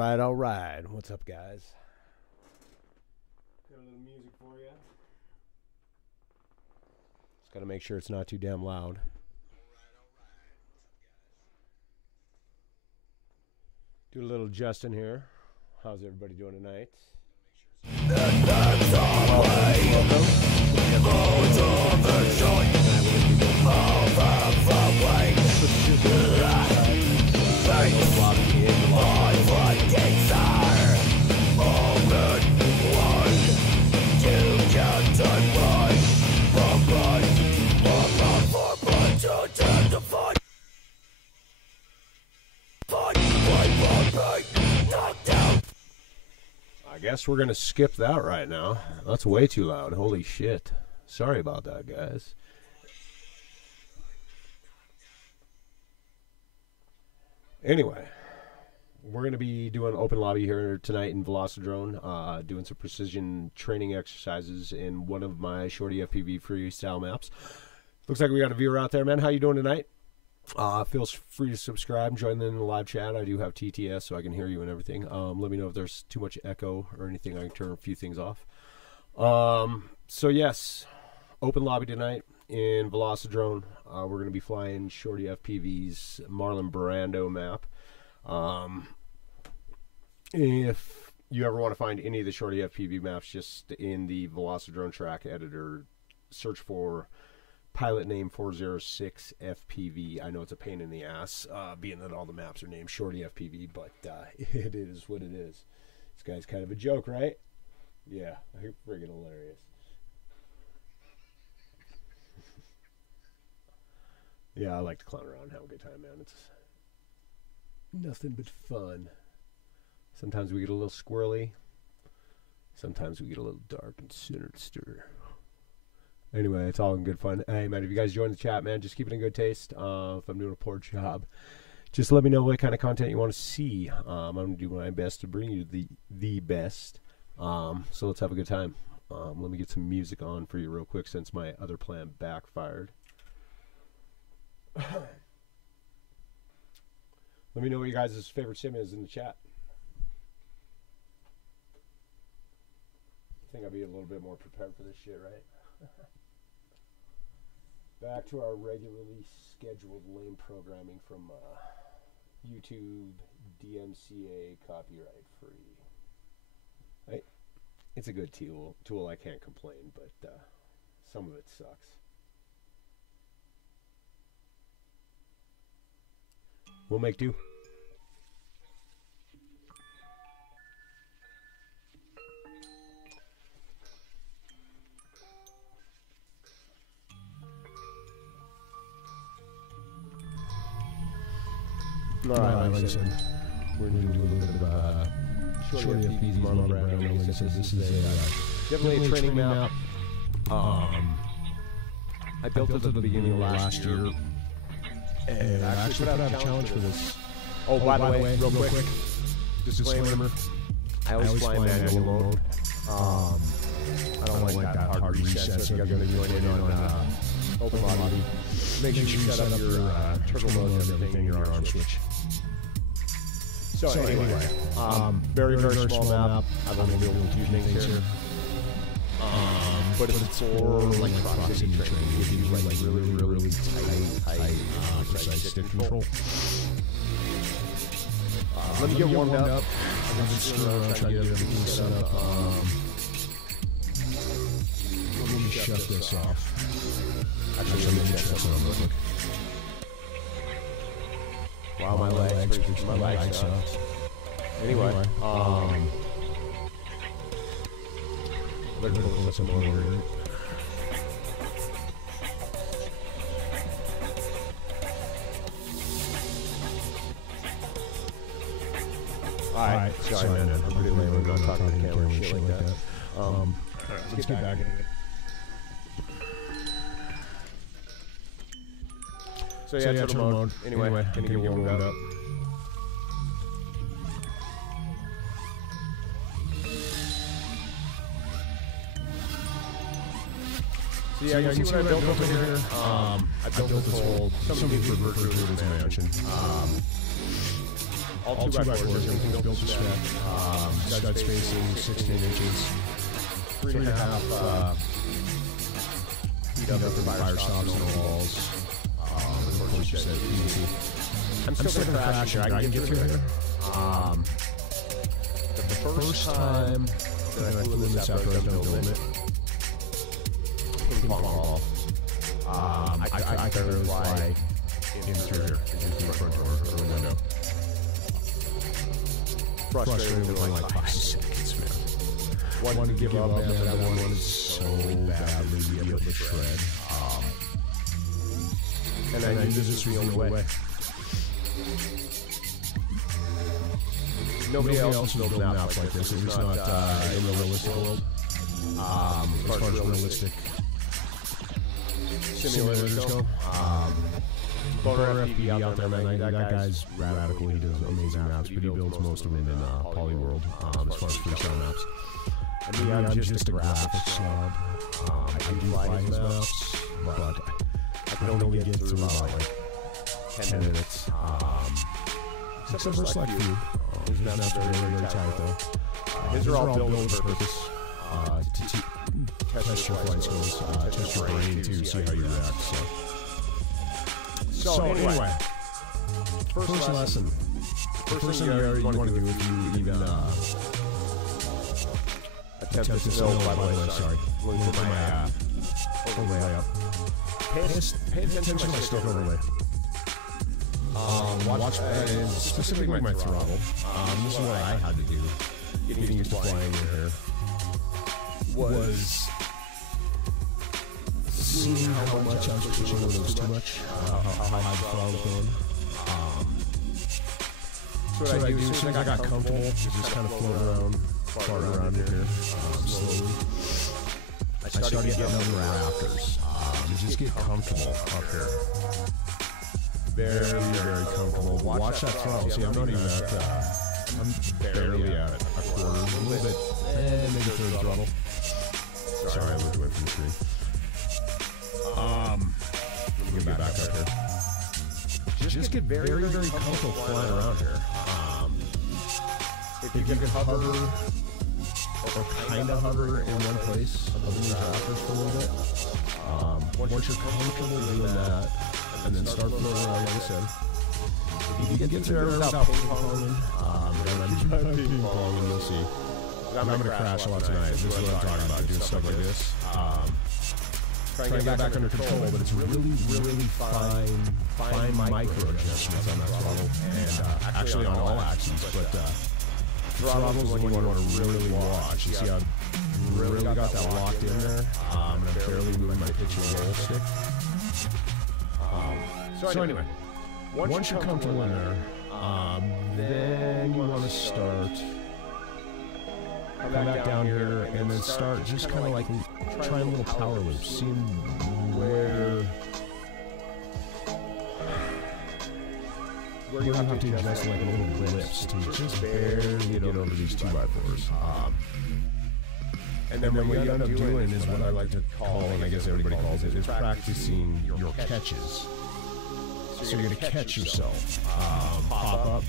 right, all right. What's up, guys? Got a little music for you. Just got to make sure it's not too damn loud. Do a little Justin here. How's everybody doing tonight? I guess we're gonna skip that right now. That's way too loud. Holy shit. Sorry about that, guys. Anyway, we're going to be doing open lobby here tonight in Velocidrone, doing some precision training exercises in one of my ShortyFPV freestyle maps. Looks like we got a viewer out there, man. How you doing tonight? Feel free to subscribe, join in the live chat. I do have TTS, so I can hear you and everything. Let me know if there's too much echo or anything. I can turn a few things off. So yes, open lobby tonight in Velocidrone. We're going to be flying ShortyFPV's Marlon Brando map. If you ever want to find any of the ShortyFPV maps, just in the Velocidrone track editor, search for pilot name 406 FPV. I know it's a pain in the ass, being that all the maps are named ShortyFPV, but it is what it is. This guy's kind of a joke, right? Yeah, friggin' hilarious. Yeah, I like to clown around and have a good time, man. It's nothing but fun. Sometimes we get a little squirrely. Sometimes we get a little dark and sinister. Anyway, it's all in good fun. Hey, man, if you guys join the chat, man, just keep it in good taste. If I'm doing a poor job, just let me know what kind of content you want to see. I'm going to do my best to bring you the best. So let's have a good time. Let me get some music on for you real quick since my other plan backfired. Let me know what you guys' favorite sim is in the chat. I think I'll be a little bit more prepared for this shit, right? Back to our regularly scheduled lame programming from YouTube, DMCA, copyright free. It's a good tool. I can't complain, but some of it sucks. We'll make do. Alright, like I said, we're going to do a little bit of ShortyFPV's Marlon Brando. Like I said, this is definitely a training map. I built it at the beginning of last year. And I actually put out a challenge for this. Oh, by the way, real quick, disclaimer, I always fly in manual mode. I don't like that hard reset, so if you're going to join in on open lobby, make sure you set up your turbo mode and everything in your arm switch. So anyway, very, very small map. I've only built two things here. But it's for like proximity training. It gives you like really tight, precise stick control. Let me get warmed up. I'm going to screw around, try to get everything set up. Let me shut this off. Actually, let me shut this on real quick. Wow, my legs sucks. Anyway, better pull this up over here. Alright, sorry man, I'm pretty lame. I'm not talking to the camera and shit like that. Alright, let's get back in it. So yeah, turtle mode. Anyway, gonna get warmed up. So yeah, you see what I built over here? I built this whole, some people refer to it as a mansion. all 2x4s, everything's built to spec. Stud spacing, 16 inches. 3.5 feet up for fire stops and walls. Of course, you said easy. I'm still going to crash here. I can get through here. The first time that I flew this after I was done building it, ping pong ball. I can barely fly in through here, into the front door or the window. Frustrated within like 5 seconds, man. Wanted to give up, man, but I wanted so badly to be able to shred. And I knew this was the only way. Nobody else is building maps like this, at least not in the realistic world. As far as realistic simulators go. ShortyFPV out there, man. That guy's radical. He does amazing maps, but he builds most of them in Polyworld as far as freestyle maps. I'm just a graphics snob. I do fly his maps, but I can only get through about like 10 minutes. Except for select few. His maps are very tight though. His are all built for purpose. To test your flight skills, test your brain to see how you react. So anyway, first lesson. First thing you want to do if you even attempt to build, by the way, sorry. Let me put my overlay up. Pay attention to my stick overlay. Watch, specifically my throttle. This is what I had to do, getting used to flying in here, was seeing how much I was pushing when it was too much, how high the throttle was going. So what I do, as soon as I got comfortable, just kind of floating around, farting around in here, slowly, I started getting on the rafters. Just get comfortable up here. Very, very comfortable. Watch that throttle. See, I'm not even at, I'm barely at a quarter, a little bit, maybe third throttle. Sorry, I moved away from the screen. Let me get back up here. Just get very, very comfortable flying around here. If you can hover, or kind of hover in one place above these rafters for a little bit, once you're comfortable doing that, and then start floating around, like I said, if you can get there without ping-ponging, ping-ponging, you'll see. I'm going to crash a lot tonight. This is what I'm talking about, doing stuff like this. Trying to get back under control, but it's really, really fine micro adjustments on that throttle, and actually on all axes, but throttle's the one you want to really watch. You see how I really got that locked in there, and I'm barely moving my pitch and roll stick. So anyway, once you're comfortable in there, then you want to start, come back down here, and then start just kind of like trying little power loops, seeing where you have to adjust like little blips to just barely get over these 2x4s. And then what you end up doing is what I like to call, and I guess everybody calls it, is practicing your catches. So you're going to catch yourself, pop up.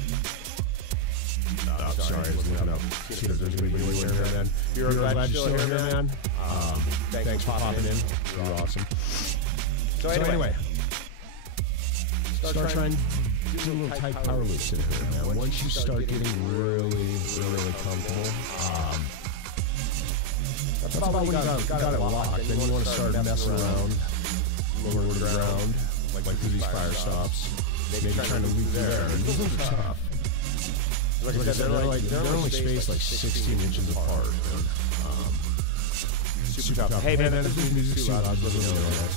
Sorry, I was looking up. See if there's anybody here, man. You're glad you're still here, man. Thanks for popping in. You're awesome. So anyway, start trying to do little tight power loops in here, man. Once you start getting really, really comfortable, that's about when you got it locked. Then you want to start messing around, lower to the ground, like through these fire stops. Maybe trying to loop there. Those are tough. Like I said, they're only spaced like 16 inches apart. Super tough. Hey man, this music's too loud. Let me know, guys.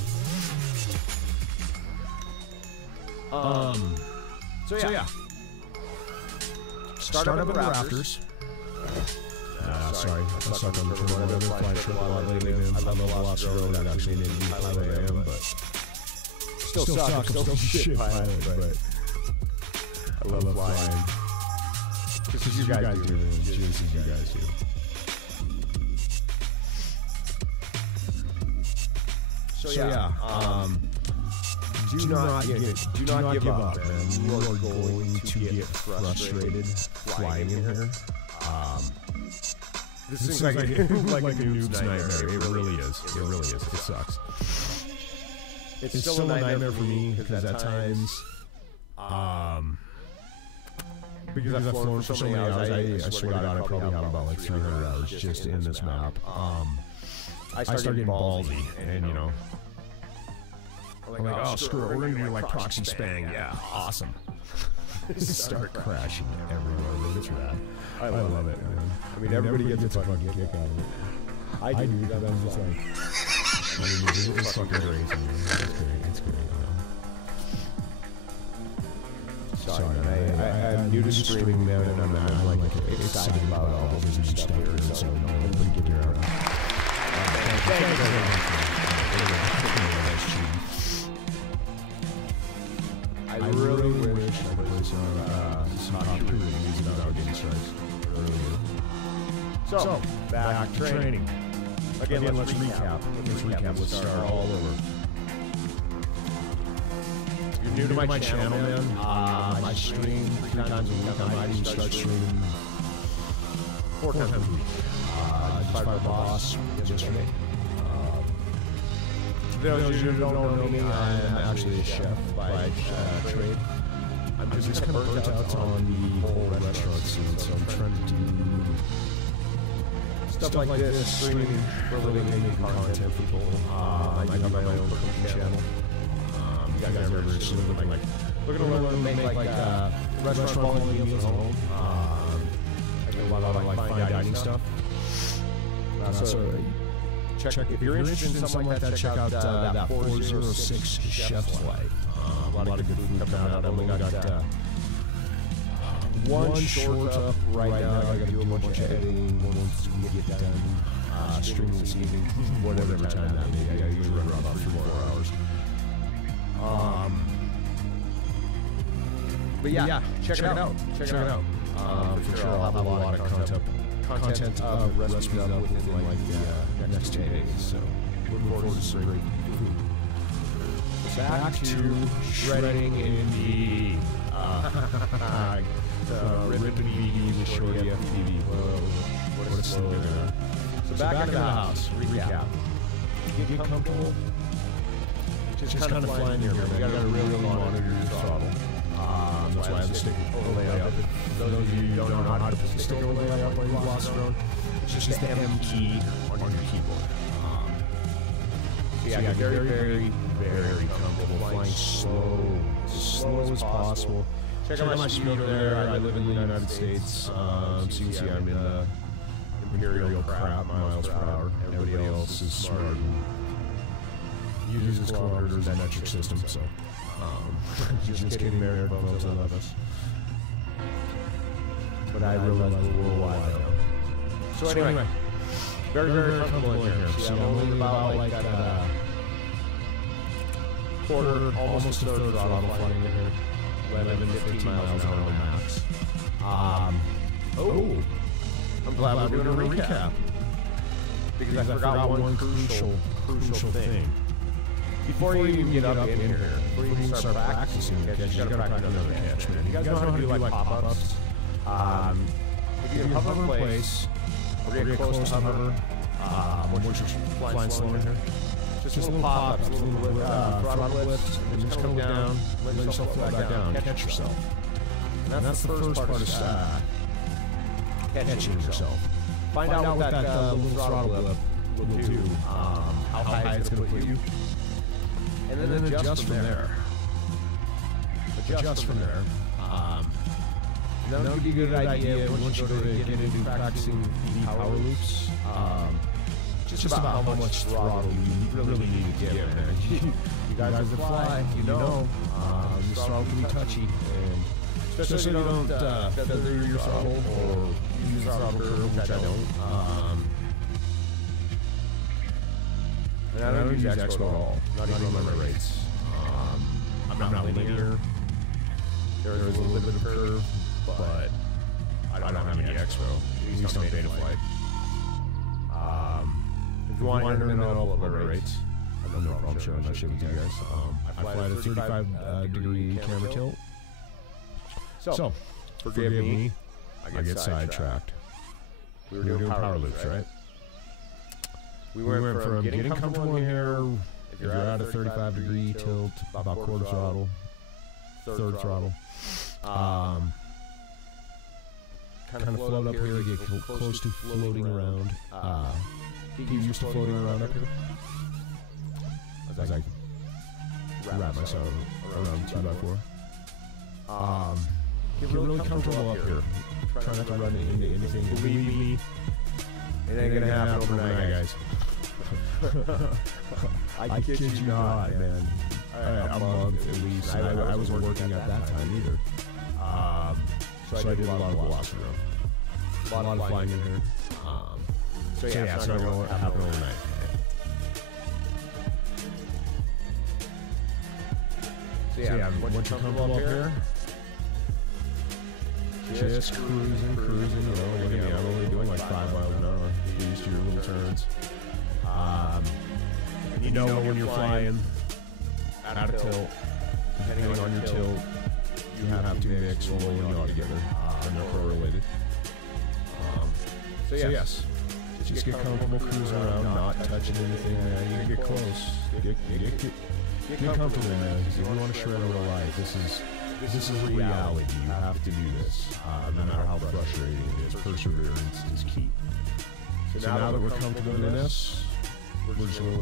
So yeah. Start up in the rafters. Sorry, I suck on the turbo. I've been flying triple a lot lately, man. I love the Velocity Road. That actually made me pilot I am, but still suck. I'm still shit pilot, but I love flying. This is you guys do, man. This is you guys do. So yeah, do not give up, man. You are going to get frustrated flying in here. This seems like a noob's nightmare. It really is. It really is. It sucks. It's still a nightmare for me because at times, because I've flown for so many hours, I swear to God, I probably have about like 300 hours just in this map. I start getting ballsy, and you know, I'm like, oh screw it, we're gonna do like proxy spang, yeah, awesome. Start crashing everywhere. It's rad. I love it, man. I mean, everybody gets a fucking kick out of it. I do, because I'm just like, I mean, it's fucking crazy, man. It's great, Sorry, man. I'm new to streaming, man, and I'm like excited about all this new stuff here, so nobody get your out. Thank you very much. I really wish I could play some top 2 reviews without getting strikes earlier. So, back to training. Again, let's recap. Let's start all over. If you're new to my channel, man, I stream 3 times a week. I might even start streaming 4 times a week. Just fired my boss yesterday. Those who don't know me, I'm actually a chef by trade. I'm just kind of burnt out on the whole restaurant scene, so I'm trying to do stuff like this, streaming for a living, making content for people. I got my own cooking channel. You guys are interested in like, we're gonna learn to make like restaurant quality meals at home. I do a lot of like fine dining stuff. So check if you're interested in something like that, check out that 406 Chef's Life. A lot of good food coming out. I only got one short up right now. I gotta do a bunch of editing once we get done streaming this evening, whatever time that may be. I usually run about 3-4 hours. But yeah, check it out. Check it out. For sure, I'll have a lot of content of recipes up within like the next 10 days. So looking forward to some great food. Back to shredding in the RIPPV's with ShortyFPV. What a slogan there. So back into the house. Recap. Get comfortable. Just kind of flying here, man. You gotta really monitor your throttle. That's why I have the stick overlay up. Those of you who don't know how to put the stick overlay up on your Velocitron, it's just the M key on your keyboard. So yeah, get very comfortable flying slow, as slow as possible. Check out my speed over there. I live in the United States, so you can see I'm in the imperial crap miles per hour. Everybody else is smart and uses kilometers as that metric system, so just kidding there, folks, I love us. But I realize we're worldwide now. So anyway, very comfortable in here. See, I'm only about like quarter, almost a third throttle flying in here. 11 to 15 miles an hour max. I'm glad we're doing a recap. Because I forgot one crucial thing. Before you even get up in here, before you even start practicing your catch, you gotta practice another catch, man. You guys know how to do like pop-ups? If you can hover in place, or get close to hover, once you're flying slow in here, just little pop-ups, little throttle lifts, and just come down, let yourself float back down, catch yourself. And that's the first part of catching yourself. Find out what that little throttle lift will do, how high it's going to put you. And then adjust from there. Adjust from there. That'll give you a good idea once you go to get into practicing PV power loops. Just about how much throttle you really need to get, man. You guys that fly, you know, this throttle can be touchy, and especially so you don't feather your throttle or use the throttle curve, which I don't. And I don't use Expo at all, not even on my rates. I'm not linear. There is a little bit of curve, but I don't have any Expo, at least on Beta Flight. If you want to enter in, I'll upload my rates. no problem sharing that shit with you guys. I fly at a 35-degree camera tilt. So, forgive me, I get sidetracked. We were doing power loops, right? We went from getting comfortable in here, if you're at a 35-degree tilt, about quarter throttle, third throttle. Kind of float up here, get close to floating around. Get used to floating around up here. As I wrap myself around 2x4. Get really comfortable up here. Try not to run into anything. Believe me, it ain't gonna happen overnight, guys. I kid you not, man. A month at least. I wasn't working at that time either. So I did a lot of velocity run. A lot of flying in here. So yeah, it's not going to happen overnight. So yeah, once you're comfortable up here, just cruising, you know, look at me, I'm only doing like 5 miles an hour. Get used to your little turns. You know when you're flying out of tilt, depending on your tilt, you have to mix roll and yaw together. They're correlated. So yes, just get comfortable cruising around, not touching anything, man. You can get close. Get comfortable, man. If you want to shred a real life, this is reality. You have to do this. No matter how frustrating it is, perseverance is key. So now that we're comfortable in this, we're just going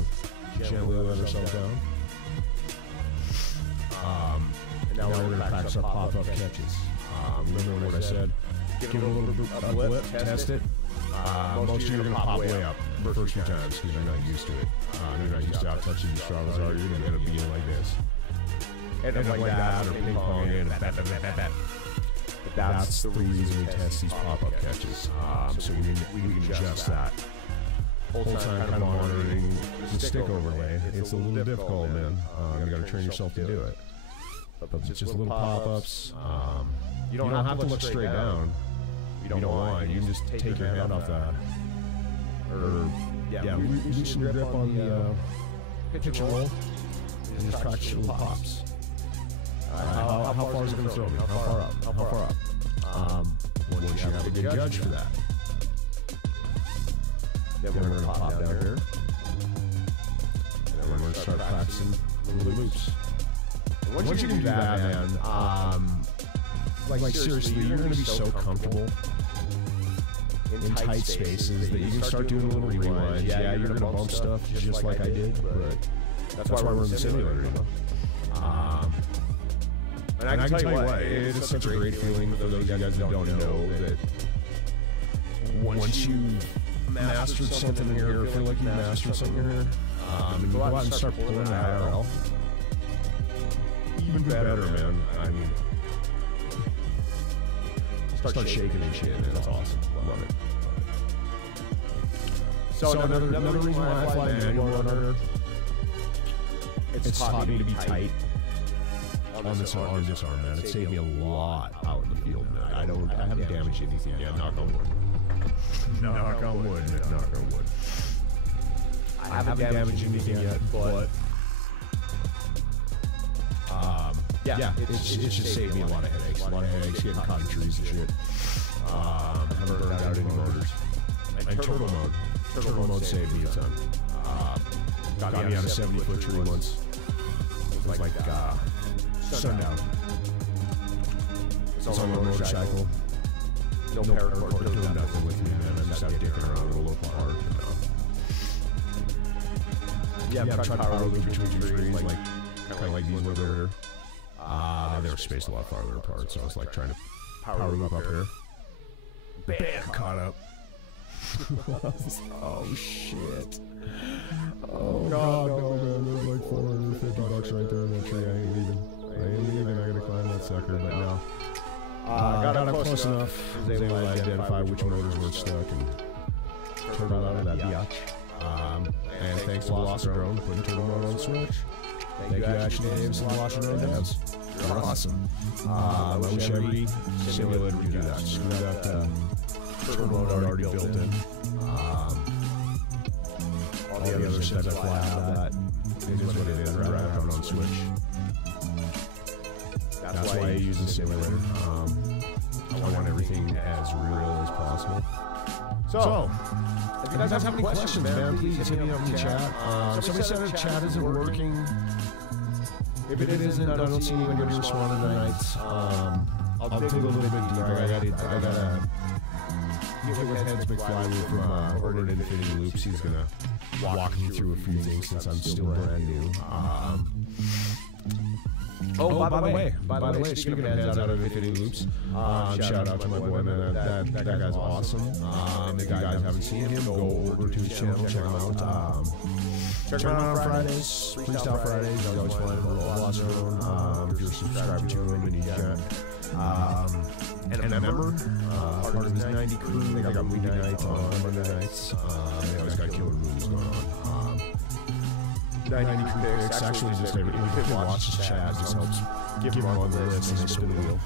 to gently let ourselves down. And now we're going to practice our pop-up catches. Remember what I said? Give it a little bit of a blip, test it. Most of you are going to pop way up the first few times because you're not used to it. You're not used to how touchy these throttles are. You're going to end up being like this. End up like that, or ping pong in, bat. But that's the reason we test these pop-up catches. So we can adjust that. Whole time kind of monitoring the stick overlay. It's a little difficult, man. You got to train yourself to do it. But just little pop-ups. You don't have to look straight down. You don't want. You can just take your hand off that. Or loosen your grip on the pitch and roll, and just practice your little pops. How far is it going to throw me? How far up? How far up? Once you have a good judge for that. Then we're going to pop down here. And then we're going to start practicing little loops. And once you can do that, man, like seriously, you're going to be so comfortable in tight spaces that you can start doing little rewinds. Yeah, you're going to bump stuff just like I did, but that's why we're in the simulator, you know. And I can tell you what, it is such a great feeling for those guys that don't know that once you've mastered something in here, or feel like you mastered something in here, and you go out and start pulling that IRL, even better, man. I mean, start shaking and shit, man. That's awesome. Love it. So another reason why I fly manual runner, it's taught me to be tight on this arm, man. It saved me a lot out in the field, man. I haven't damaged anything yet. Knock on wood. Knock on wood, man. Knock on wood. I haven't damaged anything yet, but yeah, it's just saved me a lot of headaches. A lot of headaches, getting caught in trees and shit. Haven't burned out any motors. And turbo mode. Turbo mode saved me a ton. Got me out of 70-foot tree once. It was like sundown. It's on a motorcycle. No paracord, doing nothing with me, man. I'm just out dicking around in a local park. Yeah, I've tried power loop between trees, like kind of like these ones over here. They were spaced a lot farther apart, so I was like trying to power loop up here. Bam! Caught up. Oh shit. Oh god, no man, there's like $450 right there in that tree. I ain't leaving. I gotta climb that sucker, but no. Got up close enough. I was able to identify which motors were stuck and turtle out of that biatch. And thanks to Velocity putting turtle mode on the switch. Thank you Ashley Davis and Velocity Devs. You're awesome. I wish every simulator would do that. Screw that turtle mode already built in. All the other sims I fly have that. It is what it is. I'd rather have it on Switch. That's why I use the simulator. I want everything as real as possible. So, if you guys have any questions, man, please hit me up in the chat. Somebody said the chat isn't working. If it isn't, I don't see anybody responding tonight. I'll dig a little bit deeper. I gotta get with Heads McFly from Ordered Infinity Loops. He's gonna walk me through a few things since I'm still brand new. Oh, by the way, speaking of Heads out of Infinity Loops, shout out to my boy, man. That guy's awesome. If you guys haven't seen him, go over to his channel, check him out. Check him out on Fridays, Freestyle Fridays. I always find him a lot of if you're a subscriber to him and you got and a member, part of his 90 crew. They got weekday nights on Monday nights. They always got killer movies going on. 90 crew picks. Actually, just if you watch his chat, just helps give him on the list and spin the wheel.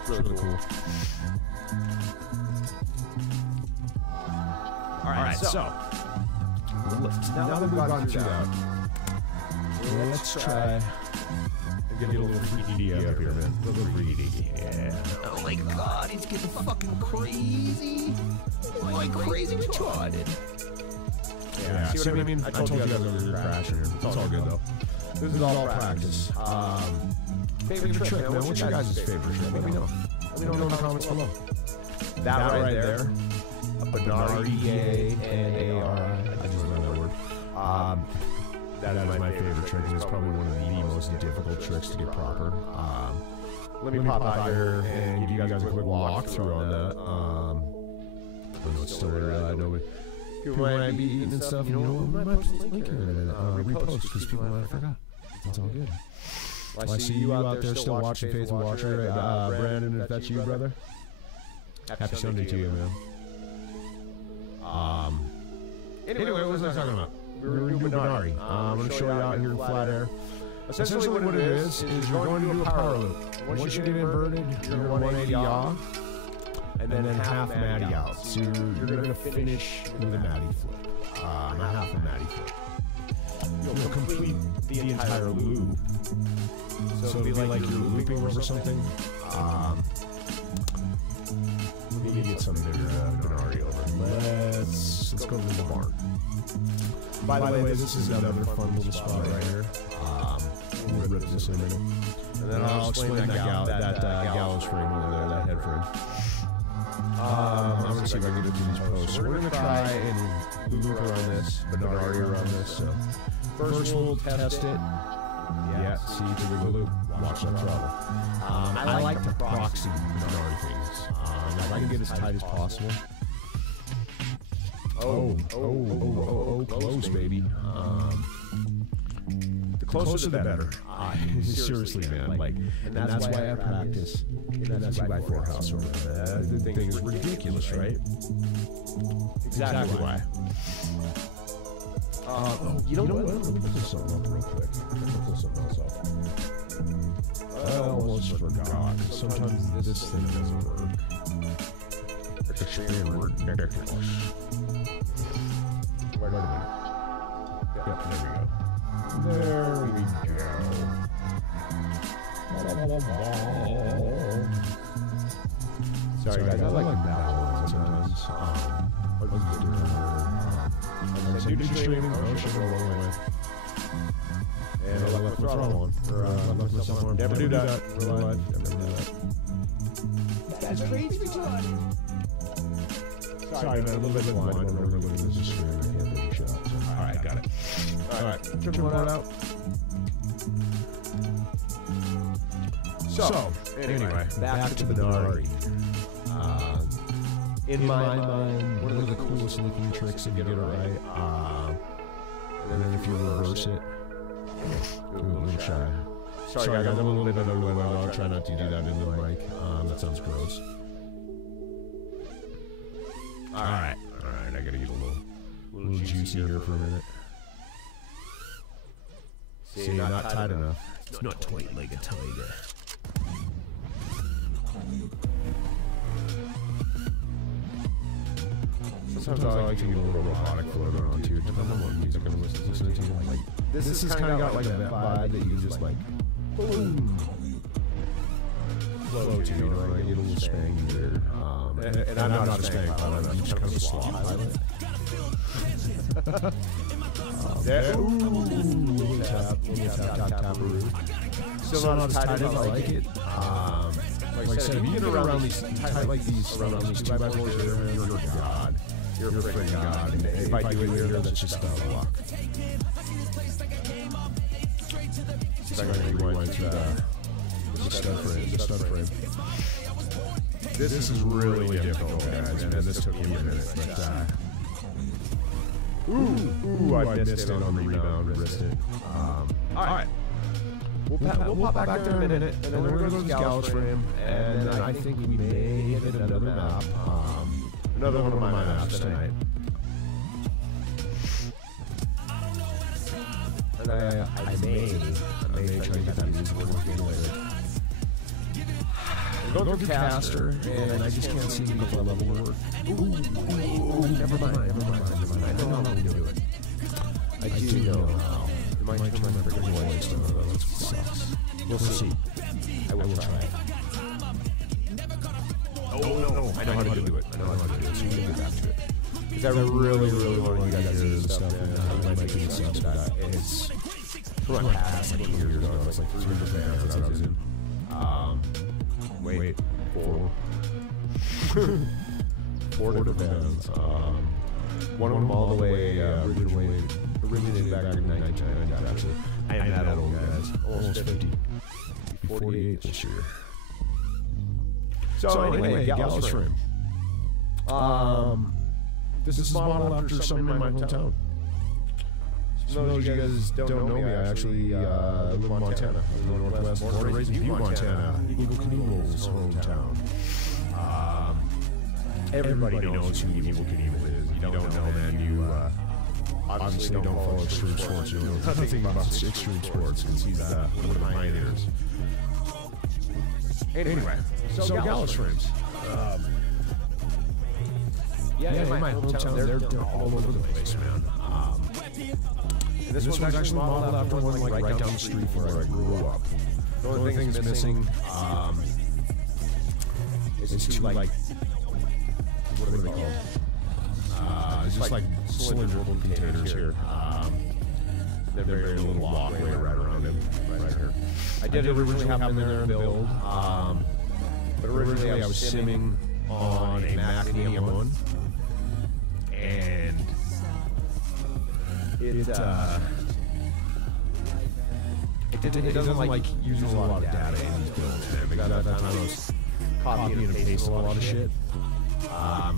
It's really cool. Alright, so now that we've gone through that, let's try and get a little 3D up here, man. A little 3D. Yeah. Oh my god, it's getting fucking crazy. Like crazy retarded. Yeah, see what I mean? I told you guys I was crashing here. It's all good though. This is all practice. Favorite trick, man. What's your guys' favorite trick? Let me know. Let me know in the comments below. That right there. A Benari, B-A-N-A-R-I. I just know that word. That is my favorite trick, and it's probably one of the most difficult tricks to get proper. Let me pop out here and give you guys a quick walkthrough on that. I know it's still nobody. People might be eating and stuff. You know what? We might put a link here and repost because people might have forgot. It's all good. Well, I see you out there still watching Faithful Watcher. Brandon, if that's you, brother. Happy Sunday to you, man. Anyway, what was I talking about? We were doing Benari. I'm going to show you out here in flat air. Essentially what it is you're going to do a power loop. Once you get inverted, you're 180 yaw, and then half matty out. So you're going to finish with a matty flip. A half a matty flip. You'll complete the entire loop. So it'll be like you're looping over something. Let me get some of their Benari over. Let's go to the barn. By the way, this is another fun little spot right here. We'll rip this in a minute. And then I'll explain that gallows frame over there, that head frame. I'm going to see if I can get to these posts. So we're going to try and loop around this, Benari around this. So first we'll test it. Yeah, see through the loop. Watch that throttle. I like to proxy Benari things. If I can get as tight as possible. Oh, close, baby. The closer the better. Seriously, man. Like, and that's why I practice in that 2x4 house over there. That thing is ridiculous, right? Exactly why. You know what? Let me put this something up real quick. Let me put something else up. I almost forgot. Sometimes this thing doesn't work. It's extremely ridiculous. Wait a minute. Yep, there we go. Sorry guys, I like that sometimes. I was doing streaming, I was showing a long way. And I left my throttle on. Or I left myself on. Never do that. Real life. Never do that. That's crazy retarded. Sorry, man, a little bit blind. We're going to lose this stream. I can't take a shot. Alright, got it. Alright, turn one out. So, anyway, back to Benari. In my mind, one of the coolest looking tricks to get it right. And then if you reverse it, do a little shy. Sorry guys, I'm a little bit under the weather. I'll try not to do that in the mic. That sounds gross. Alright, I gotta get a little juicy here for a minute. See, not tight enough. It's not tight like a tiger. sometimes I like to get a little robotic flow going on too, depending on what music I'm listening to. Like, this has kind of got like a vibe that you can just like, boom, flow to, you know, like get a little spangy there. And I'm not a spank pilot, I'm just kind of a slot pilot. Little tap, tap-a-roo. Still not as tight as I like it. Like I said, if you get around these tight like these, around these 2x4s here, man, you're a god. You're a freaking god. And if I do it here, that's just luck. So I'm going to rewind through the stud frame. This is really difficult, guys, man. This took me a minute, but ooh, I missed it on the rebound, missed it. Alright. We'll pop back there in a minute, and then we're going to go to the Gallus frame, and then I think we may hit another map. Another one of my maps tonight. And I may try to get that music working later. Go through caster, and I just can't seem to get the level work. Ooh, never mind. I know how to do it. I do know how. It might turn my freaking voice down, though. That sucks. We'll see. I will try. Oh, no. I know how to do it. So we can get back to it. Because I really want you guys to hear this stuff, and I might make it sucks, but it's from my past, like 2 years ago. It's like 3 different bands that I was in. Wait, 4. 4 different bands. One of them all the way originated back in 1990, actually. I am that old, guys. Almost 50. 48 this year. So anyway, Gallus frame. This is modeled after something in my hometown. So those of you guys don't know me, I actually live in Montana. I live in the Northwest, born and raised in Butte, Montana. Eagle Knievel's hometown. Everybody knows who Eagle Knievel is. If you don't know, man, you obviously don't follow extreme sports. You know nothing about extreme sports, because he's one of the pioneers. Anyway, so Gallus frames. Yeah, in my hometown, they're all over the place, man. And this one's actually modeled after one like right down the street from where I grew up. The only thing that's missing is two like, what are they called? It's just like cylindrical containers here. They're very little walkway right around it, right here. I did originally have them in there and build, but originally I was simming on a Mac EM1, and it doesn't like use a lot of data in these builds, man, because at that time I was copying and pasting a lot of shit.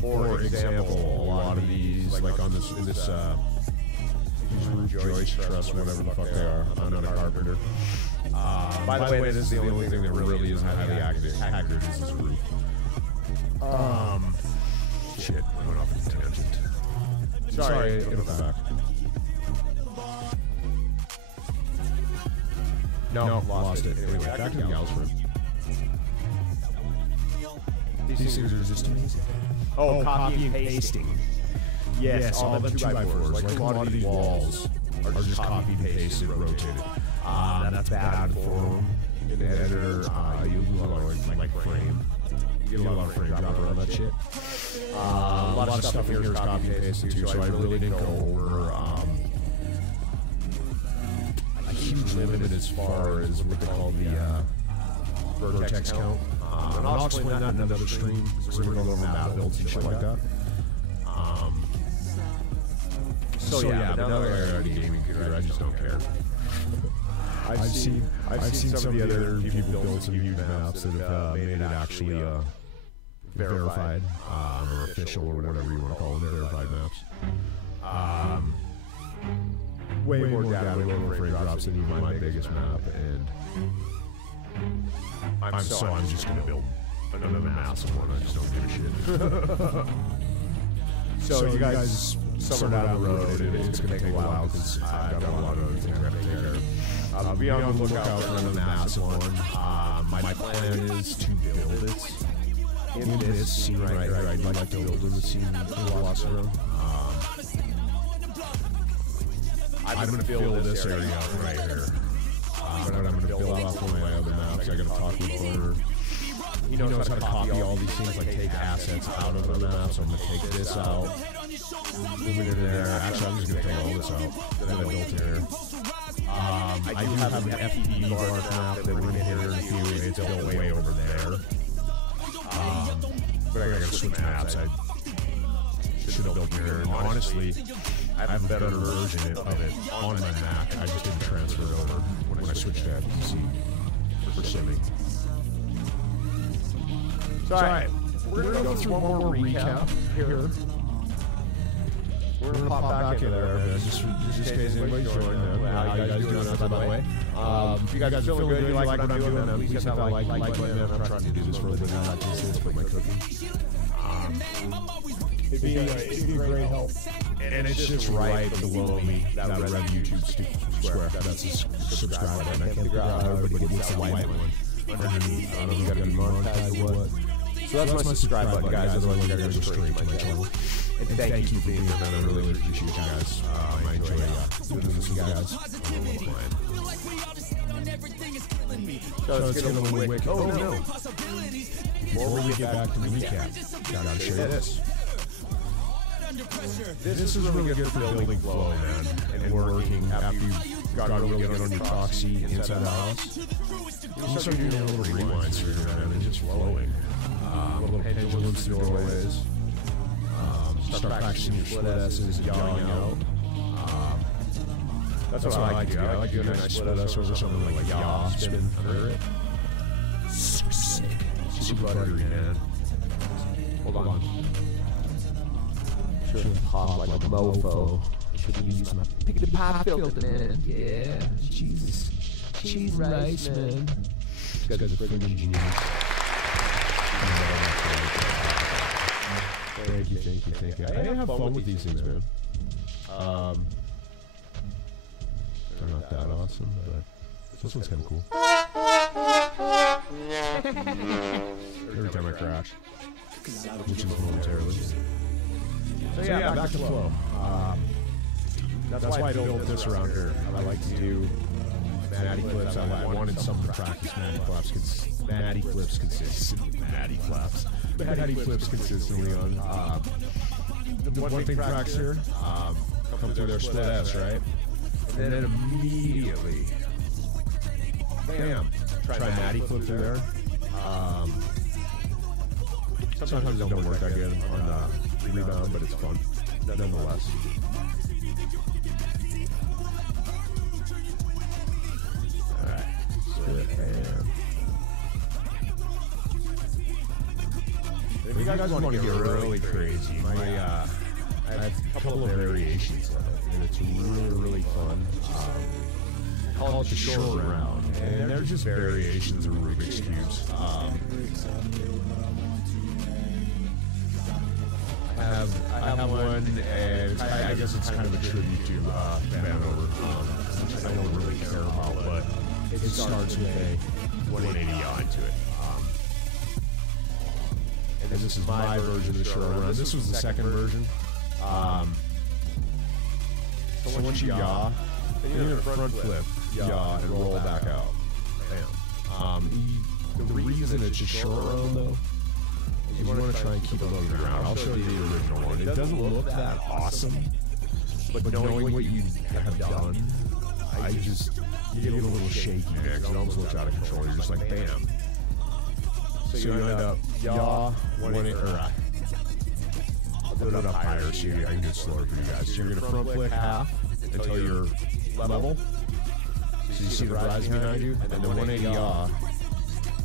For example, a lot of these, like on this, these roof joist truss, whatever the fuck they are. I'm not a carpenter. By the way, this is the only thing that really is highly accurate is this roof. Shit, I went off on a tangent. Sorry, it'll come back. No, lost it. Anyway, back to the Gallus frame. These things are just amazing. Oh, copy and pasting. Yes, all the 2x4s. Like a lot of these walls are just copied and pasted, rotated. That's bad for them. In the editor, you lose a lot of like frame. You get a lot of frame drop around that shit. A lot of stuff here is copy and pasted too, so I really didn't go over a huge limit as far as what they call the vertex count. And I'll explain that in another stream, so we're going to go over map builds and shit like that. So yeah, but now that I already gaming computer, I just don't care. I've seen some of the other people build some huge maps that have made it actually verified, or official, or whatever you want to call them, verified maps. Way more data, way more frame drops than even my biggest map, and I'm just gonna build another massive one. I just don't give a shit. So you guys, somewhere down the road, it's gonna take a while because I've got a lot of other things I have to take care of. Be on the lookout for another massive one. My plan is to build it in this scene right here, I'd like to build in the scene in Velociraptor. I'm going to fill this area up right here. But I'm going to build off one of my other maps. I got to talk with Porter. He knows how to copy all these things, like take assets out of the map. So I'm going to take this out, move it in there. Actually, I'm just going to take all this out that I built here. I do have an FPV bark map that we're going to hit in a few. It's built way over there. But I got to switch maps. I should have built here. And honestly, I have a better version of it on my Mac. I just didn't transfer it over when I switched to FPC for simming. So, alright, we're going to go through one more recap here. We're going to pop back in there, just in case anybody's joining. How you guys doing out there, by the way? If you guys are feeling good, you like what I'm doing, then please hit that like button. I'm trying to do this for a living, not just for my cooking. It'd be a great help. And it's just right below me, that red YouTube square. That's a subscribe button. I can't figure out how everybody gets the white one underneath. I don't know if you gotta be monetized or what. So that's my subscribe button, guys. Otherwise, you gotta go straight to my channel. And thank you for being here, man. I really appreciate you guys. I enjoy doing this with you guys. So let's get a little quick. Oh, no. Before we get back to the recap, gotta share this. This is really good for building flow, man, and working after you've got to really get on your proxy inside the house. You start doing a little rewinds through it, man, and just flowing. Little pendulums through doorways. Start practicing your split S's and yawing out. That's what I like to do. I like doing a nice split S or something like yaw, spin under it. Sick. Super buttery, man. Hold on. Should pop like a mofo. Should use my pickety pop filter, man. Yeah, Jesus. Cheese rice, man. This guy's a friggin' genius. Thank you. I have fun with these things, man. They're not that awesome, but this one's kind of cool. Every time I crash, which is momentarily. So yeah, back to flow. That's why I built this around here. I like to do natty flips. I wanted someone to practice natty flips consistently on. The one thing tracks here, come through their split S, right? And then immediately, bam, try natty flip through there. Sometimes it don't work that good on the rebound, but it's fun, nonetheless. Alright, split and... If you guys want to get really crazy, I have a couple of variations of it, and it's really fun. Call it the short round, and they're just variations of Rubik's Cubes. I have one, and I guess it's kind of a tribute to Vanover, which I don't really care about, but it starts with a 180 yaw into it. And this is my version of the short round. This was the second version. So once you yaw, then you're gonna front flip, yaw, and roll back out. Bam. The reason it's a short round, though, is you want to try and keep it low to the ground. I'll show you the original one. It doesn't look that awesome, but knowing what you have done, you get a little shaky, man, because it almost looks out of control. You're just like, bam. So you end up yaw, I'll do it up higher so I can get slower for you guys. So you're going to front flip half until you're level. So you see the rise behind you, and then 180 yaw.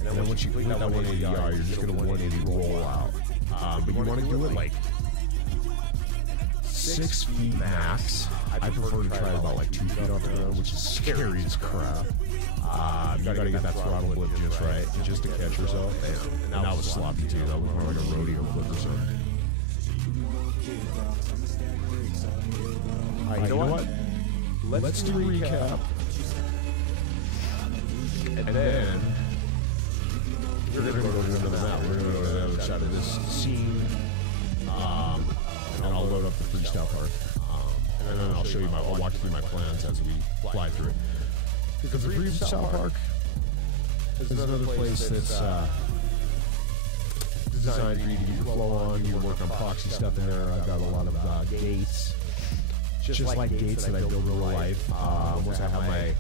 And then once you complete that 180 yaw, you're just going to 180 roll out. But you want to do it like 6 feet max. I prefer to try about like 2 feet off the ground, which is scary as crap. You gotta get that throttle flip just right, just to catch yourself. And that was sloppy too. That was more like a rodeo flip or something. Alright, you know what? Let's do a recap. And then we're gonna go to another map. We're gonna go to the other side of scene, and I'll load up the freestyle part, and then I'll show you I'll walk through my plans as we fly through it. Because the freestyle park is another place that's designed for you to get your flow on. You work on proxy stuff in there. I've got a lot of gates, just like gates that I build in real life. Once I have my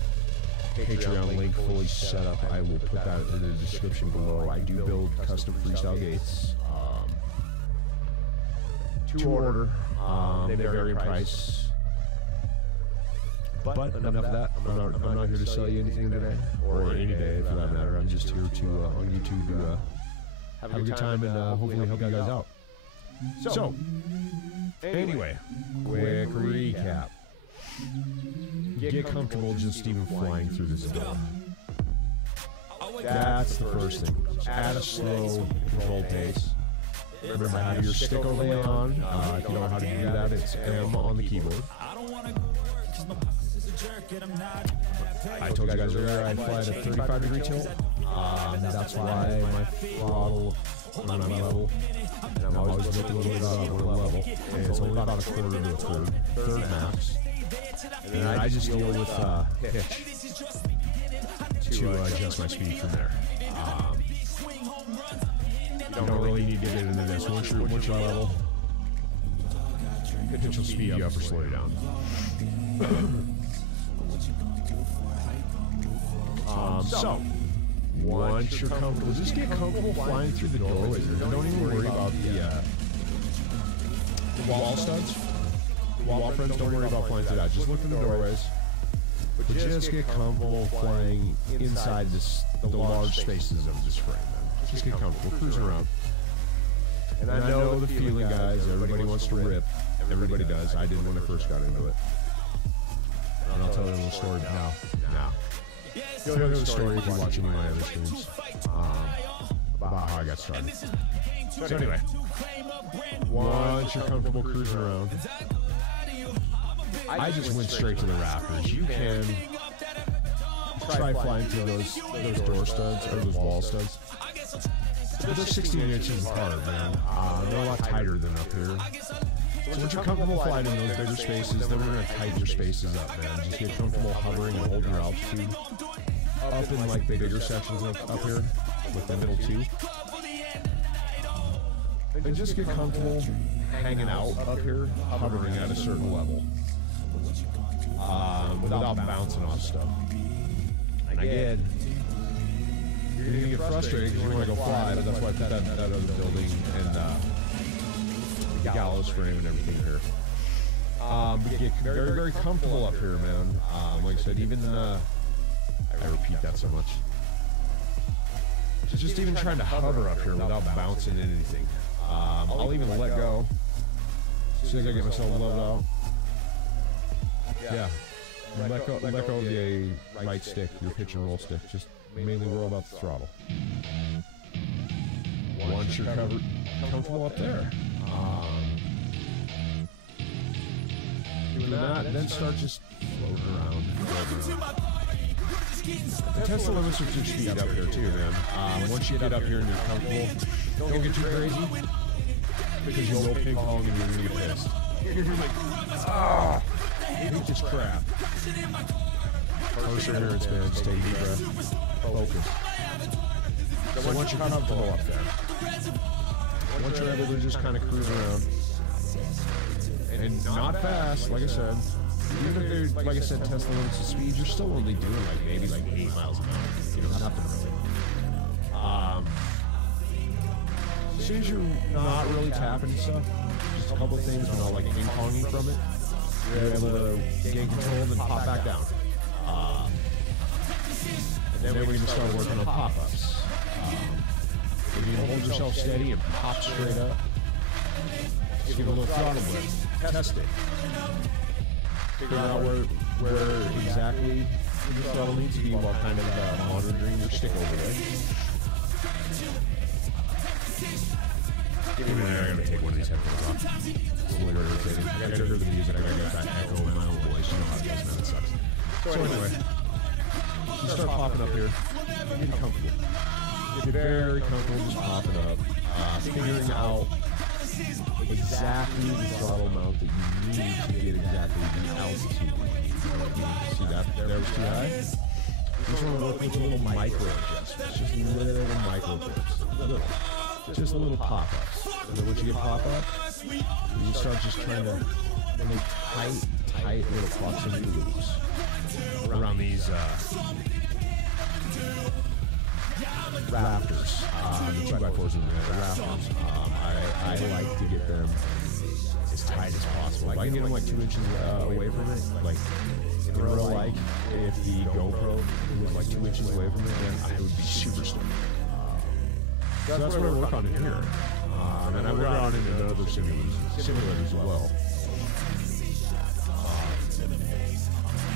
Patreon link fully set up, I will put that in the description below. I do build custom freestyle gates to order. They vary in price. But enough of that. I'm not here to sell you anything today, or any day for that matter. I'm just here to on YouTube to have a good time and hopefully help you guys out. So, anyway, quick recap. Get comfortable just even flying through this zone. That's the first thing. Add a slow, controlled pace. Remember to have your stick overlay on. If you don't know how to do that, it's M on the keyboard. I told you guys earlier I fly at a 35-degree tilt. That's why my throttle on my level, and I'm always looking a little bit one level, and it's only about a quarter to a third max. And then I just deal with pitch to adjust my speed from there. You don't really need to get into this. Once you're level, pitch will speed you up or slow you down. So, once you're comfortable, just get comfortable flying through the doorways. Don't even worry about the wall studs. The wall friends, don't worry about flying through that. Just look through the doorways. But just get comfortable flying inside the large spaces of this frame. Just get comfortable cruising around. And I know the feeling, guys. Everybody wants to rip. Everybody does. I did when I first got into it. And I'll tell you a little story now. You'll hear the story if you watch any of my other streams about how I got started. So anyway, once you're comfortable cruising around, I just went straight to the rafters. You can try flying through those door studs or those wall studs. But they're 16 inches apart, man. They're a lot tighter than up here. So once you're comfortable flying in those bigger spaces, then we're going to tighten your spaces up, man. Just get comfortable hovering and holding your altitude up in like the bigger sections up here with the middle two. And just get comfortable hanging out up here, hovering at a certain level. Without bouncing off stuff. Again, you're going to get frustrated because you want to go fly, but that's why I put that other building and the gallows frame and everything here. But get very, very comfortable up here, man. Like I said, even, I repeat that so much. Just even trying to hover up here without bouncing in anything. I'll even let go as soon as I get myself leveled out. Yeah. Let go of the right stick, your pitch and roll stick. Just mainly roll about the throttle. Once you're comfortable up there. Doing that, then start just floating around. Test the limits of your speed up here too, man. Once you get up here and you're comfortable, don't get too crazy, because you will ping pong and you're gonna get pissed. You're like, I hate this crap. Perseverance, man. Just take a deep breath. Focus. So once you're comfortable up there, once you're able to just kind of cruise around, and not fast, like I said, even if they're, like I said, test the limits of speed, you're still only doing like maybe like 8 miles an hour. You know, nothing really. As soon as you're not really tapping and stuff, just a couple of things, but not like ping-ponging from it, you're able to gain control and then pop back down. And then we're going to start working on pop-ups. If you can hold yourself steady and pop straight up, just give it a little throttle lift. Test it. Figure out where exactly your throttle needs to be while kind of monitoring your stick overlay. Give me a minute, I gotta take one of these headphones off. It's a little irritating. I gotta hear the music, I gotta get that echo in my own voice. You know how it is, man, it sucks. So anyway, you start popping up here, get comfortable. Get very comfortable just popping up. figuring out exactly the throttle amount that you need to get exactly the altitude. See that? There was too high. You just want to work with little micro adjustments, just little micro flips, just little pop-ups. And then once you get pop-up, you start just trying to make tight little proximity loops around these rafters, the 2x4s and the rafters. I like to get them as tight as possible. If I can get them like 2 inches away from it, like in real life, if the GoPro was like 2 inches away from it, then I would be super stoked. So that's what I work on in here. And I work on it in other simulators as well.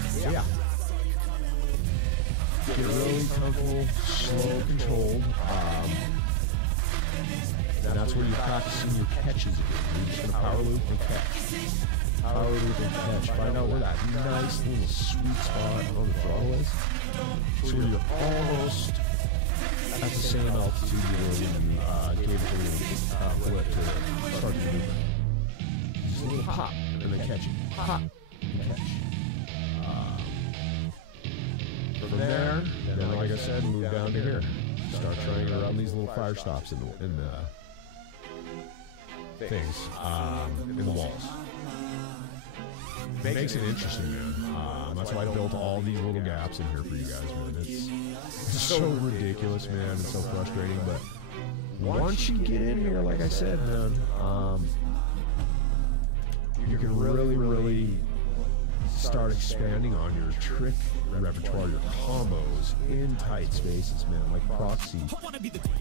So yeah. Get really comfortable, slow, controlled. And that's where you're practicing your catches again. You're just going to power loop and catch. Power loop and catch. Find out where that nice little sweet spot on the throttle is. So you're almost at the same altitude you were when you gave it a little flip to start the movement. Just a little hop and then catch it. Hop and catch. From there, then like I said, move down to here. Start trying around these little fire stops in the things, in the walls. Makes it interesting, man. That's why I built all these little gaps in here for you guys, man. It's so ridiculous, man. It's so frustrating, but once you get in here, like I said, man, you can really start expanding on your trick repertoire, your combos in tight spaces, man. Like proxy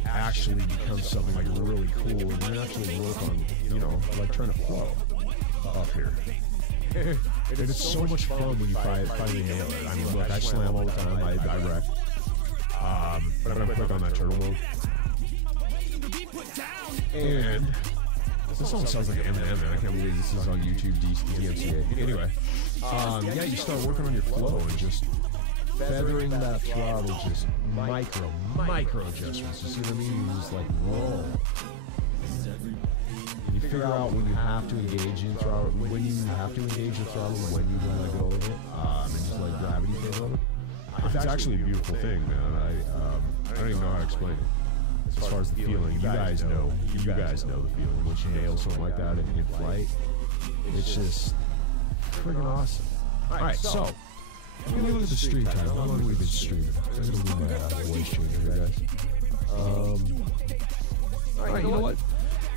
actually becomes something like really cool, and you actually work on, you know, like trying to flow up here. And it's so much fun when you finally nail it. I mean, look, I slam all the time, I wreck. But I'm gonna click on that turtle mode. And this song sounds like Eminem, man. I can't believe this is on YouTube, DMCA. Anyway, yeah, you start working on your flow and just feathering that throttle, just micro adjustments. You see what I mean? You just like roll. You figure out when you have to engage in throttle, when you have to engage the throttle, when you want to let go of it, and just let gravity take over. It's actually a beautiful thing, man. I don't even know how to explain it. As far as the feeling, you guys know the feeling. Once you nail something like that in flight, it's just friggin' awesome. Alright, so, let me look at the stream time. How long have we been streaming? I'm gonna move my voice changer here, guys. Alright, you know what?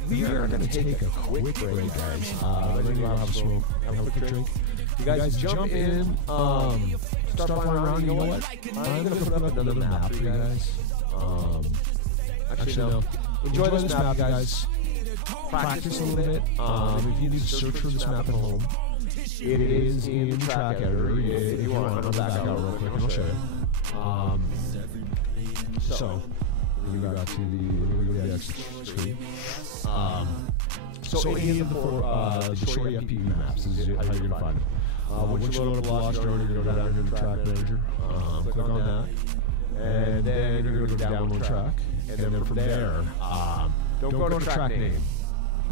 We are gonna take a quick break, guys. Let me have a smoke, have a quick drink. You guys jump in, start flying around. You know what? I'm gonna put up another map for you guys. Actually, no. Enjoy this map, guys. Practice a little bit. If you need to search for this map at home, it is in the track editor. If you want, I'll back out real quick and I'll show you. So, we go to the exit screen. So any of the ShortyFPV maps is how you're gonna find them. Once you load up the Lost Drone, you're gonna go down here to Track Manager. Click on that, and then you're gonna go download track. And then from there, don't go to track name,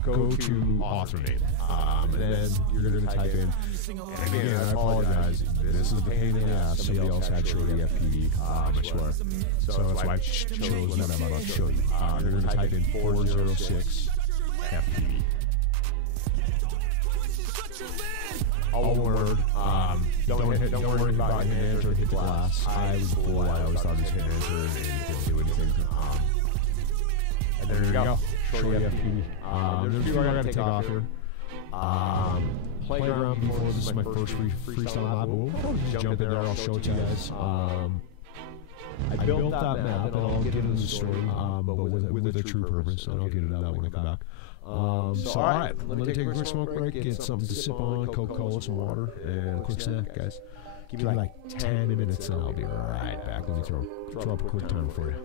go to author name, and then you're going to type in, and again, I apologize, this is the pain in the ass, somebody else had ShortyFPV, I swear, so that's why I chose that I'm about to show you. You're going to type in 406 FPV. All one word. Don't worry about hitting enter, hit the glass. I was a fool, I always thought it was hit enter and it didn't do anything. And there you go. ShortyFPV. There's a few I gotta take off here. Playground before, this is my first freestyle map. We'll just jump in there, I'll show it to you guys. I built that map and I'll get into the story, but with a true purpose, and I'll get into that when I come back. So alright, let me take a quick smoke break, get something to sip on, Coca-Cola, some water, and a quick snack, guys. Give me like 10 minutes and I'll be right back. Let me throw up a quick time for you.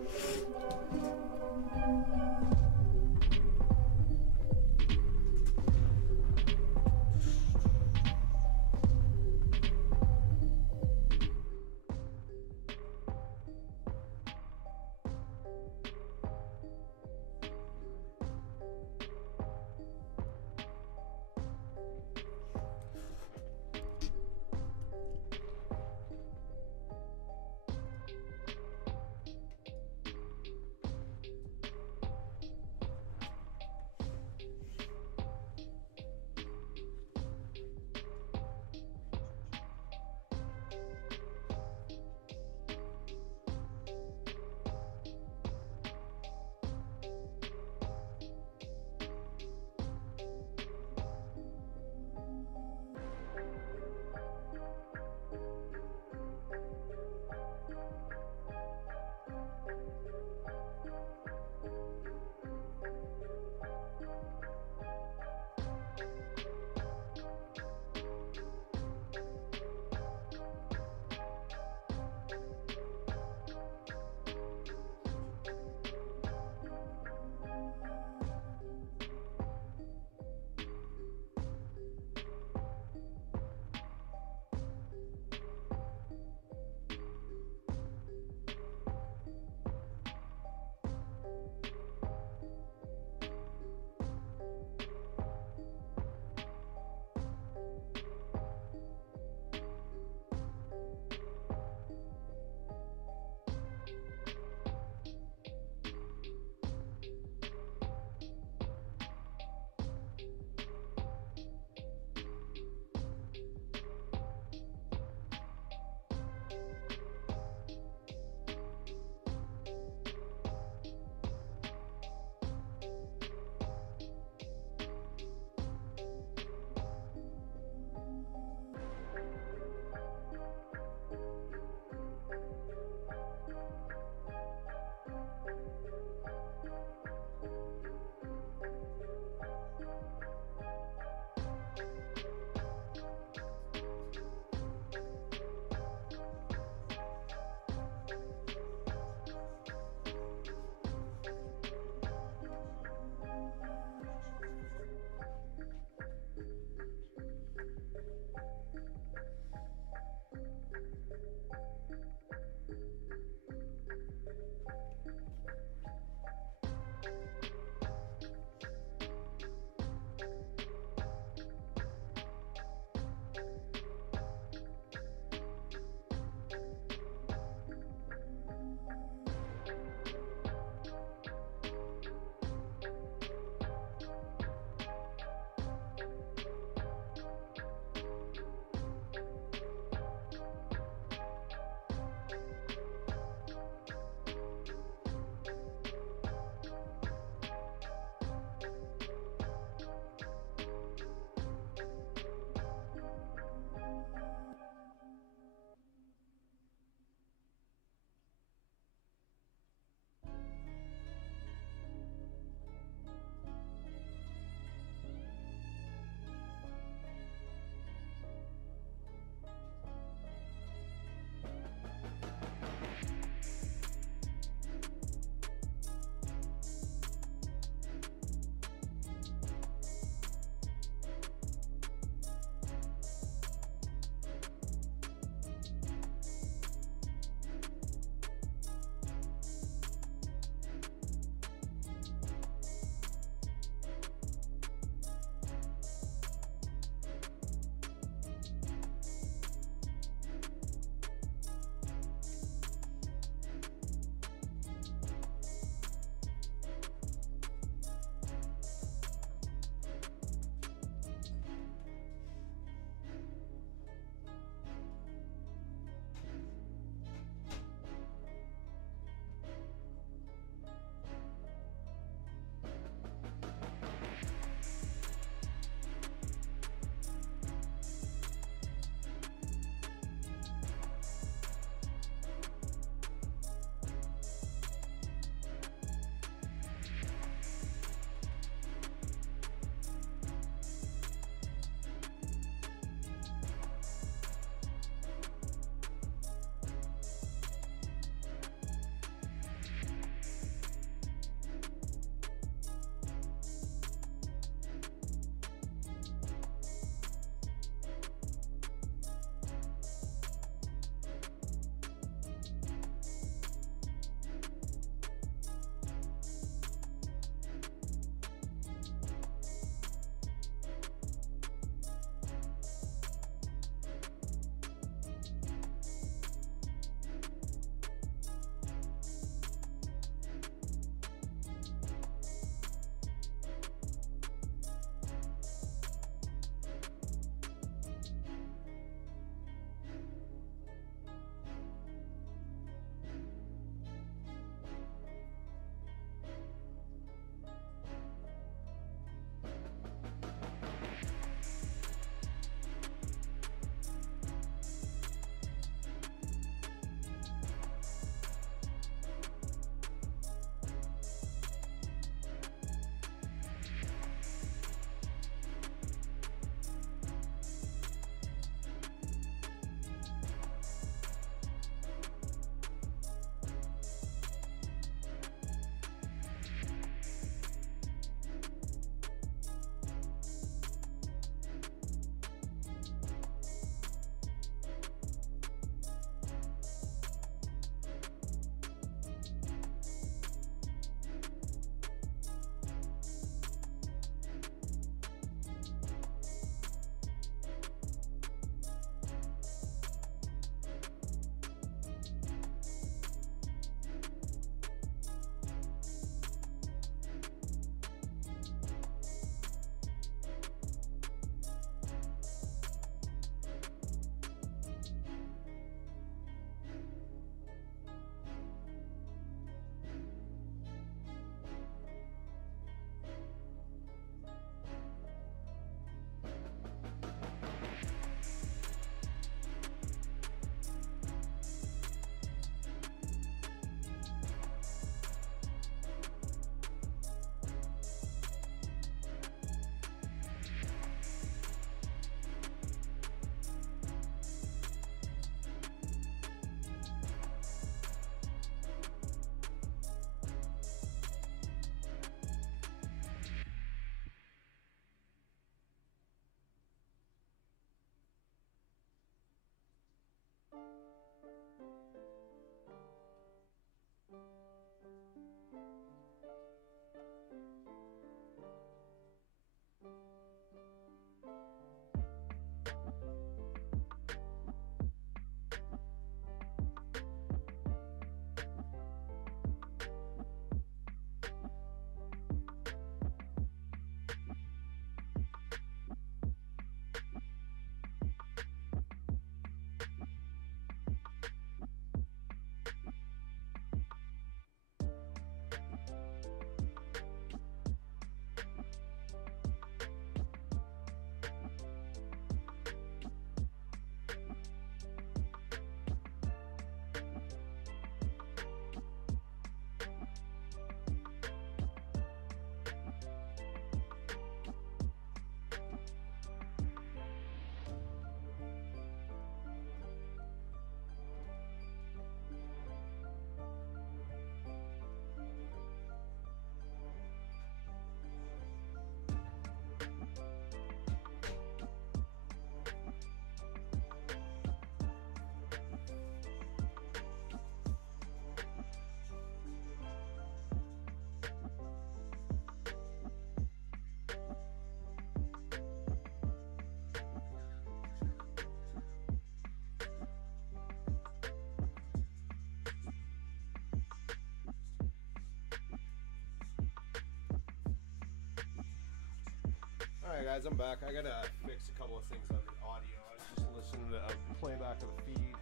Alright guys, I'm back. I gotta fix a couple of things on the audio. I was just listening to a playback of the feed.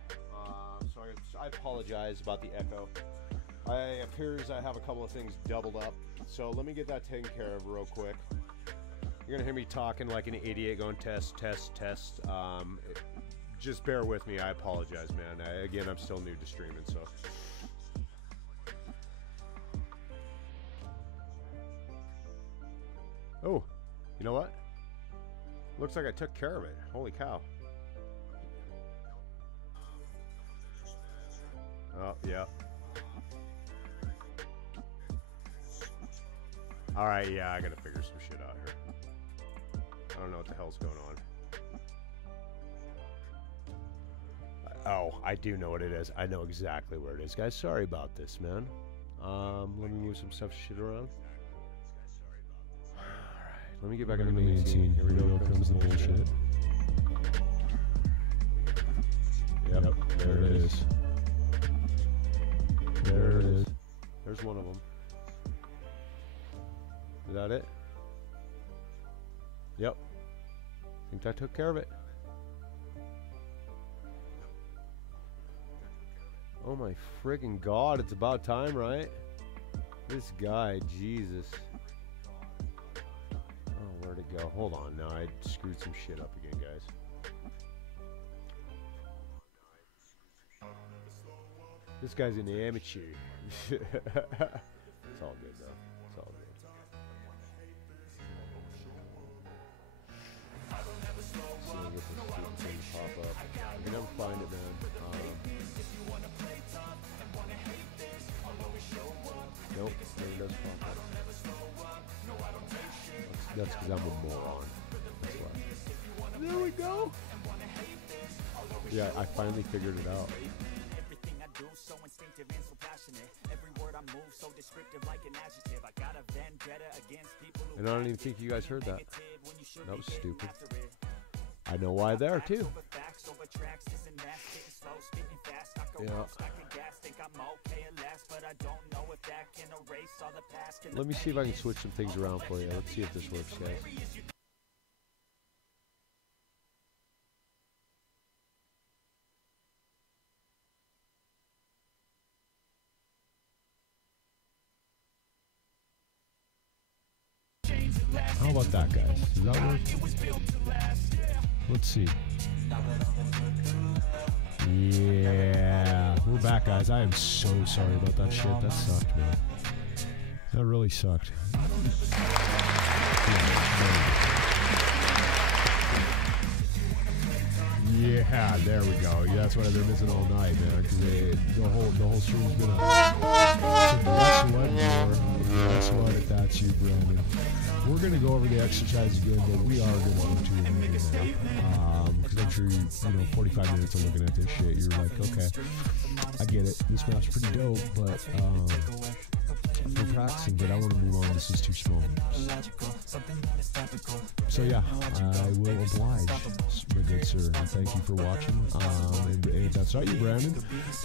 So I apologize about the echo. It appears I have a couple of things doubled up. So let me get that taken care of real quick. You're gonna hear me talking like an idiot going test, test, test. Just bear with me. I apologize, man. Again, I'm still new to streaming, so. Oh, you know what? Looks like I took care of it. Holy cow. Oh, yeah. Alright, yeah, I gotta figure some shit out here. I don't know what the hell's going on. Oh, I do know what it is. I know exactly where it is. Guys, sorry about this, man. Let me move some shit around. Let me get back into the main scene. Here we go. Comes the bullshit. Yep, there it is. There it is. There's one of them. Is that it? Yep. I think that took care of it. Oh my friggin' god, it's about time, right? This guy, Jesus. Where'd it go? Hold on, no, I screwed some shit up again, guys. This guy's an amateur. It's all good, though. It's all good. So I get this stupid thing to pop up. I can never find it, man. Nope, it does pop up. That's because I'm a moron. That's why. There we go. Yeah, I finally figured it out. Everything I do so instinctive and so passionate. Every word I move so descriptive like an adjective. I got a vendetta against people who. And I don't even think you guys heard that. That was stupid. I know why there too. Yeah. Let me see if I can switch some things around for you. Let's see if this works, guys. How about that, guys? Does that work? Let's see. Yeah, we're back, guys. I am so sorry about that shit. That sucked, man. That really sucked. Yeah, there we go. Yeah, that's what I've been missing all night, man. Because the whole stream's been guess what? If that's you, Brandon. We're going to go over the exercise again, but we are going to go to it now. Because I'm sure, 45 minutes of looking at this shit, you're like, okay, I get it. This map's pretty dope, but we're practicing, but I want to move on. This is too small. So yeah, I will oblige, my good sir, and thank you for watching. And if that's not you, Brandon,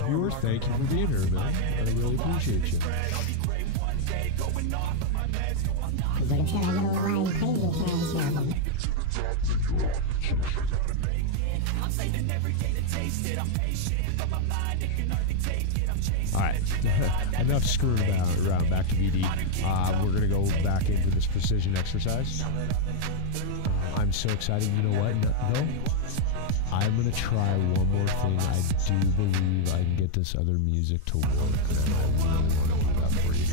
viewers, thank you for being here, man. I really appreciate you. But instead I know why I'm crazy Alright, enough screwing around. Back to VD. We're going to go back into this precision exercise. I'm so excited. You know what? No. I'm going to try one more thing. I do believe I can get this other music to work, and I really want to do that for you.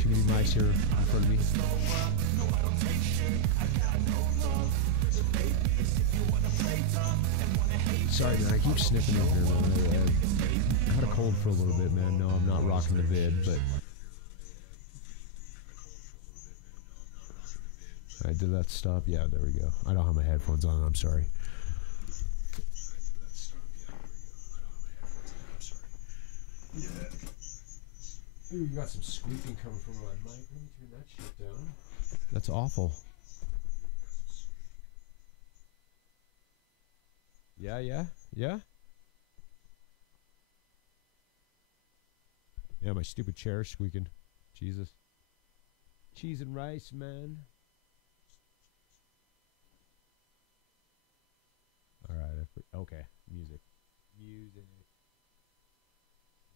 Too many mics here in front of me. Sorry, man. I keep sniffing in here, man. I had a cold for a little bit, man. No, I'm not rocking the vid, but did that stop? Yeah, there we go. I don't have my headphones on. I'm sorry. Ooh, you got some squeaking coming from my mic. Let me turn that shit down. That's awful. Yeah. Yeah, my stupid chair squeaking. Jesus. Cheese and rice, man. All right. Okay. Music. Music.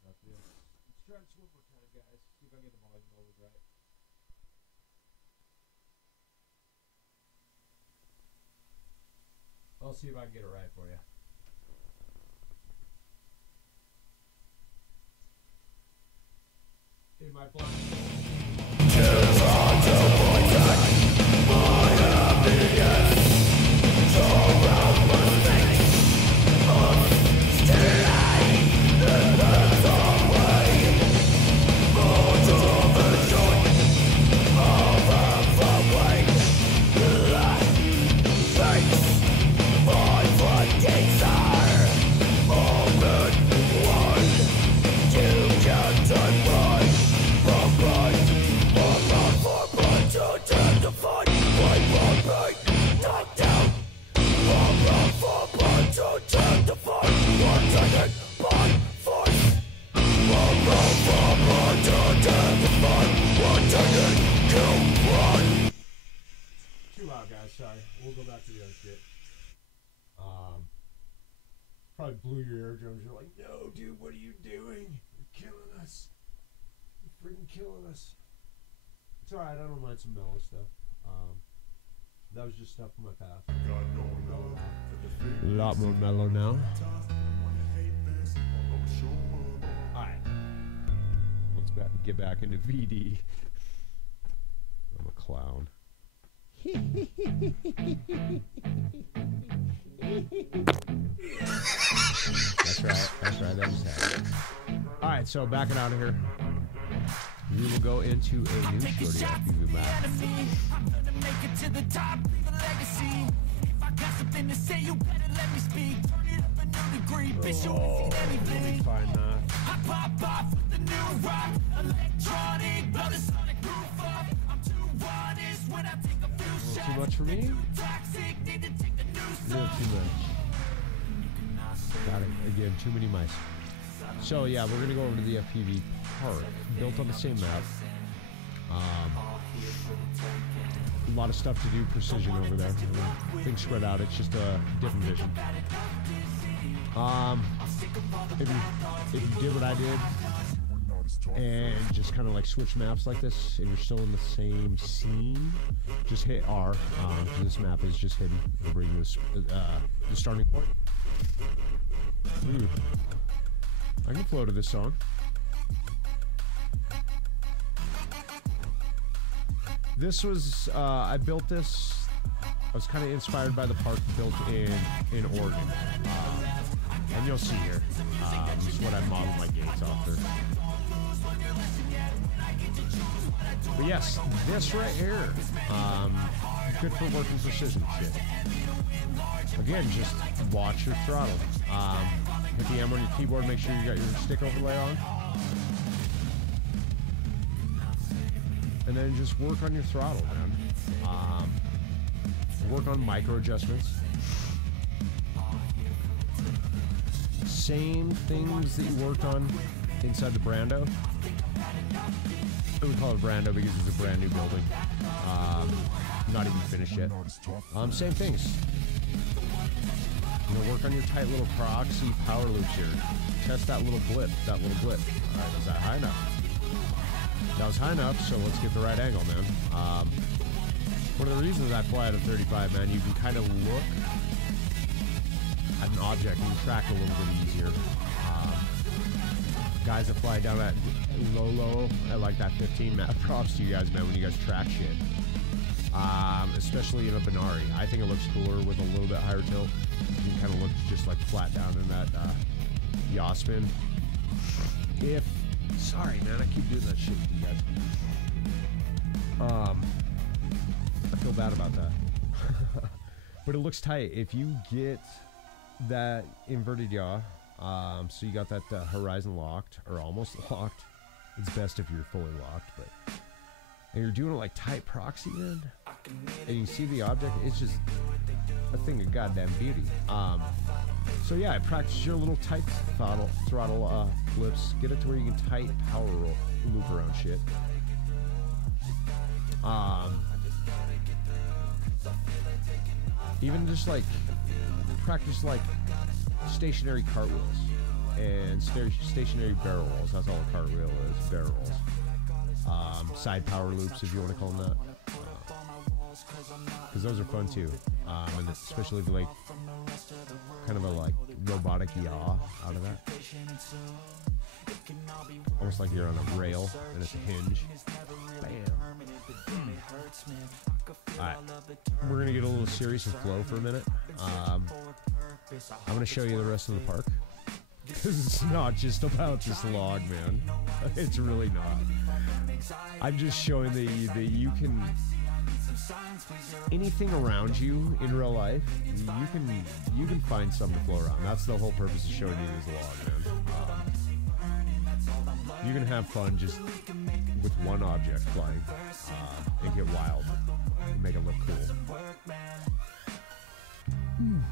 Let's try this one more time, guys. See if I can get the volume levels right. I'll see if I can get it right for you. In my blood. Sorry, we'll go back to the other shit. Probably blew your eardrums. You're like, no, dude, what are you doing? You're killing us. You're freaking killing us. It's alright, I don't mind some mellow stuff. That was just stuff from my past. A lot more mellow now. Alright. Let's get back into VD. I'm a clown. That's right, that was that. Alright, so backing out of here. We will go into a new ShortyFPV map. Oh, let me find that. Too much for me? No, too much. Got it. Again, too many mice. So yeah, we're gonna go over to the FPV park, built on the same map. A lot of stuff to do, precision over there. Things spread out. It's just a different vision. If you did what I did and just kind of like switch maps like this, and you're still in the same scene, just hit R. Because this map is just hidden. It'll bring you the starting point. I can flow to this song. This was, I built this, I was kind of inspired by the park built in Oregon. And you'll see here, this is what I modeled my gates after. But yes, this right here, good for working precision shit. Again, just watch your throttle. Hit the M on your keyboard, make sure you got your stick overlay on. And then just work on your throttle, man. Work on micro adjustments. Same things that you worked on inside the Brando. We call it Brando because it's a brand new building. Not even finished yet. Same things. You know, work on your tight little proxy power loops here. Test that little blip, Alright, is that high enough? That was high enough, so let's get the right angle, man. One of the reasons I fly at a 35, man, you can kind of look at an object and track a little bit easier. Guys that fly down at low, at like that 15, man, props to you guys, man, when you guys track shit. Especially in a binary. I think it looks cooler with a little bit higher tilt. You can kind of look just like flat down in that yaw spin. Sorry, man, I keep doing that shit with you guys. I feel bad about that. But it looks tight. If you get that inverted yaw, so you got that horizon locked, or almost locked. It's best if you're fully locked, but... And you're doing it like tight proxy, man. And you see the object, it's just a thing of goddamn beauty. So yeah, I practice your little tight throttle flips. Get it to where you can tight power loop around shit. Even just like practice like stationary cartwheels and stationary barrel rolls. That's all a cartwheel is, barrel rolls. Side power loops, if you want to call them that. Because those are fun too. And especially like kind of a like robotic yaw out of that. Almost like you're on a rail and it's a hinge. Bam. Alright, we're going to get a little serious and flow for a minute. I'm going to show you the rest of the park. Because it's not just about this log, man. It's really not. I'm just showing that you can... anything around you in real life, you can find something to flow around. That's the whole purpose of showing you this log, man. You can have fun just with one object flying and get wild and make it look cool. And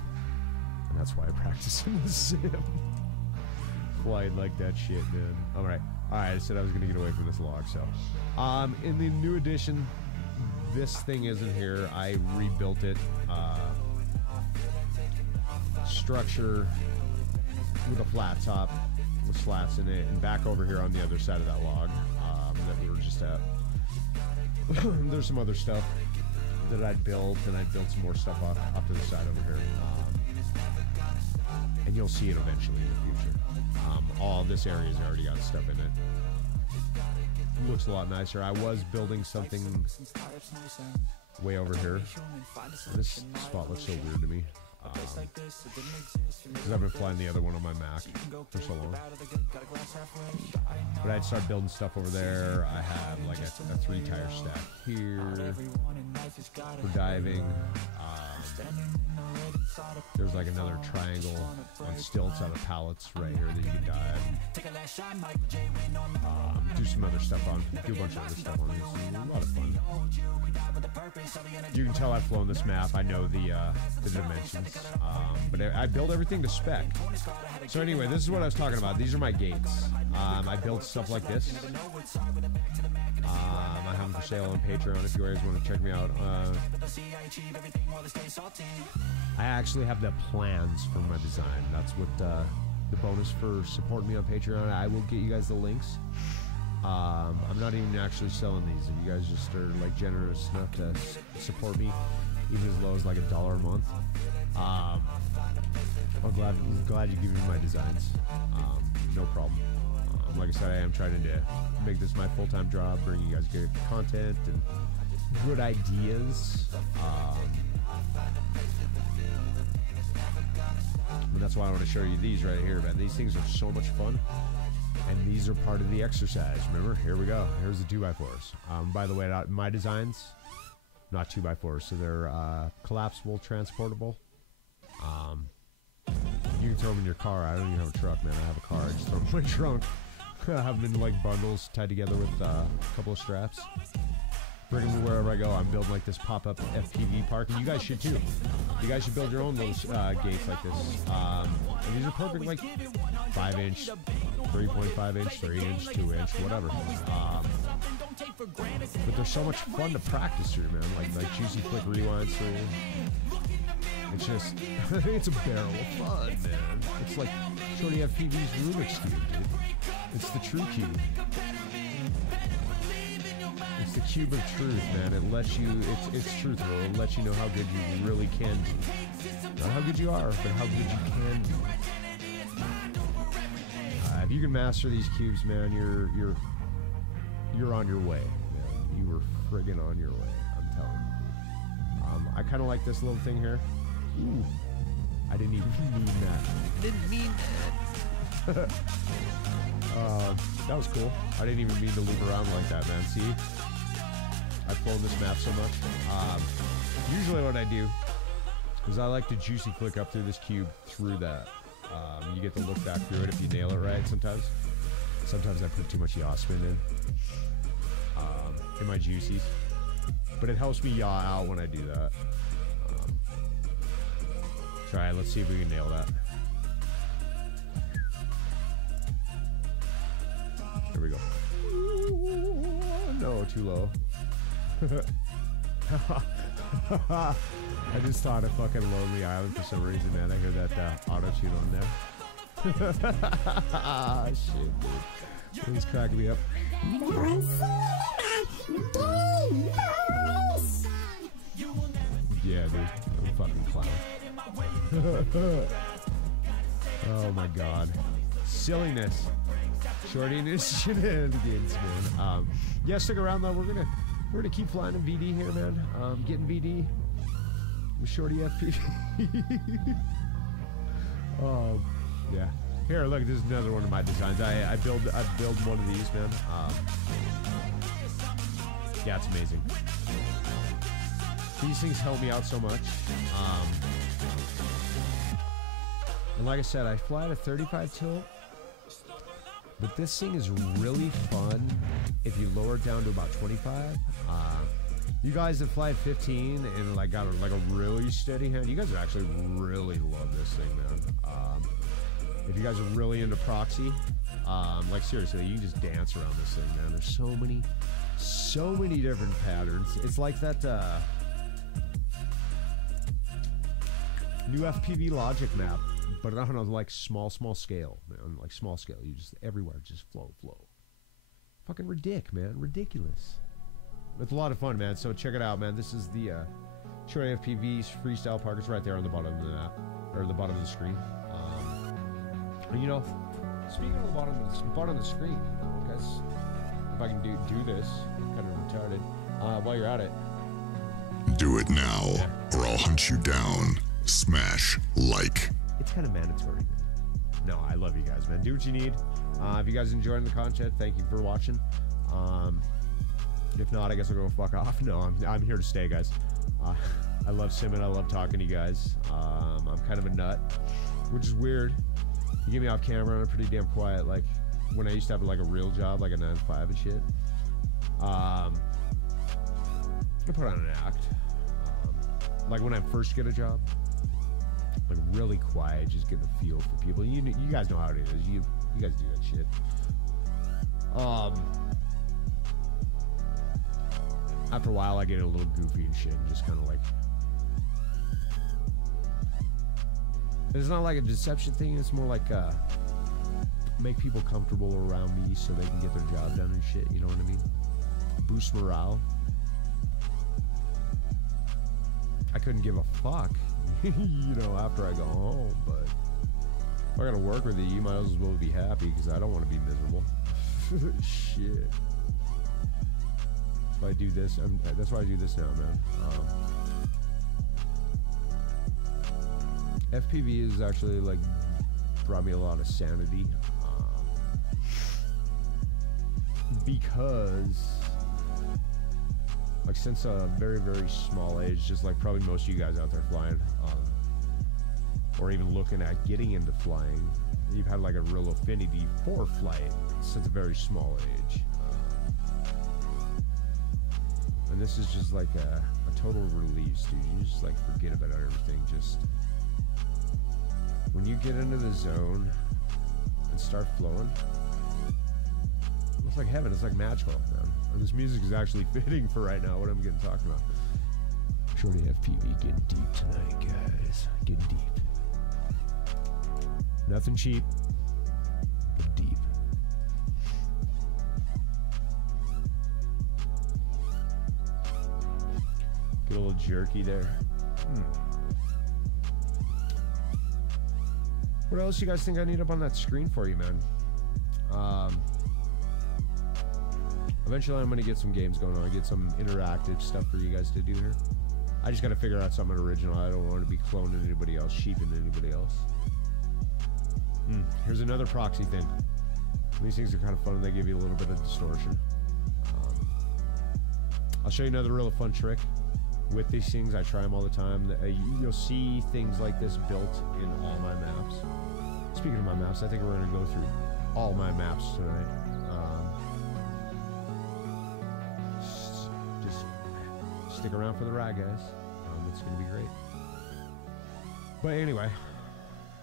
that's why I practice in the sim. Flying like that shit, man. Alright, I said I was gonna get away from this log, so. In the new edition, this thing isn't here. I rebuilt it. Structure with a flat top with slats in it, and back over here on the other side of that log that we were just at. There's some other stuff that I built, and I built some more stuff off to the side over here. And you'll see it eventually in the future. All this area's already got stuff in it. Looks a lot nicer. I was building something way over here. This spot looks so weird to me. Because I've been flying the other one on my Mac for so long. But I'd start building stuff over there. I have like a 3-tire stack here for diving. There's like another triangle on stilts out of pallets right here that you can dive. Do some other stuff on. Do a bunch of other stuff on. It's a lot of fun. You can tell I've flown this map. I know the dimensions. But I build everything to spec. So anyway, this is what I was talking about. These are my gates. I built stuff like this. I have them for sale on Patreon if you guys want to check me out. I actually have the plans for my design. That's what the bonus for supporting me on Patreon. I will get you guys the links. I'm not even actually selling these. If you guys just are like generous enough to support me, even as low as like $1 a month, I'm glad you give me my designs. No problem. Like I said, I am trying to make this my full-time job, bring you guys good content and good ideas. And that's why I want to show you these right here, man. These things are so much fun, and these are part of the exercise. Remember? Here we go. Here's the 2x4s. By the way, my designs, not 2x4s, so they're collapsible, transportable. You can throw them in your car. I don't even have a truck, man. I have a car. I just throw them in my trunk. I have them in like bundles tied together with a couple of straps. Bring them wherever I go. I'm building like this pop-up FPV park, and you guys should too. You guys should build your own little gates like this. And these are perfect, like 5-inch, 3.5-inch, 3-inch, 2-inch, whatever. But they're so much fun to practice through, man. Like juicy flick rewinds through. It's just, it's a barrel of fun, man. It's like ShortyFPV's Rubik's Cube, dude. It's the true cube. It's the cube of truth, man. It lets you, it's truthful. It lets you know how good you really can be. Not how good you are, but how good you can be. If you can master these cubes, man, you're on your way, man. You were friggin' on your way, I'm telling you. I kind of like this little thing here. Ooh, I didn't even mean that. Didn't mean that. That was cool. I didn't even mean to loop around like that, man. See? I've flown this map so much. Usually what I do is I like to juicy click up through this cube through that. You get to look back through it if you nail it right sometimes. Sometimes I put too much yaw spin in my juicies. But it helps me yaw out when I do that. Try it. Let's see if we can nail that. we go. No, too low. I just thought of fucking Lonely Island for some reason, man. I heard that auto-tune on there. Shit, dude. It was cracking me up. Yeah, dude. I'm a fucking clown. Oh my god. Silliness. Shorty and his shenanigans, man. Yeah, stick around though. We're gonna keep flying in VD here, man. Getting VD with ShortyFPV. Yeah. Here, look, this is another one of my designs. I build one of these, man. Yeah, it's amazing. These things help me out so much. And like I said, I fly at a 35 tilt. But this thing is really fun if you lower it down to about 25. You guys that fly at 15 and like got like a really steady hand, you guys would actually really love this thing, man. If you guys are really into proxy, like seriously, you can just dance around this thing, man. There's so many different patterns. It's like that new FPV logic map, but on a like small scale, man. Like small scale, you just everywhere, just flow. Fucking ridiculous. It's a lot of fun, man. So check it out, man. This is the ShortyFPV's freestyle park. It's right there on the bottom of the map, or the bottom of the screen. And you know, speaking of the bottom of the screen, you know, guys, if I can do this, I'm kind of retarded. While you're at it, do it now, or I'll hunt you down. Smash like. It's kind of mandatory. No, I love you guys, man. Do what you need. If you guys enjoying the content, thank you for watching. If not, I guess I'll go fuck off. No, I'm here to stay, guys. I love simming. I love talking to you guys. I'm kind of a nut, which is weird. You get me off camera, I'm pretty damn quiet. Like when I used to have like a real job, like a 9 to 5 and shit. I put on an act. Like when I first get a job, like really quiet, just get the feel for people. You guys know how it is. You guys do that shit. After a while, I get a little goofy and shit, and just kind of like. It's not like a deception thing. It's more like make people comfortable around me so they can get their job done and shit. You know what I mean? Boost morale. I couldn't give a fuck, you know, after I go home. But if I gotta work with you, you might as well be happy because I don't want to be miserable. Shit. That's why I do this. That's why I do this now, man. FPV has actually like brought me a lot of sanity because like since a very small age, just like probably most of you guys out there flying or even looking at getting into flying, you've had like a real affinity for flight since a very small age, and this is just like a total release, dude. You just like forget about everything. Just when you get into the zone and start flowing, it's like heaven. It's like magical, man. And this music is actually fitting for right now what I'm getting talking about. ShortyFPV getting deep tonight, guys. Getting deep. Nothing cheap, but deep. Get a little jerky there. What else you guys think I need up on that screen for you, man? Eventually I'm going to get some games going on, get some interactive stuff for you guys to do here. I just got to figure out something original. I don't want to be cloning anybody else, sheeping anybody else. Here's another proxy thing. These things are kind of fun. They give you a little bit of distortion. I'll show you another real fun trick with these things. I try them all the time. You'll see things like this built in all my maps. Speaking of my maps, I think we're going to go through all my maps tonight. Just stick around for the ride, guys. It's going to be great. But anyway,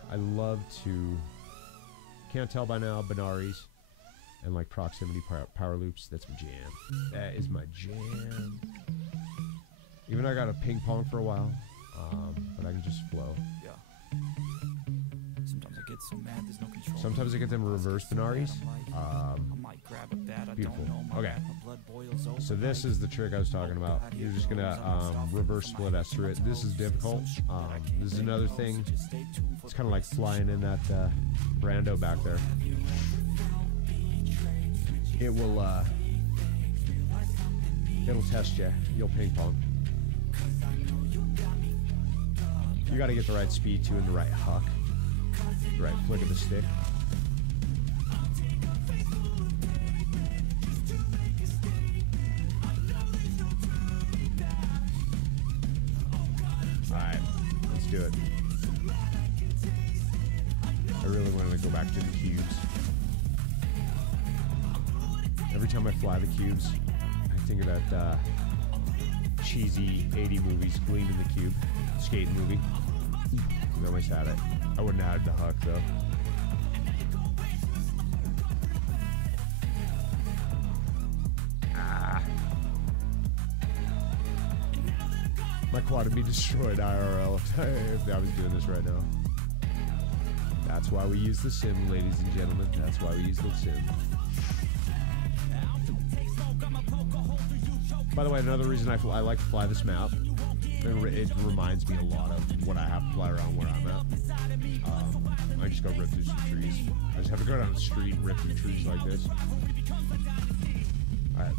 I love to, can't tell by now, Benares. and like proximity power loops. That's my jam. That is my jam. Even though I got a ping pong for a while, but I can just flow. Yeah. Sometimes I get so mad there's no control. Sometimes I get them reverse binaries. I might grab a bat, I Beautiful. don't know. Okay. My blood boils over. So this is the trick I was talking about. You're just gonna reverse split S through it. This is difficult. This is another thing. It's kind of like flying in that Brando back there. It will it'll test you. You'll ping pong. You got to get the right speed too and the right huck, the right flick of the stick. Alright, let's do it. I really wanted to go back to the cubes. Every time I fly the cubes, I think of that cheesy 80 movies, Gleam in the Cube, skating movie. I always had it. I wouldn't have had the huck though. My quad would be destroyed IRL if I was doing this right now. That's why we use the sim, ladies and gentlemen. That's why we use the sim. By the way, another reason I like to fly this map, it reminds me a lot of what I have to fly around where I'm at. I just go rip through some trees. I just have to go down the street and rip through trees like this. Alright.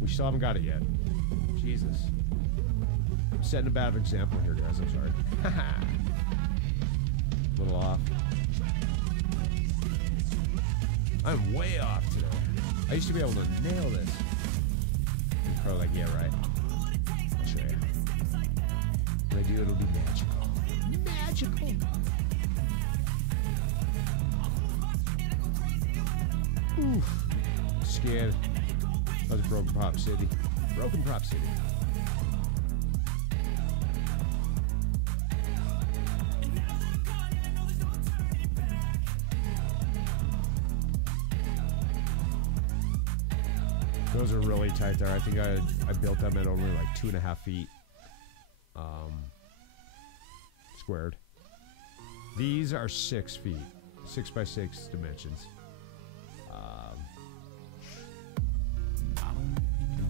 We still haven't got it yet. Jesus. I'm setting a bad example here, guys. I'm sorry. A little off. I'm way off today. I used to be able to nail this. You're probably like, yeah, right. I'll show you. When I do, it'll be magical. Magical! Oof. Scared. That was Broken Prop City. Broken Prop City. Those are really tight there. I think I built them at only like 2.5 feet squared. These are 6 feet, 6 by 6 dimensions.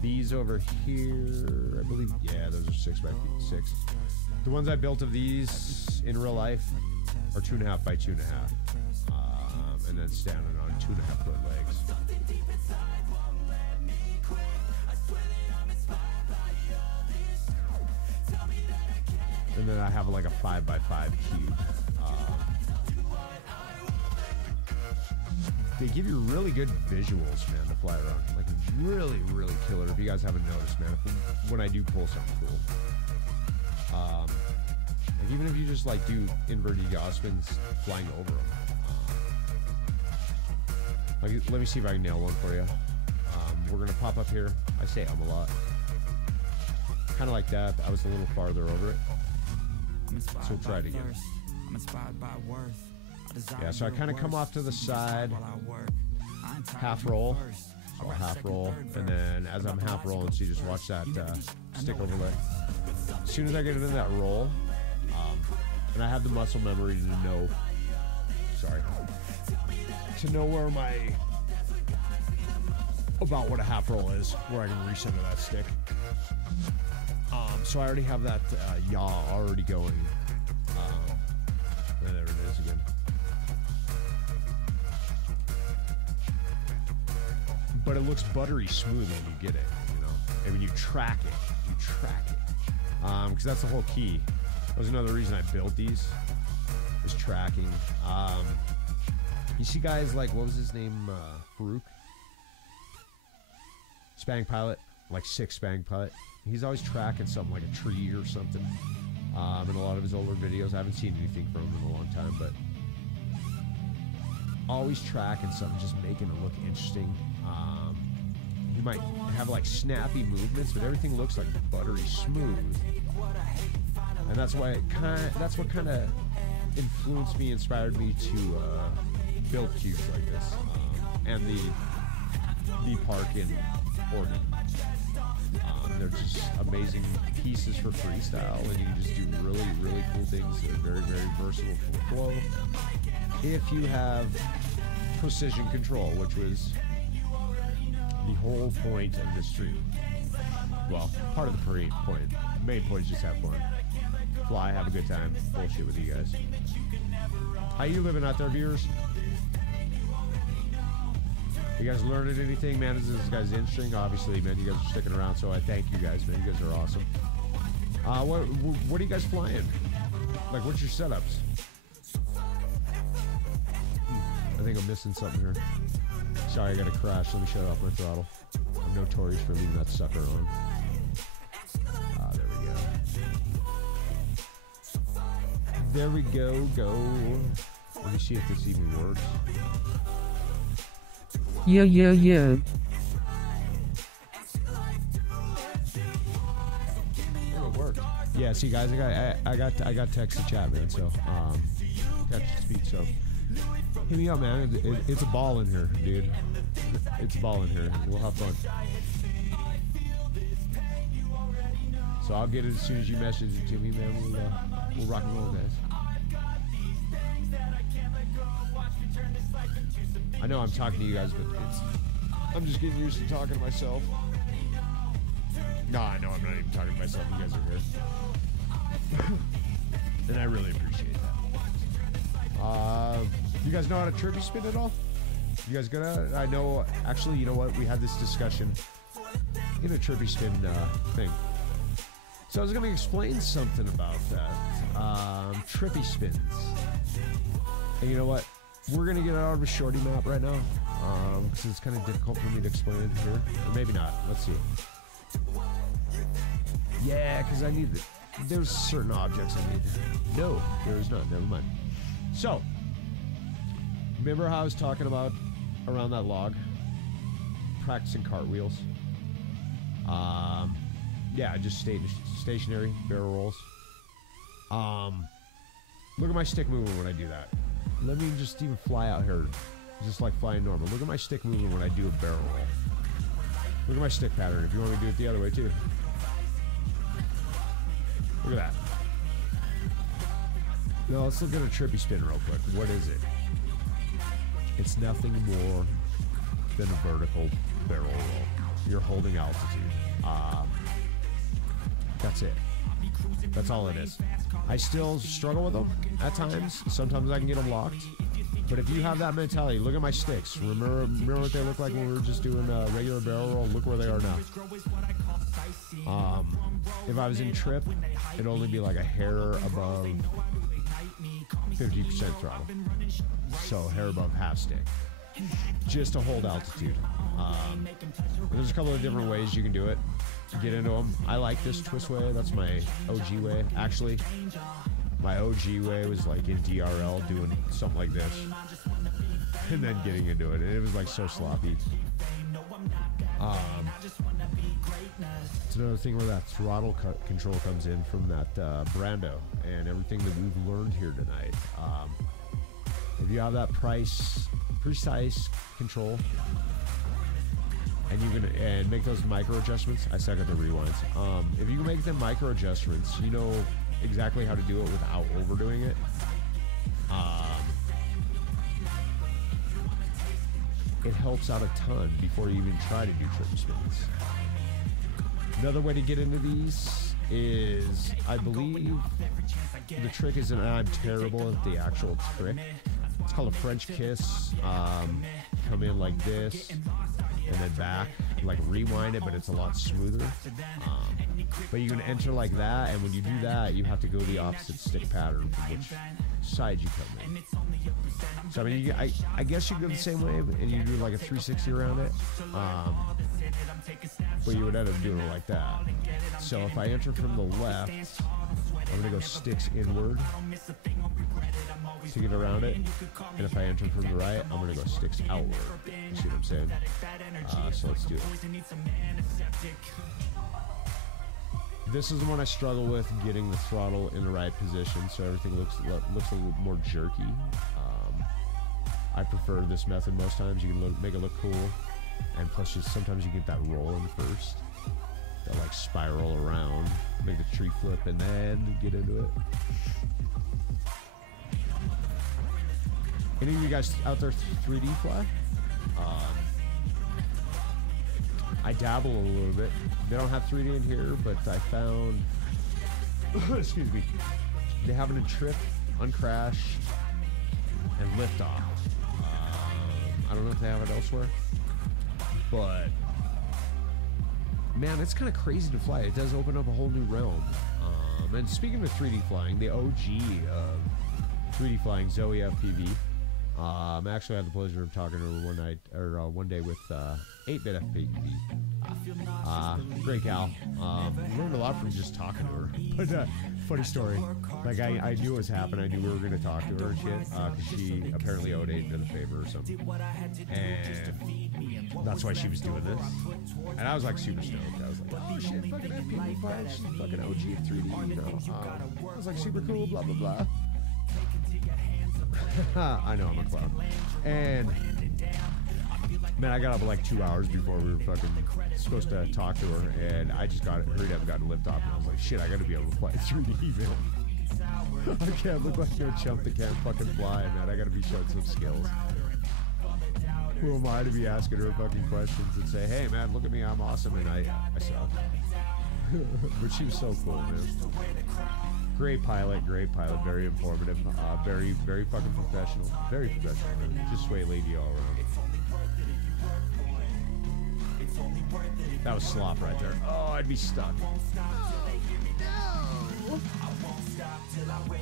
These over here, I believe, yeah, those are 6 by 6. The ones I built of these in real life are 2.5 by 2.5, and then standing on 2.5 foot legs. And then I have like a 5 by 5 cube. They give you really good visuals, man, to fly around. Like, really, really killer. If you guys haven't noticed, man, when I do pull something cool. Like, even if you just, like, do inverted yaw spins flying over them. Like, let me see if I can nail one for you. We're going to pop up here. I say a lot. Kind of like that. I was a little farther over it. So we'll try it again. I'm inspired by worth. Yeah, so I kind of come off to the side, half roll, so I'll half roll, and then as I'm half rolling, so you just watch that stick overlay. As soon as I get into that roll, and I have the muscle memory to know, to know where about what a half roll is, where I can recenter that stick. So I already have that yaw already going. There it is again. But it looks buttery smooth when you get it, you know. And when you track it, because that's the whole key. That was another reason I built these, is tracking. You see guys like, what was his name, Farouk? Spang Pilot, like 6 Spang Pilot. He's always tracking something like a tree or something. In a lot of his older videos, I haven't seen anything from him in a long time, but always tracking something, just making it look interesting. You might have like snappy movements, but everything looks like buttery smooth, and that's why that's what kind of inspired me to build cubes like this, and the park in Oregon. They're just amazing pieces for freestyle, and you can just do really, really cool things that are very, very versatile for flow. If you have precision control, which was the whole point of this stream. Well, part of the point. The main point is just have fun. Fly, have a good time, bullshit with you guys. How you living out there, viewers? You guys learning anything, man? Is this guy's interesting? Obviously, man, you guys are sticking around, so I thank you guys, man. You guys are awesome. What are you guys flying? Like, what's your setups? I think I'm missing something here. Sorry, I got to crash. Let me shut off my throttle. I'm notorious for leaving that sucker on. There we go. There we go. Let me see if this even works. Yeah. Oh, it worked. Yeah, see, guys, I got text to chat, man. So, text to speak. So, hit me up, man. It's a ball in here, dude. It's a ball in here. We'll have fun. So I'll get it as soon as you message it to me, man. We'll rock and roll, guys. I know I'm talking to you guys, but I'm just getting used to talking to myself. No, I know I'm not even talking to myself. You guys are here. And I really appreciate that. You guys know how to trippy spin at all? You guys good at it? I know, actually, you know what? We had this discussion in a trippy spin thing. So I was going to explain something about that. Trippy spins. And you know what? We're going to get out of a shorty map right now. Because it's kind of difficult for me to explain it here. Or maybe not. Let's see. Yeah, because I need... There's certain objects I need. No, there is not. Never mind. So, remember how I was talking about around that log? Practicing cartwheels. Yeah, just stationary barrel rolls. Look at my stick movement when I do that. Let me just even fly out here, just like flying normal. Look at my stick movement when I do a barrel roll. Look at my stick pattern if you want me to do it the other way too. Look at that. Now let's look at a trippy spin real quick. What is it? It's nothing more than a vertical barrel roll. You're holding altitude. That's it. That's all it is. I still struggle with them at times. Sometimes I can get them locked. But if you have that mentality, look at my sticks. Remember what they look like when we were just doing a regular barrel roll? Look where they are now. If I was in trip, it'd only be like a hair above 50% throttle. So hair above half stick. Just to hold altitude. There's a couple of different ways you can do it. Get into them. I like this twist way. That's my OG way. Actually, my OG way was like in DRL doing something like this. And then getting into it. And it was like so sloppy. It's another thing where that throttle control comes in from that Brando and everything that we've learned here tonight. If you have that precise control and you can make those micro adjustments, I suck at the rewinds. If you can make them micro adjustments, you know exactly how to do it without overdoing it. It helps out a ton before you even try to do triple spins. Another way to get into these is, I believe the trick is, and I'm terrible at the actual trick. It's called a French kiss. Come in like this, and then back, like rewind it, but it's a lot smoother. But you can enter like that, and when you do that, you have to go the opposite stick pattern from which side you come in. So I mean, I guess you go the same way, and you do like a 360 around it. But you would end up doing it like that. So if I enter from the left, I'm gonna go sticks inward to get around it, and if I enter from the right, I'm gonna go sticks outward. You see what I'm saying? So let's do it. This is the one I struggle with, getting the throttle in the right position, so everything looks a little more jerky. I prefer this method most times. You can make it look cool. And plus, just sometimes you get that roll in first. That like spiral around, make the tree flip, and then get into it. Any of you guys out there 3D fly? I dabble a little bit. They don't have 3D in here, but I found, excuse me, they have it in trip, uncrash, and liftoff. I don't know if they have it elsewhere, but man, it's kind of crazy to fly. It does open up a whole new realm. And speaking of 3D flying, the OG of 3D flying, ShortyFPV. Actually, I had the pleasure of talking to her one night or one day with 8-bit FPV. Great gal. Learned a lot from just talking to her. But funny story. Like I knew what was happening. I knew we were going to talk to her and shit because she apparently owed 8-bit a favor or something. And that's why she was doing this. And I was like super stoked. I was like, oh shit, fucking FPV flying. She's fucking OG of 3D, you know. I was like super cool, blah blah blah. I know I'm a clown. And man, I got up like 2 hours before we were fucking supposed to talk to her, and I just hurried up and got to lift off, and I was like, shit, I gotta be able to fly 3D, man. I can't look like a chump that can't fucking fly, man. I gotta be showing some skills. Who am I to be asking her fucking questions and say, hey man, look at me, I'm awesome, and I suck. But she was so cool, man. Great pilot, very informative, very fucking professional, very professional, man. Just sweet lady all around. That was slop right there. Oh, I'd be stuck. No.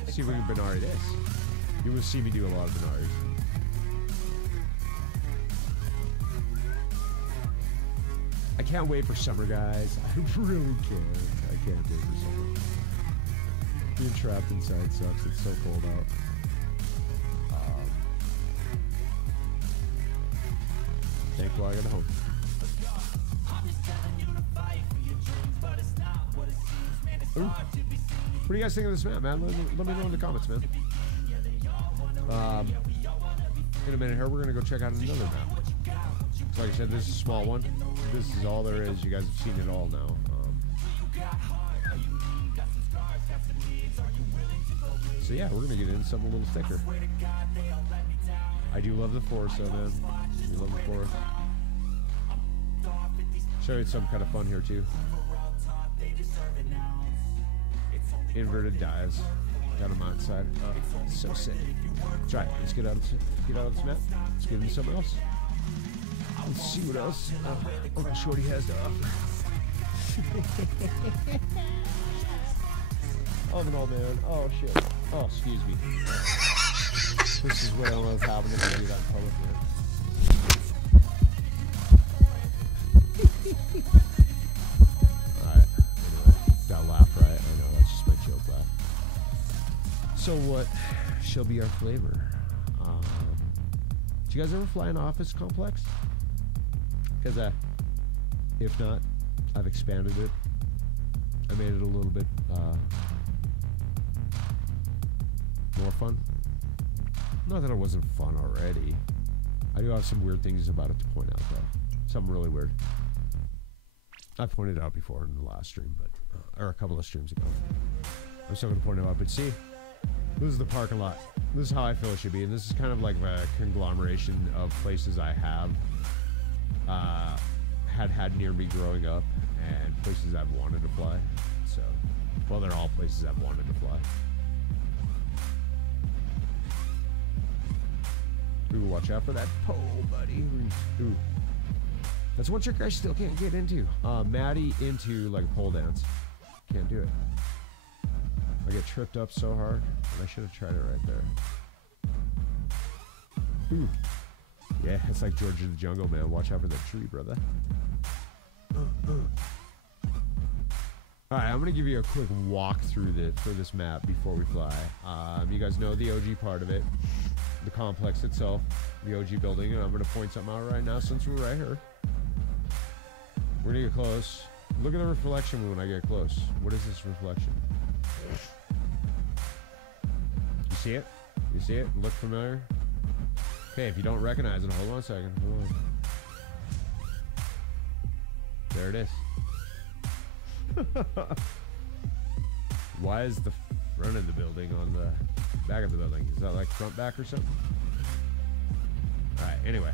See if we can Benari this. You will see me do a lot of Benaris. I can't wait for summer, guys. I really can't. I can't wait for summer. Being trapped inside sucks. It's so cold out. Thankful I got home. Ooh. What do you guys think of this map, man? Let me know in the comments, man. In a minute here, we're going to go check out another map. So like I said, this is a small one. This is all there is. You guys have seen it all now. So yeah, we're going to get into something a little thicker. I do love the forest though, man. I love the forest. Show you some kind of fun here too. Inverted dives. Got them outside. So sick. Try it. Let's get out of this map. Let's get into something else. Let's see what else Uncle Shorty has to offer. Oh no, man. Oh shit. Oh, excuse me. This is what I was happening to do that in public, man. Alright. Anyway, that laugh, right? I know, that's just my joke laugh. So what shall be our flavor? Do you guys ever fly an office complex? Because if not, I've expanded it. I made it a little bit more fun. Not that it wasn't fun already. I do have some weird things about it to point out, though. Something really weird. I pointed it out before in the last stream, but or a couple of streams ago. I'm still going to point it out, but see, this is the parking lot. This is how I feel it should be, and this is kind of like a conglomeration of places I have had near me growing up, and places I've wanted to fly. So, well, they're all places I've wanted to fly. Ooh, watch out for that pole, buddy. Ooh. That's one trick I still can't get into. Maddie into like a pole dance. Can't do it. I get tripped up so hard, and I should have tried it right there. Ooh. Yeah, it's like George of the Jungle, man. Watch out for that tree, brother. Alright, I'm going to give you a quick walk through for this map before we fly. You guys know the OG part of it. The complex itself. The OG building. And I'm going to point something out right now since we're right here. We're going to get close. Look at the reflection when I get close. What is this reflection? You see it? You see it? Look familiar? Okay, if you don't recognize it, hold on a second. Hold on. There it is. Why is the front of the building on the back of the building? Is that like front back or something? Alright, anyway.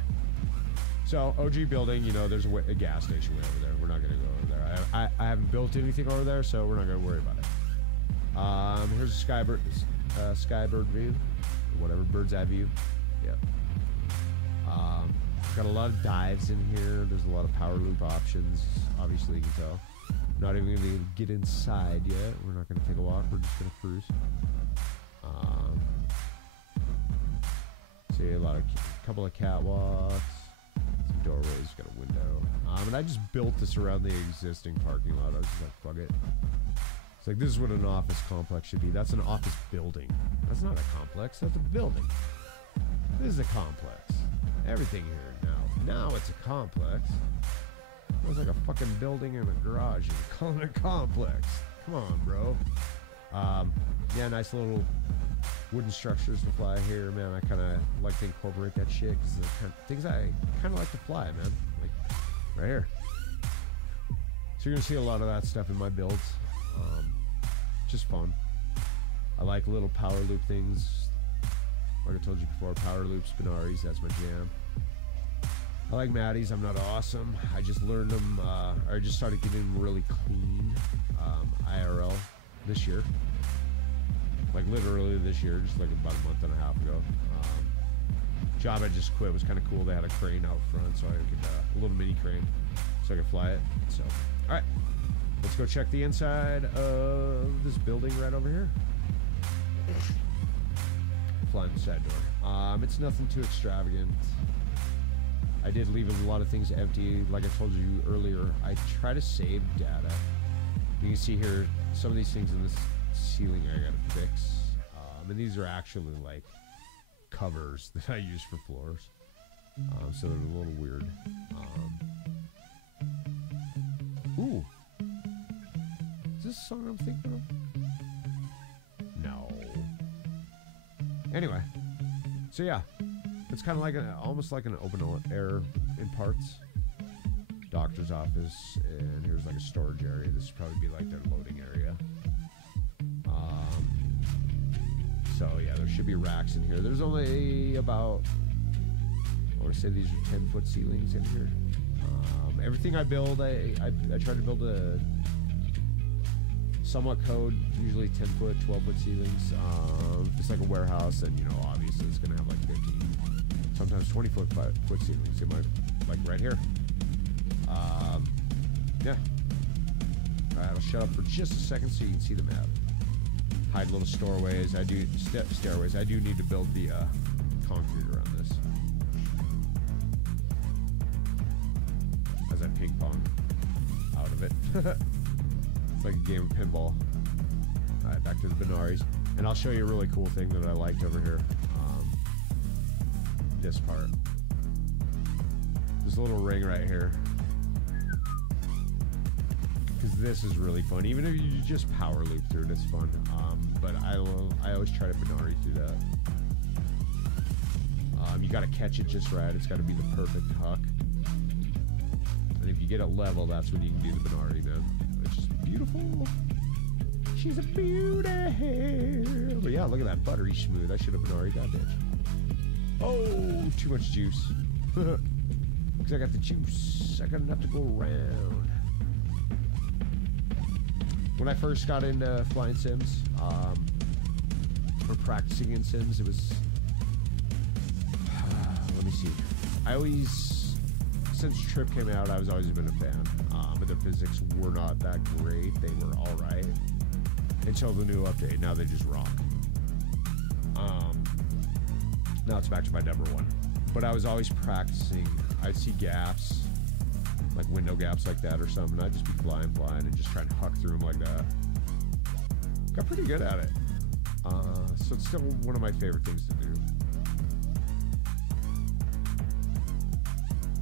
So, OG building, you know, there's a gas station way over there. We're not going to go over there. I haven't built anything over there, so we're not going to worry about it. Here's a skybird view. Whatever, bird's eye view. Yeah. Got a lot of dives in here. There's a lot of power loop options. Obviously, you can tell. Not even going to get inside yet. We're not going to take a walk. We're just going to cruise. See a couple of catwalks, some doorways, got a window. And I just built this around the existing parking lot. I was just like, fuck it. It's like, this is what an office complex should be. That's an office building. That's not a complex. That's a building. This is a complex. Everything here now it's a complex. It was like a fucking building in a garage. You're calling it a complex. Come on, bro. Yeah, nice little wooden structures to fly here, man. I kind of like to incorporate that shit because the kind of things I kind of like to fly, man. Like right here. So you're gonna see a lot of that stuff in my builds. Just fun. I like little power loop things. Like I told you before, power loops, Benaris, that's my jam. I like Matties. I'm not awesome. I just learned them, or I just started getting them really clean IRL this year. Like literally this year, just like about a month and a half ago. Job I just quit was kind of cool. They had a crane out front, so I could, a little mini crane, so I could fly it. So, all right, let's go check the inside of this building right over here. Flying the side door. It's nothing too extravagant. I did leave a lot of things empty. Like I told you earlier, I try to save data. You can see here, some of these things in this ceiling I gotta fix. And these are actually like covers that I use for floors. So they're a little weird. Ooh. Is this a song I'm thinking of? No. Anyway. So yeah. It's kind of like almost like an open air in parts. Doctor's office, and here's like a storage area. This would probably be like their loading area. So yeah, there should be racks in here. There's only about, I want to say these are 10-foot ceilings in here. Everything I build, I try to build a somewhat code, usually 10-foot, 12-foot ceilings. If it's like a warehouse, then, you know, obviously it's going to have like 15, sometimes 20-foot ceilings. It might, like right here. Yeah. All right, I'll shut up for just a second so you can see the map. Hide little stairways. I do stairways. I do need to build the concrete around this. As I ping pong out of it. It's like a game of pinball. All right, back to the Benaris, and I'll show you a really cool thing that I liked over here. This part. This little ring right here. Because this is really fun. Even if you just power loop through it, it's fun. But I always try to Benari through that. You got to catch it just right. It's got to be the perfect huck. And if you get it level, that's when you can do the Benari, man. It's just beautiful. She's a beauty. But yeah, look at that, buttery smooth. I should have Benari that bitch. Oh, too much juice. Because I got the juice. I got enough to go around. When I first got into flying sims, or practicing in sims, it was, let me see. I always, since Trip came out, I've always been a fan. But the physics were not that great. They were alright. Until the new update. Now they just rock. Now it's back to my number one. But I was always practicing. I'd see gaps, like window gaps like that or something. I'd just be flying, and just trying to huck through them like that. Got pretty good at it. So it's still one of my favorite things to do.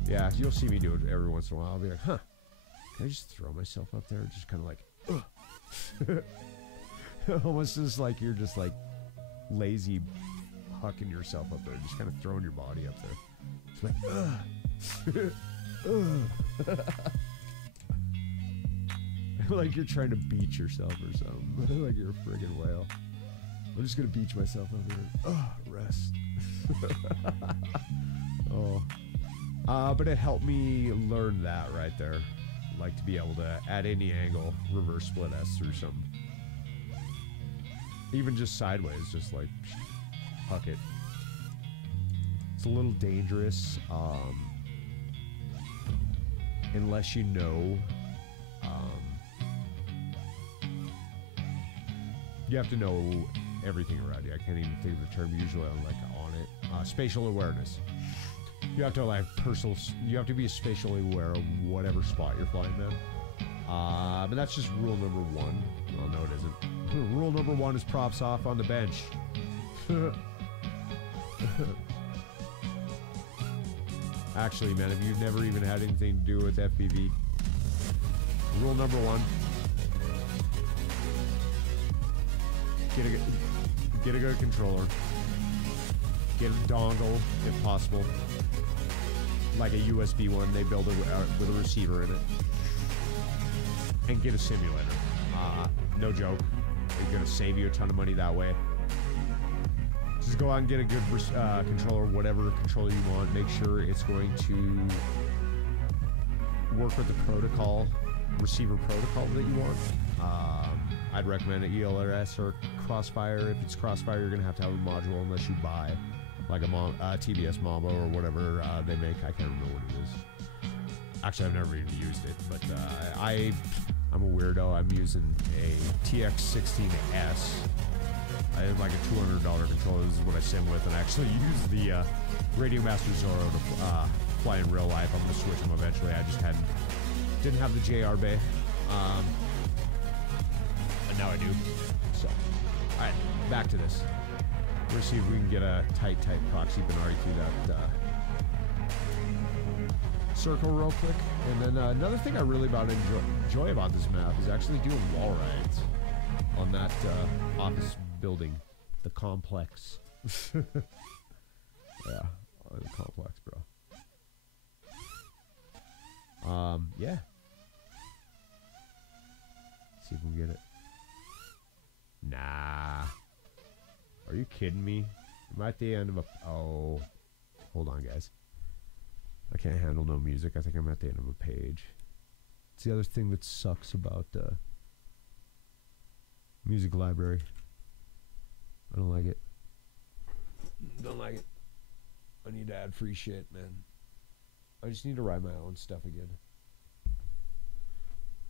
Yeah, you'll see me do it every once in a while. I'll be like, huh, can I just throw myself up there? Just kind of like, ugh. Almost just like you're just like lazy hucking yourself up there. Just kind of throwing your body up there. It's like, ugh. Like you're trying to beach yourself or something. Like you're a friggin' whale. I'm just gonna beach myself over here. Oh, rest. Oh. But it helped me learn that right there. Like to be able to, at any angle, reverse split S through something. Even just sideways, just like, huck it. It's a little dangerous, unless you know, you have to know everything around you. I can't even think of the term usually on it. Spatial awareness. You have to you have to be spatially aware of whatever spot you're flying at. But that's just rule number one. Well, no, it isn't. Rule number one is props off on the bench. Actually, man, if you've never even had anything to do with FPV, rule number one, get a good controller, get a dongle if possible, like a USB one they build with a receiver in it, and get a simulator. No joke, it's gonna save you a ton of money that way. Just go out and get a good controller, whatever controller you want. Make sure it's going to work with the protocol, receiver protocol that you want. I'd recommend an ELRS or Crossfire. If it's Crossfire, you're going to have a module unless you buy like a TBS Mambo or whatever they make. I can't remember what it is. Actually, I've never even used it, but I'm a weirdo. I'm using a TX16S. I have like a $200 controller. This is what I sim with, and I actually use the Radio Master Zorro to fly in real life. I'm going to switch them eventually. I just didn't have the JR Bay. But now I do. So, alright, back to this. We'll see if we can get a tight proxy binary through that circle real quick. And then another thing I really enjoy about this map is actually doing wall rides on that office building, the complex. Yeah, the complex, bro. Yeah. See if we can get it. Nah. Are you kidding me? I'm at the end of a... Oh. Hold on, guys. I can't handle no music. I think I'm at the end of a page. It's the other thing that sucks about music library. I don't like it. Don't like it. I need to add free shit, man. I just need to write my own stuff again.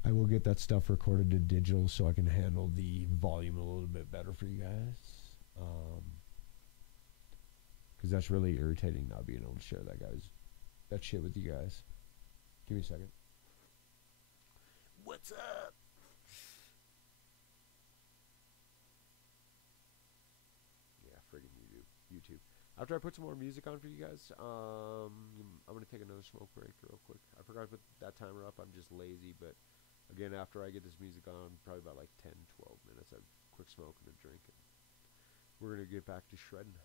I will get that stuff recorded to digital so I can handle the volume a little bit better for you guys. Because that's really irritating not being able to share that shit with you guys. Give me a second. What's up? Yeah, friggin' YouTube. After I put some more music on for you guys, I'm going to take another smoke break real quick. I forgot to put that timer up. I'm just lazy, but again, after I get this music on, probably about like 10, 12 minutes, I quick smoke and a drink. And we're going to get back to shredding.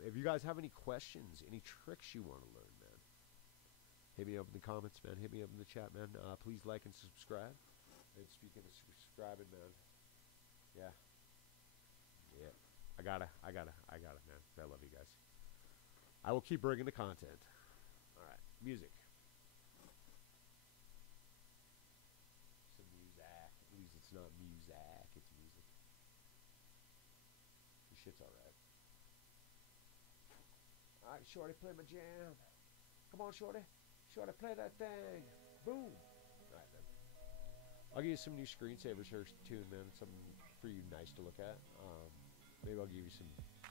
If you guys have any questions, any tricks you want to learn, man, hit me up in the comments, man. Hit me up in the chat, man. Please like and subscribe. And speaking of subscribing, man, yeah. I gotta, man. I love you guys. I will keep bringing the content. All right, music. Some music. At least it's not music. It's music. This shit's all right. All right, Shorty, play my jam. Come on, Shorty. Shorty, play that thing. Boom. All right, man. I'll give you some new screensavers here too, man. Something for you nice to look at. Maybe I'll give you some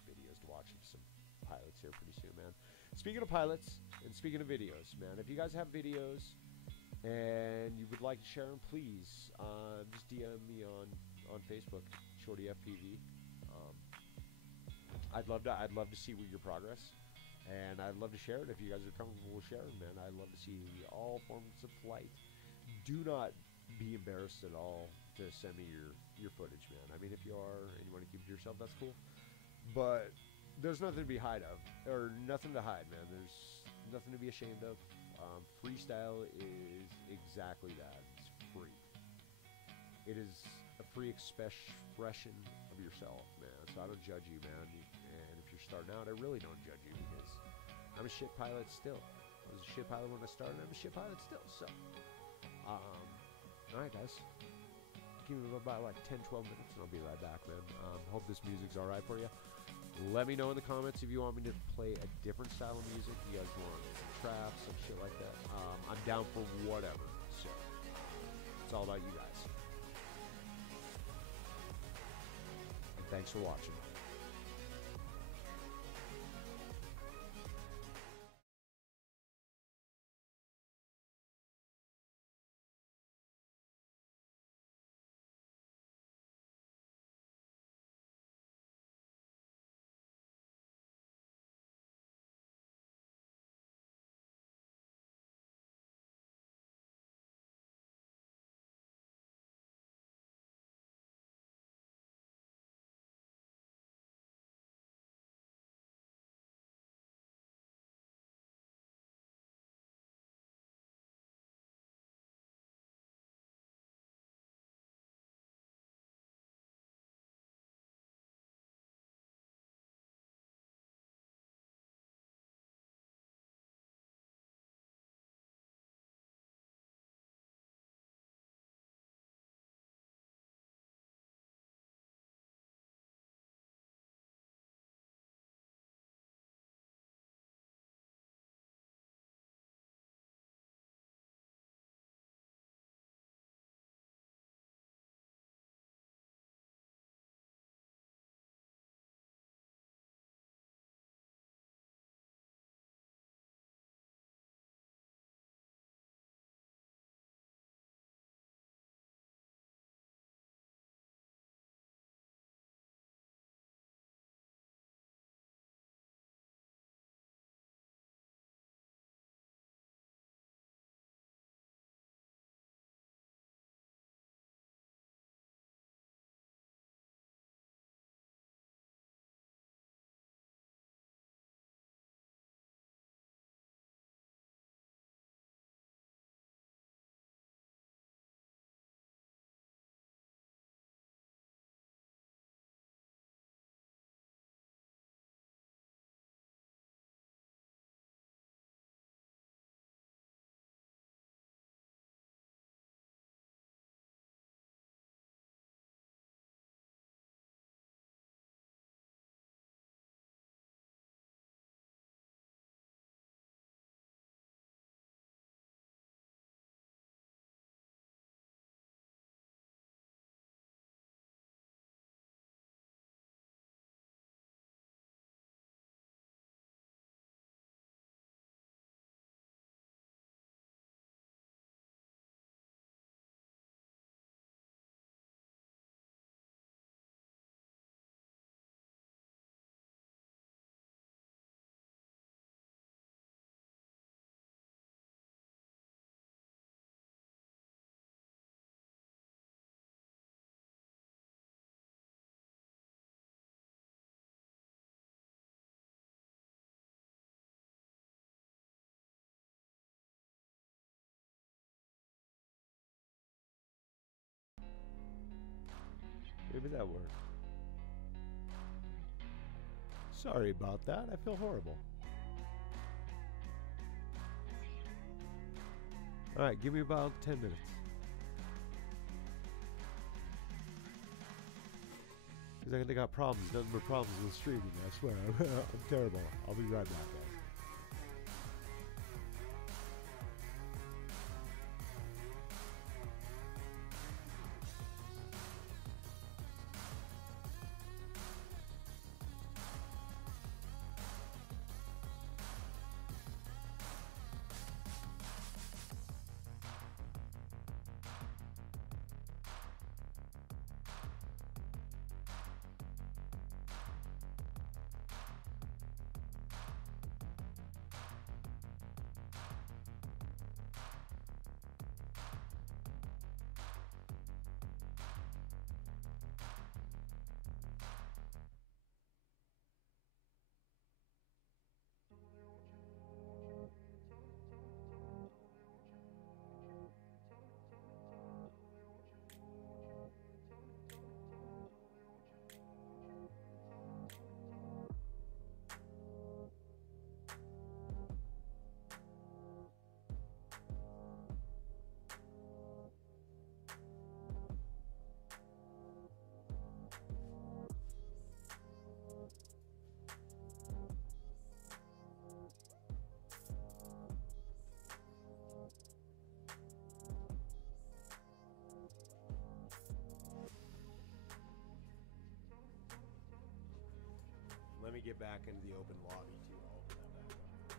videos to watch of some pilots here pretty soon, man. Speaking of pilots and speaking of videos, man, if you guys have videos and you would like to share them, please just DM me on Facebook, ShortyFPV. I'd love to see your progress, and I'd love to share it if you guys are comfortable with sharing, man. I'd love to see all forms of flight. Do not be embarrassed at all to send me your footage, man. I mean, if you are and you want to keep it to yourself, that's cool. But there's nothing to be nothing to hide, man. There's nothing to be ashamed of. Freestyle is exactly that. It's free. it is a free expression of yourself, man. So I don't judge you, man. And if you're starting out, I really don't judge you because I'm a shit pilot still. I was a shit pilot when I started. I'm a shit pilot still. So, all right, guys. Give me about like 10, 12 minutes, and I'll be right back, man. Hope this music's all right for you. Let me know in the comments if you want me to play a different style of music. You guys want some trap, some shit like that. I'm down for whatever. So, it's all about you guys. And thanks for watching. Maybe that worked. Sorry about that. I feel horrible. Alright, give me about 10 minutes. Because I got problems, nothing but problems with streaming, I swear. I'm terrible. I'll be right back, guys. get back into the open lobby too. I'll open that back up.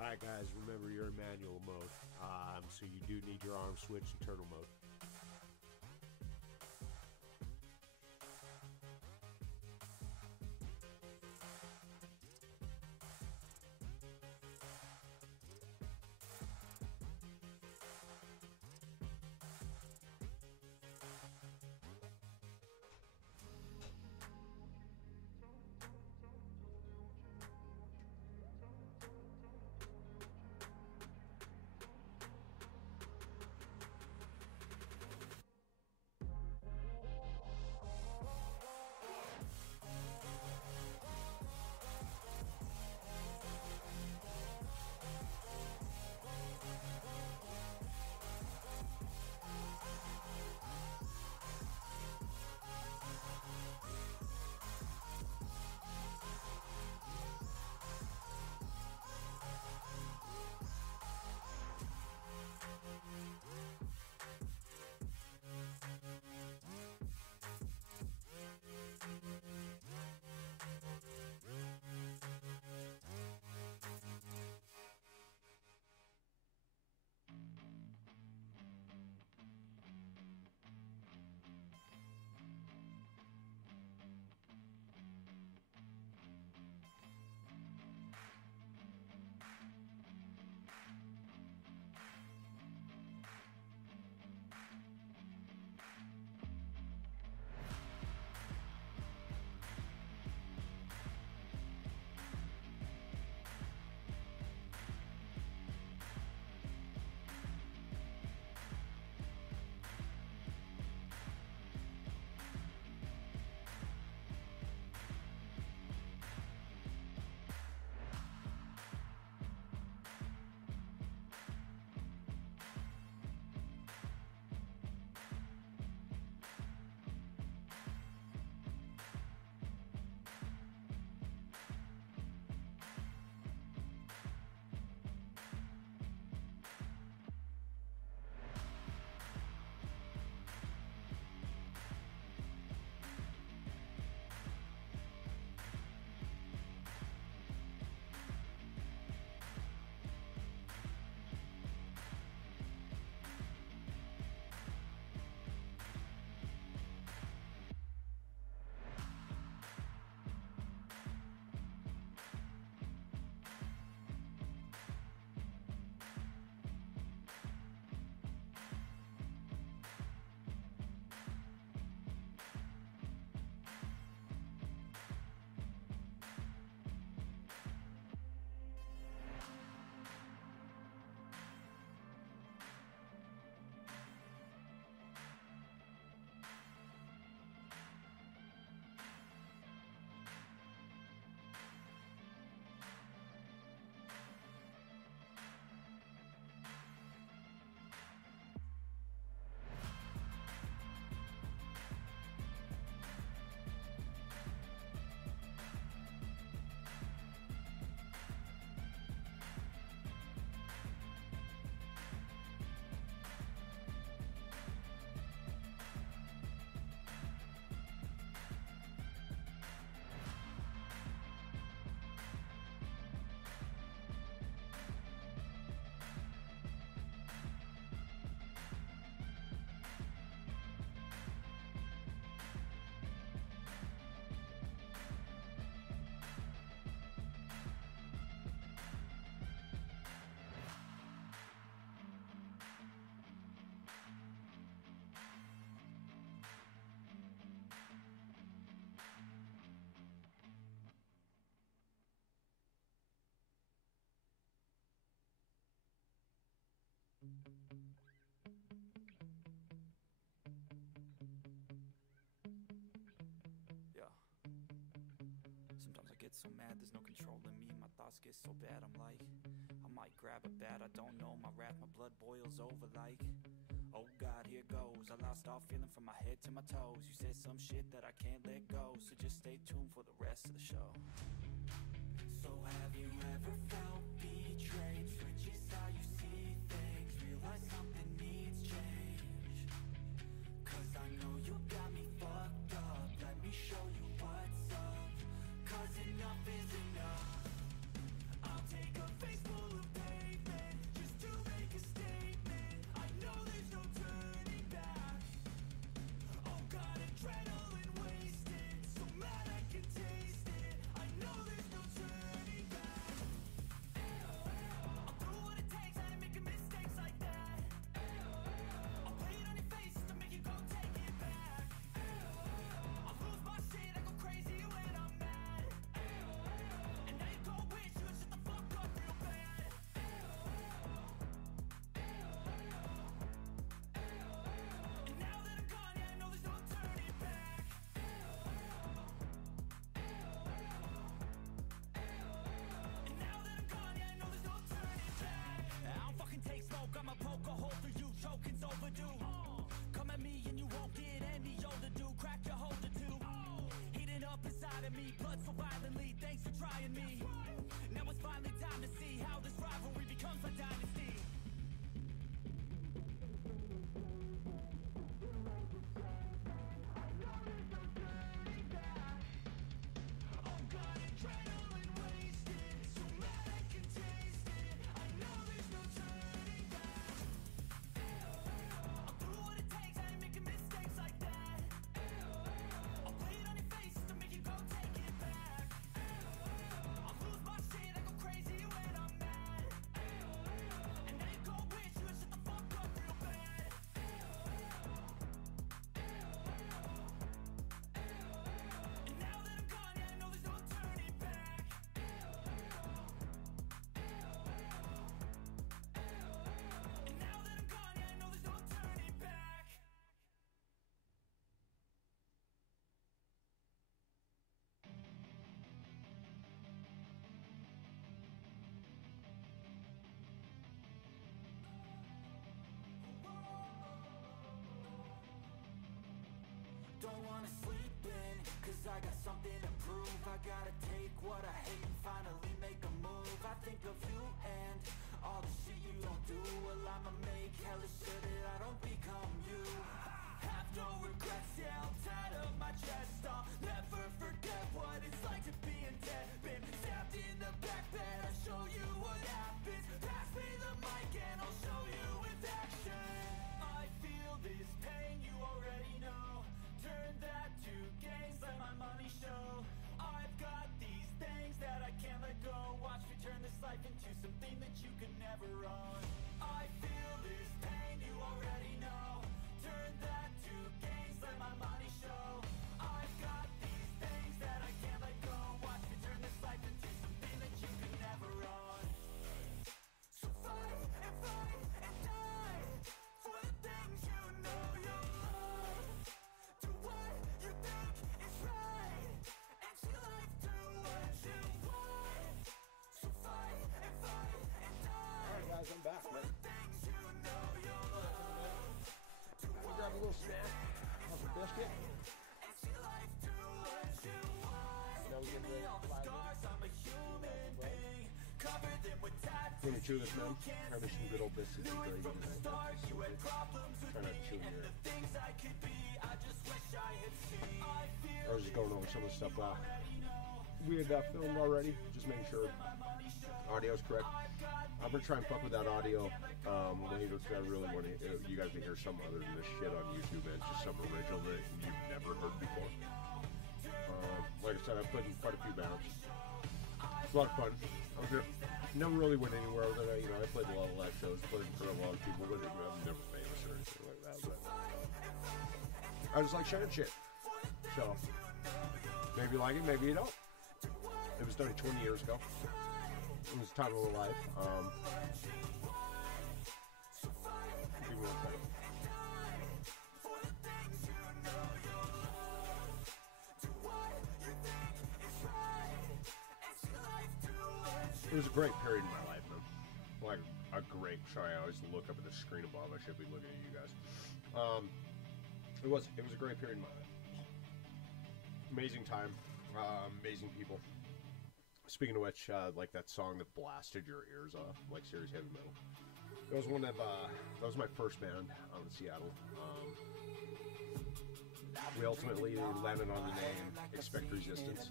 Alright guys, remember you're in manual mode, so you do need your arm switched to turtle mode. so mad, there's no controlling me. My thoughts get so bad, I'm like, I might grab a bat, I don't know. My wrath, my blood boils over like, oh God, here goes. I lost all feeling from my head to my toes. You said some shit that I can't let go, so just stay tuned for the rest of the show. So have you ever felt betrayed? Switches how you see things, realize something needs change. Cause I know you got me fucked up, let me show you what's up. Cause enough is enough. I'll take a face full of pavement just to make a statement. I know there's no turning back. Oh God, adrenaline wasted, so mad I can taste it. I know there's no turning back. I'll do what it takes, I ain't making mistakes like that. I'll play it on your face to make you go take it back. I'll lose my shit, I go crazy when I'm mad. And now you go wish you would shut the fuck up real bad. And now that I'm gone, yeah, I know there's no turning back. And now that I'm gone, yeah, I know there's no turning back. I don't fucking take smoke, I'ma poke a hole through you, choking's overdue. Come at me and you won't get any older, dude. Crack your holder too. Heating up inside of me, blood so violently. Thanks for trying me. Now it's finally time to see how this rivalry becomes a dynasty. Oh God, adrenaline wasted, so mad I can taste it. I know there's no turning back. I'll do what it takes, I ain't making mistakes like that. I'll play it on your face to make you go take it back. I'll lose my shit, I go crazy when I'm mad. And now you go wish you would shut the fuck up real bad. And now that I'm gone, yeah, I know there's no turning back. And now that I'm gone, yeah, I know there's no turning back. Don't wanna sleep in, cause I got something to prove. I gotta take what I hate and finally make a move. I think of you and all the shit you don't do. Well, I'ma make hella sure that I don't become you. Have no regrets, yeah, I'll tie up my chest. I'll never forget what it's like to be in debt. Been stabbed in the back bed, I'll show you what happens. Pass me the mic and I'll show you with action. I feel this pain, you already know. Turn that to gains, let my money show. I've got these things that I can't let go. Watch me turn this life into something that you could never own. I feel this pain, you already know. Turn that to gains, let my money show. I've got these things that I can't let go. Watch me turn this life into something that you could never own. So fight and die for the things you know you love. Do what you think is right, and see life do what you want. So fight and die. Alright guys, I'm back, For man. the things you know you love. Do Let me grab a little snack, have a biscuit. and see life do what you want. Now we Give get me the all the flag. scars, I'm a human being. Cover them with tattoos. Gonna chew this, man. You can't Have me some good old see. biscuits and Knew it gravy from the tonight. start, you had problems with Try not to me chew and here. the things I could be. I just wish I had seen. I was just going over some of the stuff we had filmed already, just making sure audio's correct. I'm gonna try and fuck with that audio later because I really want you guys to hear some other than this shit on YouTube, man. It's just some original that you've never heard before. Like I said, I've played in quite a few bands. It's a lot of fun. I was here. Never really went anywhere other than, I played a lot of live shows, played for a lot of people, but I'm never famous or anything like that. But I just like sharing shit. So, maybe you like it, maybe you don't. It was done 20 years ago. It was time of my life. Give me 1 second. It was a great period in my life, man. Like a great. Sorry, I always look up at the screen above. I should be looking at you guys. It was a great period in my life. Amazing time, amazing people. Speaking of which, like that song that blasted your ears off, like serious heavy metal. That was one of that was my first band out in Seattle. We ultimately landed on the name Expect Resistance.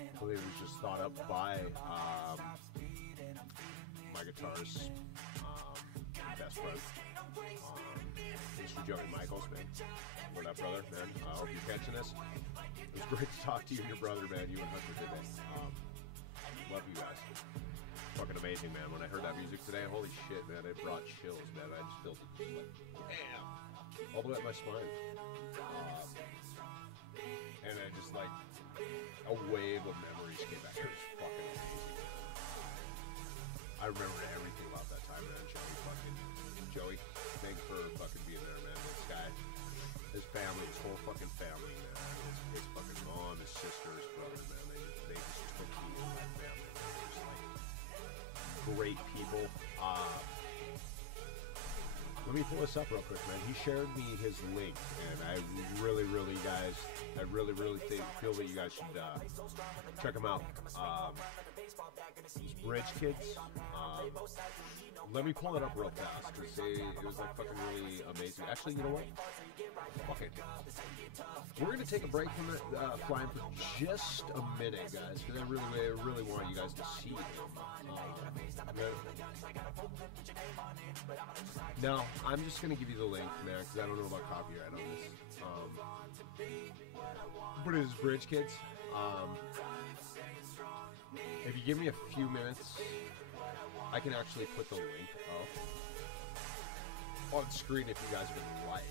I believe it was just thought up by my guitarist, best friend, Mr. Joey Michaels, man. What up, brother, man? I hope you're catching this. It was great to talk to you and your brother, man. You and Hunter today. Love you guys. Fucking amazing, man. When I heard that music today, holy shit, man, it brought chills, man. I just felt it just like, damn, all the way up my spine. And I just like, a wave of memories came back. It was fucking amazing. I remember everything about that time, man. Joey, thanks for fucking being there, man. This guy, his family, his whole fucking family, man. His fucking mom, his sister, his brother, man. They just took me in my family. They're just like great people. Let me pull this up real quick, man. He shared me his link, and I really, guys, I really feel that you guys should check him out. Bridge Kids. Let me pull it up real fast because it was like fucking really amazing. Actually, you know what? Fuck it. We're gonna take a break from it, flying for just a minute, guys, because I really want you guys to see him. No, I'm just gonna give you the link, man, because I don't know about copyright on this. But it is Bridge Kids. If you give me a few minutes, I can actually put the link up on screen if you guys would like.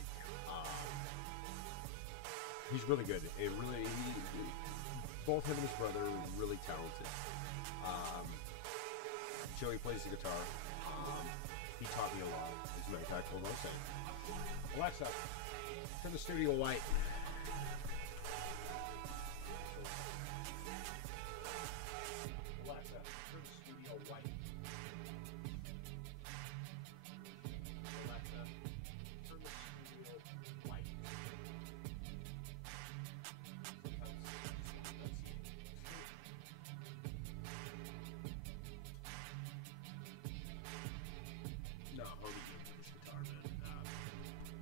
He's really good. Both him and his brother are really talented. Joey plays the guitar. He taught me a lot. As a matter of fact, hold on a second. Alexa, turn the studio white. Alexa, turn the studio white. Alexa, turn the studio white. No, homie gave me this guitar, man.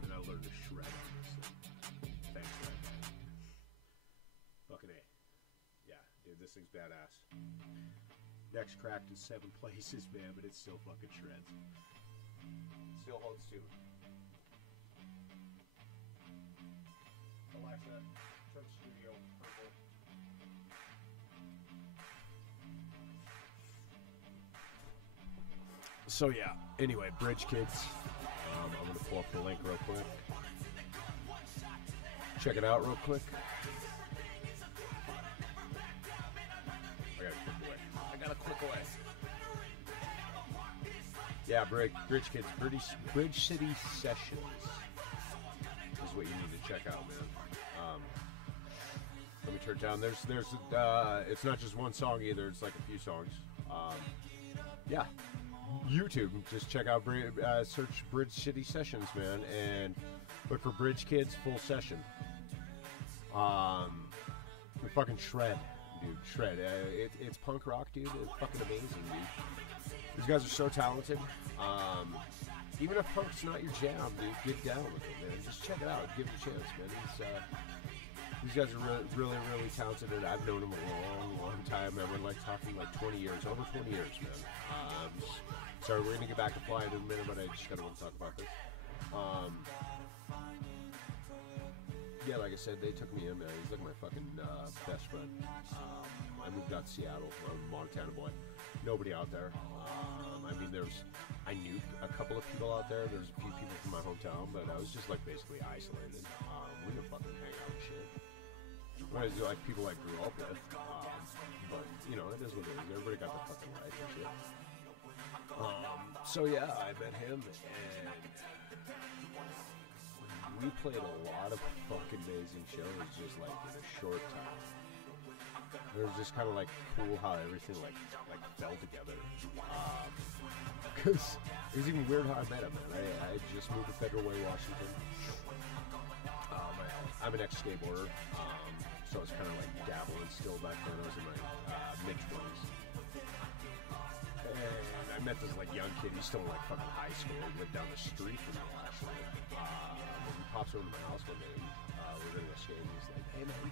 And I learned to shred on this thing. Thanks for that, man. Fucking A. Yeah, dude, this thing's badass. Neck's cracked in 7 places, man, but it still fucking shreds. Still holds tune. Alexa, turn studio purple. So yeah, anyway, Bridge Kids. I'm going to pull up the link real quick. Check it out real quick. I got a quick way. Yeah, Bridge Kids, Bridge City Sessions is what you need to check out, man. Let me turn it down. There's it's not just one song either. It's like a few songs. Yeah. YouTube, just check out, search Bridge City Sessions, man, and look for Bridge Kids Full Session. We fucking shred, dude, shred. It's punk rock, dude. It's fucking amazing, dude. These guys are so talented. Even if punk's not your jam, dude, get down with it, man. Just check it out, give it a chance, man. These guys are really talented, and I've known them a long time. I mean, like talking like 20 years, over 20 years, man. Sorry, we're gonna get back to flying in a minute, but I just kind of want to talk about this. Yeah, like I said, they took me in, man. He's like my fucking best friend. I moved out to Seattle. I'm a Montana boy. Nobody out there. I mean, I knew a couple of people out there. There's a few people from my hometown, but I was just like basically isolated. We didn't fucking hang out and shit. Whereas like people I grew up with. But you know, it is what it is. Everybody got their fucking life and shit. So yeah, I met him, and we played a lot of fucking amazing shows just like in a short time. It was just kind of like cool how everything like fell together. Because it was even weird how I met him. I just moved to Federal Way, Washington. I'm an ex-skateboarder, so I was kind of like dabbling still back then. I was in my mid-20s. And I met this like young kid. He's still in like fucking high school. He lived down the street from me actually. He pops over to my house one day. We're gonna go skate. And he's like, "Hey man,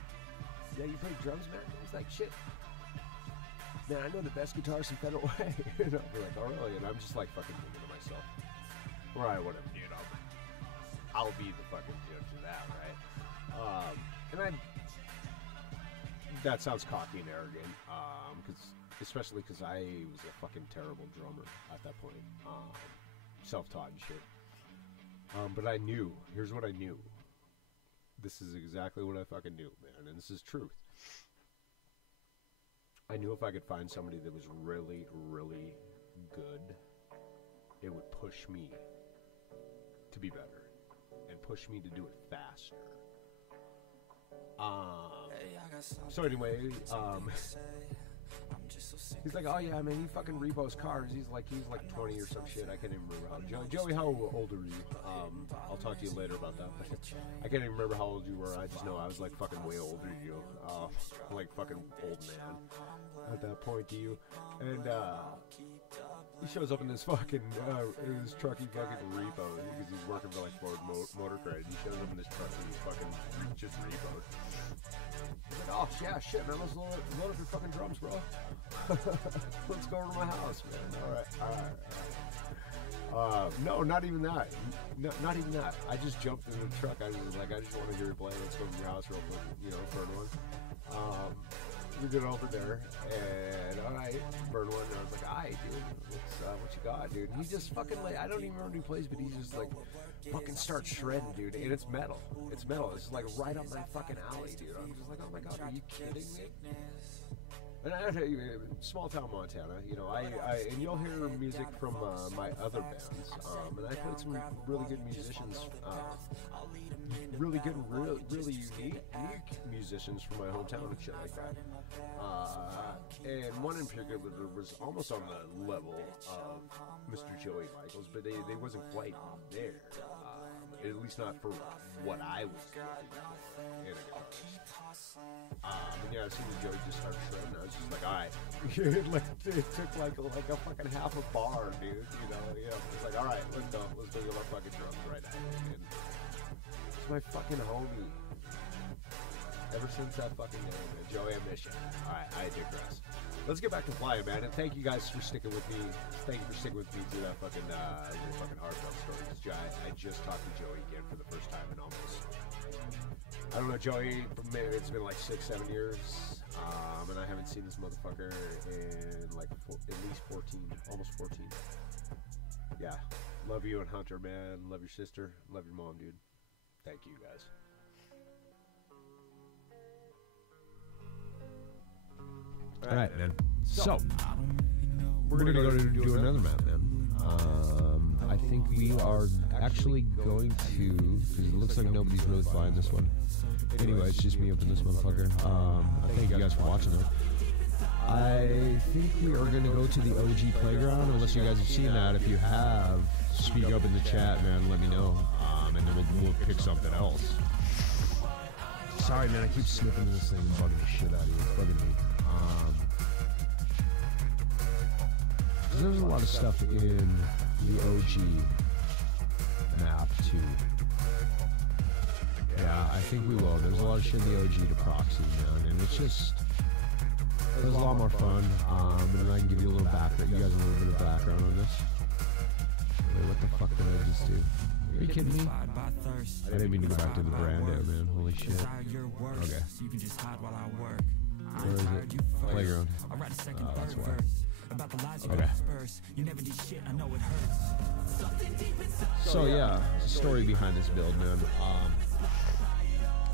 yeah, you play drums, man?" He's like, "Shit, man, I know the best guitarist in Federal Way." You know, we're like, "Oh really?" And I'm just like fucking thinking to myself, "All right, whatever, dude. I'll be the fucking judge of that, right?" That sounds cocky and arrogant, especially because I was a fucking terrible drummer at that point, self-taught and shit. But I knew. Here's what I knew. This is exactly what I fucking knew, man, and this is truth. I knew if I could find somebody that was really, really good, it would push me to be better and push me to do it faster. So anyway, he's like, "Oh yeah, man, he fucking repos cars." He's like 20 or some shit. I can't even remember how. Joey, how old are you? I'll talk to you later about that. But I can't even remember how old you were. I just know I was like fucking way older than you. Like fucking old man at that point to you. And he shows up in this fucking his truck. He fucking repos because he's working for like Ford Motor Credit. He shows up in this truck and he's fucking just repoed. He's like, "Oh yeah, shit, man, let's load up your fucking drums, bro. Let's go over to my house, man." All right. No, not even that. No, not even that. I just jumped in the truck. I was like, "I just want to hear you play. Let's go to your house real quick, you know, burn one." We get over there, and all right, burn one. And I was like, "All right, dude, what you got, dude?" And he just fucking like, I don't even remember who he plays, but he just like fucking starts shredding, dude. And it's metal. It's metal. It's like right up my fucking alley, dude. I'm just like, "Oh my god, are you kidding me?" And I tell you, small town Montana, you know, and you'll hear music from my other bands, and I played some really good musicians, really good, really unique musicians from my hometown and shit like that. And one in particular was almost on the level of Mr. Joey Michaels, but they wasn't quite there, at least not for what I was doing in a guitarist. And yeah, as soon as Joey just started shredding, I was just like, "All right." It took like a fucking half a bar, dude. You know, it's like, "All right, let's go get our fucking drums right now." And it's my fucking homie. Ever since that fucking day, man. Joey, I miss you. All right, I digress. Let's get back to flying, man. And thank you guys for sticking with me. Thank you for sticking with me through that fucking heartfelt story. I just talked to Joey again for the first time in almost, I don't know, Joey, maybe it's been like 6-7 years, and I haven't seen this motherfucker in like at least 14, almost 14. Yeah, love you and Hunter, man. Love your sister. Love your mom, dude. Thank you, guys. All right, man. So, we're going to go to do another map, man. I think we are actually going to, because it looks like nobody's really flying this one. Anyway, it's just me up in this motherfucker. Thank you guys for watching it. I think we are going to go to the OG playground, unless you guys have seen that. If you have, speak up in the chat, man, let me know. And then we'll pick something else. Sorry, man, I keep sniffing this thing and bugging the shit out of you. It's bugging me. There's a lot of stuff in the OG map too. Yeah, I think we will. There's a lot of shit in the OG to proxy, man, and it's just, it was a lot more fun. And then I can give you a little background. You guys a little bit of background on this. Wait, what the fuck did I just do? Are you kidding me? I didn't mean to go back to the Brando, man. Holy shit. Okay. Where is it? Playground. That's why. Okay. So yeah, the story behind this build, man.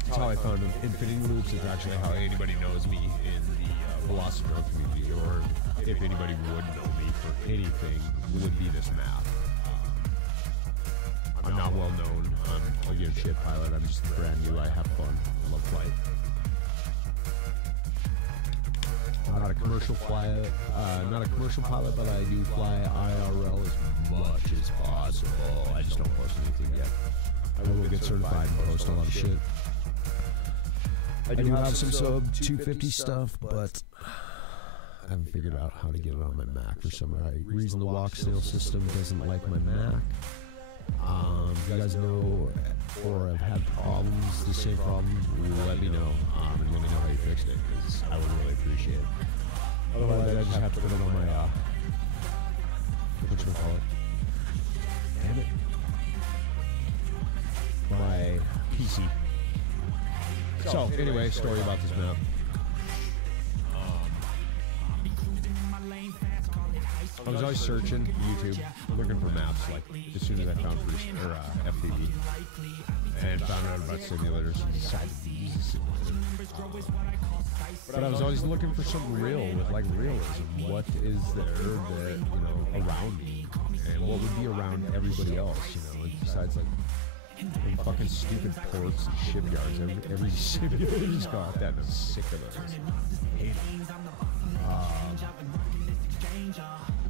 It's how I found Infinity Loops. It's actually how anybody knows me in the Velocitron community, or if anybody would know me for anything, would be this map. I'm not well known. I'm a good shit pilot. I'm just brand new. I have fun. I love flight. not a commercial pilot, but I do fly IRL as much as possible. I just don't post anything yet. I will get certified and post a lot of shit. I do have some sub 250 stuff, but I haven't figured out how to get it on my Mac for some reason. The walk snail system doesn't like my Mac. If you guys know or have had problems, the same problem, let me know. And let me know how you fixed it, because I would really appreciate it. Otherwise, I just have to put it on my, whatchamacallit? Damn it. My PC. So, anyway, story about this map. I was always searching YouTube, looking for maps, like, as soon as I found FPV, and found out about simulators and decided to use a simulator. But I was always looking for something real, with, like, realism. What is there that, you know, around me? And what would be around everybody else, you know, besides, like, fucking stupid ports and shipyards. Every simulator's got that, and I'm sick of those. Hate it.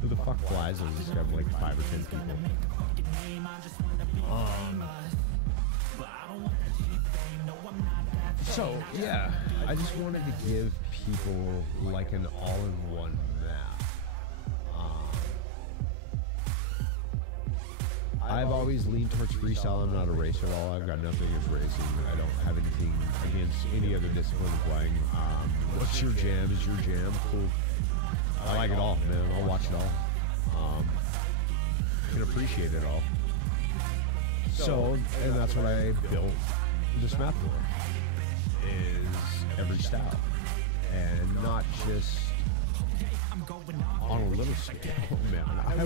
Who the fuck flies those? It's got like 5 or 10 people. So, yeah, I just wanted to give people like an all-in-one map. I've always leaned towards freestyle. I'm not a racer at all. I've got nothing against racing. I don't have anything against any other discipline of flying. What's your jam is your jam. Cool. I like it all, man. I'll watch it all. Can appreciate it all. So, and that's what I built this map for, is every style. And not just on a little scale, man. I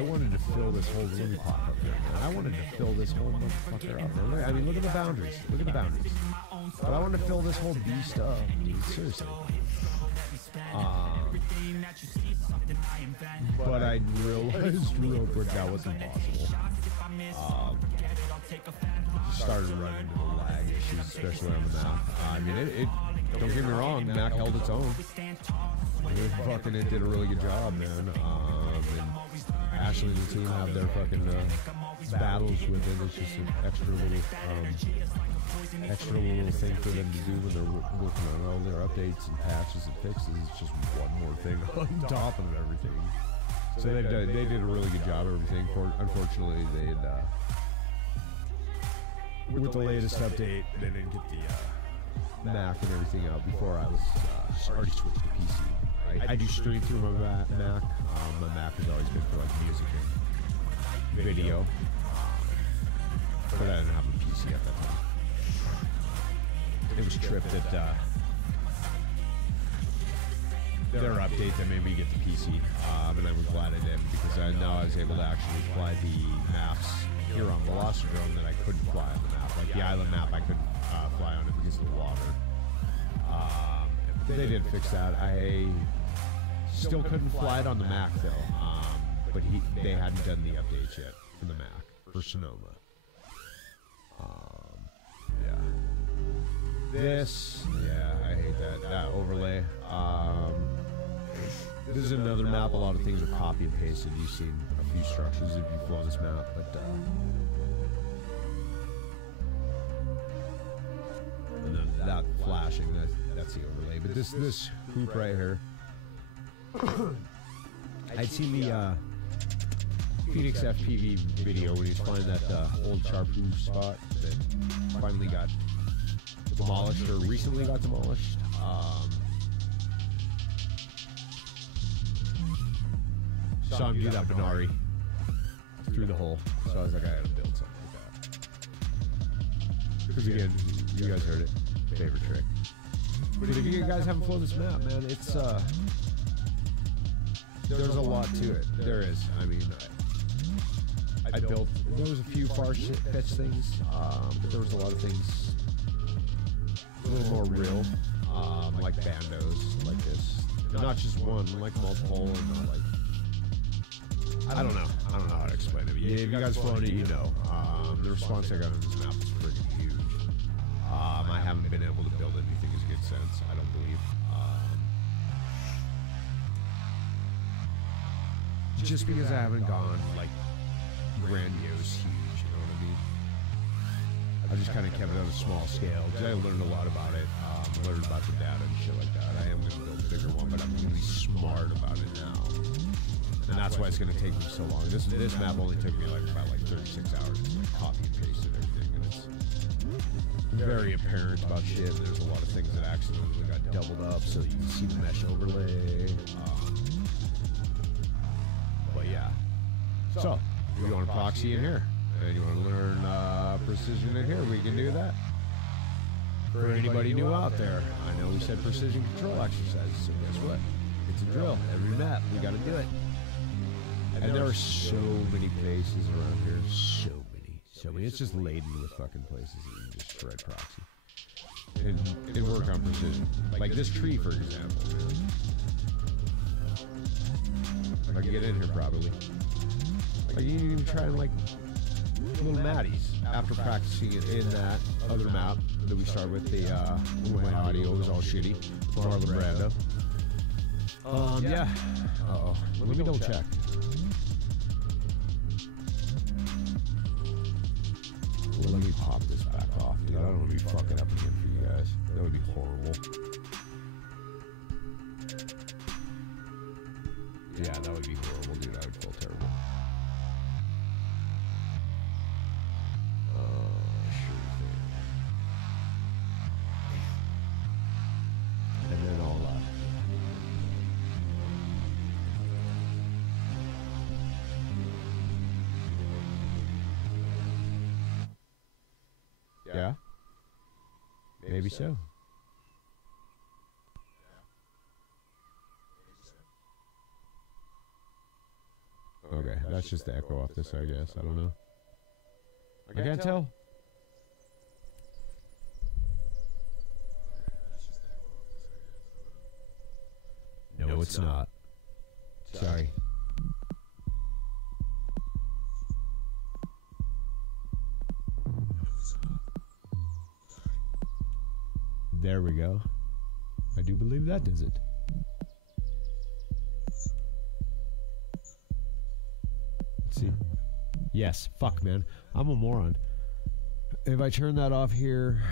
wanted to fill this whole lily pop up there, man. I wanted to fill this whole motherfucker up, man. I mean, look at the boundaries. Look at the boundaries. But I wanted to fill this whole beast up, dude. Seriously. But I realized real quick that wasn't possible. Started running into the lag issues, especially on the map. I mean, it don't get me wrong, Mac held its own. It did a really good job, man. And Ashley and the team have their fucking battles with it. It's just an extra little thing for them to do when they're working on all their updates and patches and fixes. It's just one more thing on top of everything. So they did a really good job of everything. Unfortunately, they had with the latest update, they didn't get the Mac and everything out before I was already switched to PC. I do stream through my Mac. My Mac has always been for like music and video, but I didn't have a PC at that time. It was a trip that their update that made me get the PC, and I was glad I did, because now I was able to actually fly the maps here on Velocitron that I couldn't fly on the map. Like the island map, I couldn't fly on it because of the water. They did fix that. I still couldn't fly it on the Mac though, but they hadn't done the updates yet for the Mac, for Sonoma. I hate that overlay. This is another map. A lot of things are copy and pasted. You've seen a few structures if you've flown this map, but and then that flashing, that's the overlay. But this hoop right here, I'd seen the Phoenix FPV video when he was flying that old Charpu spot that finally got demolished, or recently got demolished. Saw him do that Benari through the hole, so I was like, I gotta build something like that. Because again, you guys heard it, favorite trick. But if you guys haven't flown this map, man, it's there's a lot to it. There is. I mean, I built. There was a few far-fetched things, but there was a lot of things a little more real, like bandos, like this. And not just one, like multiple, and not like. I don't know how to explain it. If you guys flown it, you know. The response I got on this map is pretty huge. I haven't been able to build anything as good since, I don't believe. just because I haven't gone like grandiose huge, you know what I mean? I just kind of kept it on a small scale because I learned a lot about it. Learned about the data and shit like that. I am going to build a bigger one, but I'm really smart about it now. And that's why it's going to take me so long. This map only took me like about 36 hours to copy and paste and everything, and it's very apparent about shit. There's a lot of things that accidentally got doubled up so you can see the mesh overlay. But yeah. So, you want to proxy in here? And you want to learn precision in here? We can do that. For anybody new out there, I know we said precision control exercises, so guess what? It's a drill. Every map, we got to do it. And there are so many places around here. So many. It's just laden with fucking places that you can just shred proxy. And work on precision. Like this tree, for example. If I can get in here properly. Like you can even try and like little matties after practicing it in that other map that we started with. The my audio was all shitty. Marlon Brando. Yeah. Uh-oh. Let me double check. Let me pop this back off. Dude, I don't want to be fucking up again for you guys. That would be horrible. Yeah, that would be horrible, dude. I would feel terrible. Sure thing. And then all that. Yeah? Maybe so. Okay, that's just the echo off this, I guess. I don't know. I can't tell. No, it's not. Sorry. There we go. I do believe that does it. Let's see. Yes. Fuck, man. I'm a moron. If I turn that off here...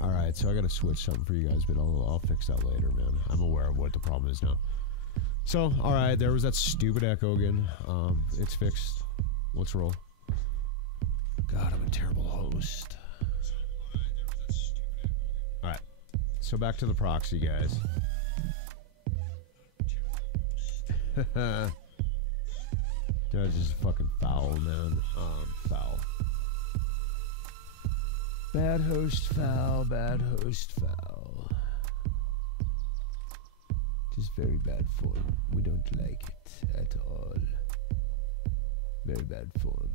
Alright, so I gotta switch something for you guys, but I'll fix that later, man. I'm aware of what the problem is now. So, alright, there was that stupid echo again. It's fixed. Let's roll. God, I'm a terrible host. Alright. So back to the proxy, guys. That's just fucking foul, man. Foul. Bad host foul, bad host foul. Just very bad form. We don't like it at all. Very bad form.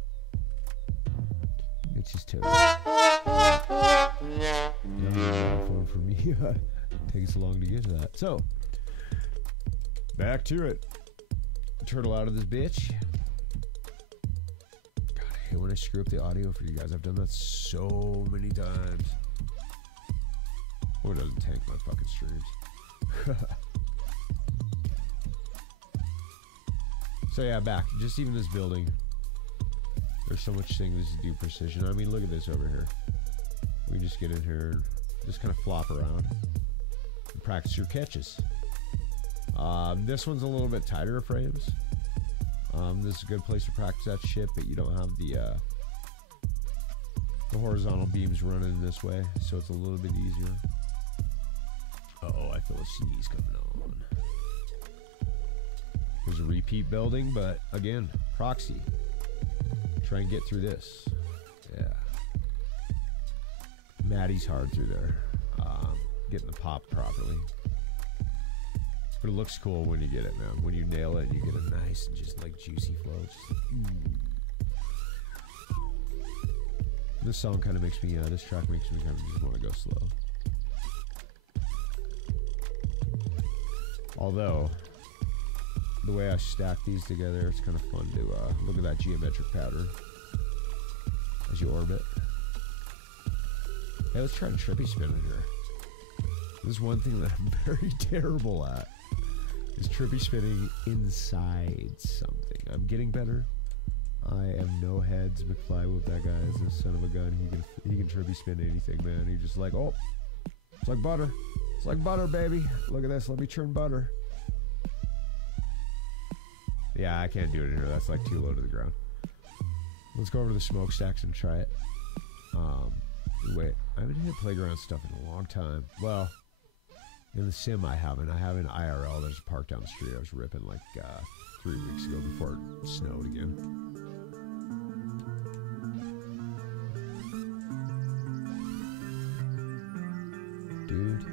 It's just terrible. Yeah, bad form for me. Takes so long to get to that. So, back to it. Turtle out of this bitch. God, I hate when I screw up the audio for you guys. I've done that so many times. Or it doesn't tank my fucking streams. So yeah, back. Just even this building. There's so much things to do precision. I mean, look at this over here. We just get in here and just kind of flop around. And practice your catches. This one's a little bit tighter of frames. This is a good place to practice that shit, but you don't have the horizontal beams running this way, so it's a little bit easier. Uh-oh, I feel a sneeze coming on. There's a repeat building, but again, proxy. Try and get through this. Yeah. Maddie's hard through there. Getting the pop properly. But it looks cool when you get it, man. When you nail it, you get a nice and just like juicy flow. This song kind of makes me, this track makes me kind of just want to go slow. Although, the way I stack these together, it's kind of fun to look at that geometric pattern as you orbit. Hey, let's try a trippy spin in here. This is one thing that I'm very terrible at. Is trippy spinning inside something? I'm getting better. I am no heads. McFly with that guy is a son of a gun. He can trippy spin anything, man. He's just like, oh, it's like butter. It's like butter, baby. Look at this. Let me churn butter. Yeah, I can't do it in here. That's like too low to the ground. Let's go over to the smokestacks and try it. Wait, I haven't hit playground stuff in a long time. Well, in the sim I haven't. I have an IRL. There's a park down the street I was ripping like 3 weeks ago before it snowed again. Dude,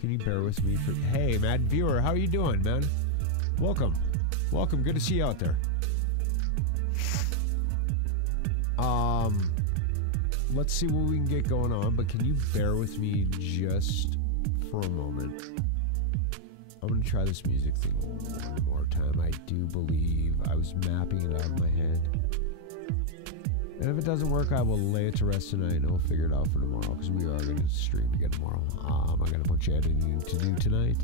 can you bear with me for... Hey, Mad Viewer, how you doing, man? Welcome. Welcome. Good to see you out there. Let's see what we can get going on, but can you bear with me just for a moment? I'm going to try this music thing one more time. I do believe I was mapping it out in my head. And if it doesn't work, I will lay it to rest tonight and we'll figure it out for tomorrow, because we are going to stream again tomorrow. I got a bunch of editing to do tonight.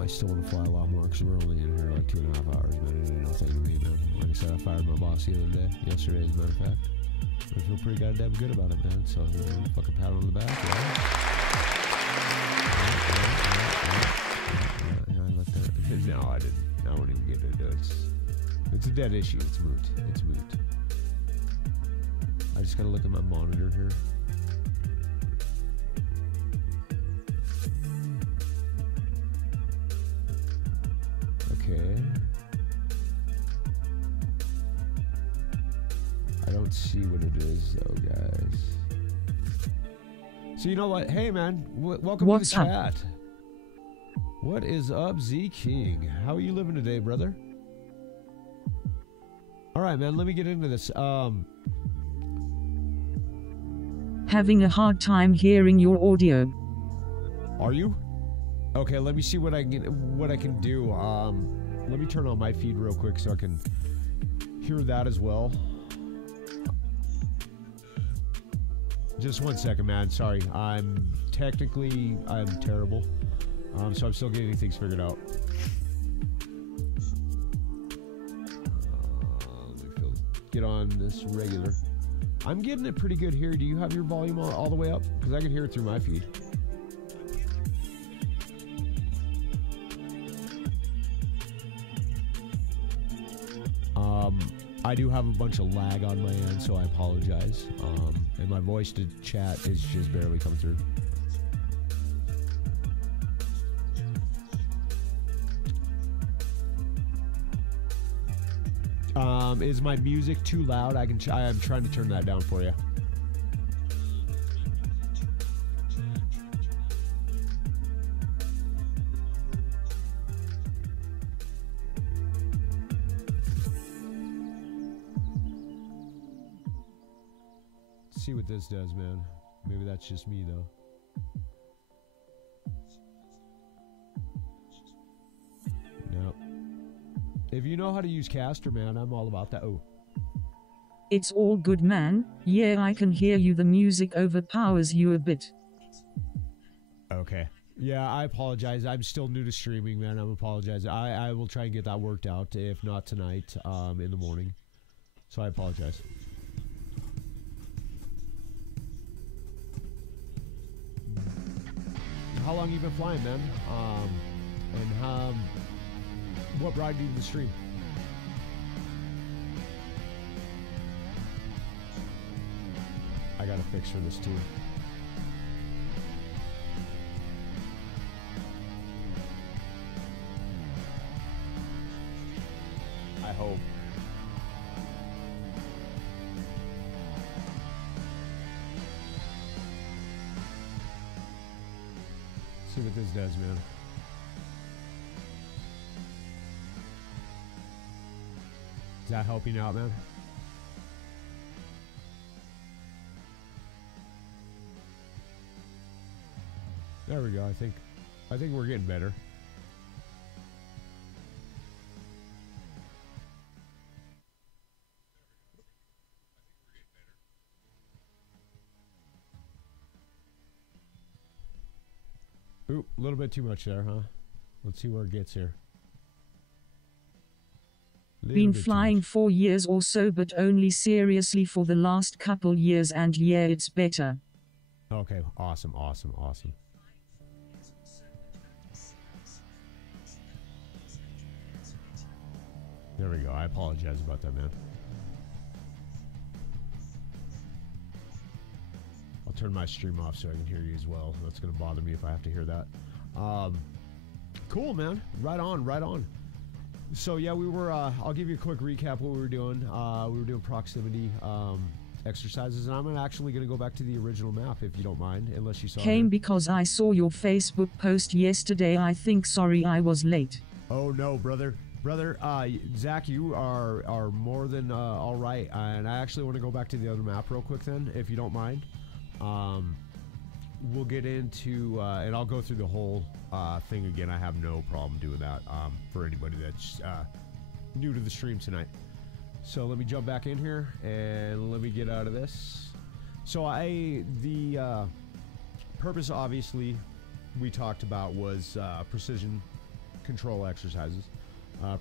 I still want to fly a lot more because we're only in here like 2.5 hours, man. It ain't nothing to me, man. Like I said, I fired my boss the other day, yesterday, as a matter of fact. I feel pretty goddamn good about it, man. So, you know, fucking pat on the back, right? Yeah, I let that. No, I didn't. I won't even get into it. It's a dead issue. It's moot. It's moot. I just gotta look at my monitor here. Okay. I don't see what it is though, guys. So you know what? Hey man, welcome to the chat. What is up, Z King? How are you living today, brother? All right, man. Let me get into this. Having a hard time hearing your audio. Are you? Okay, let me see what I can do. Let me turn on my feed real quick so I can hear that as well. Just 1 second, man. Sorry, I'm terrible. So I'm still getting things figured out. Let me get on this regular. I'm getting it pretty good here. Do you have your volume all the way up? Because I can hear it through my feed. I do have a bunch of lag on my end, so I apologize. And my voice to chat is just barely coming through. Is my music too loud? I'm trying to turn that down for you. See what this does, man. Maybe that's just me, though. Nope. If you know how to use Caster, man, I'm all about that. Oh. It's all good, man. Yeah, I can hear you. The music overpowers you a bit. Okay. Yeah, I apologize. I'm still new to streaming, man. I'm apologizing. I will try and get that worked out, if not tonight, in the morning. So I apologize. How long you been flying, man? And what ride do you do the stream? I got a fix for this too. I hope. See what this does, man. Is that helping out, man? There we go. I think we're getting better. Oop, a little bit too much there, huh? Let's see where it gets here. Been flying 4 years or so, but only seriously for the last couple years, and yeah, it's better. Okay, awesome, awesome, awesome. There we go. I apologize about that, man. I'll turn my stream off so I can hear you as well. That's going to bother me if I have to hear that. Cool, man. Right on, right on. So, yeah, we were, I'll give you a quick recap what we were doing. We were doing proximity exercises, and I'm actually going to go back to the original map, if you don't mind, unless you saw Came it. because I saw your Facebook post yesterday, I think. Sorry I was late. Oh, no, brother. Brother, Zach, you are more than all right, and I actually want to go back to the other map real quick then, if you don't mind. We'll get into, and I'll go through the whole thing again. I have no problem doing that for anybody that's new to the stream tonight. So let me jump back in here, and let me get out of this. So the purpose, obviously, we talked about was precision control exercises.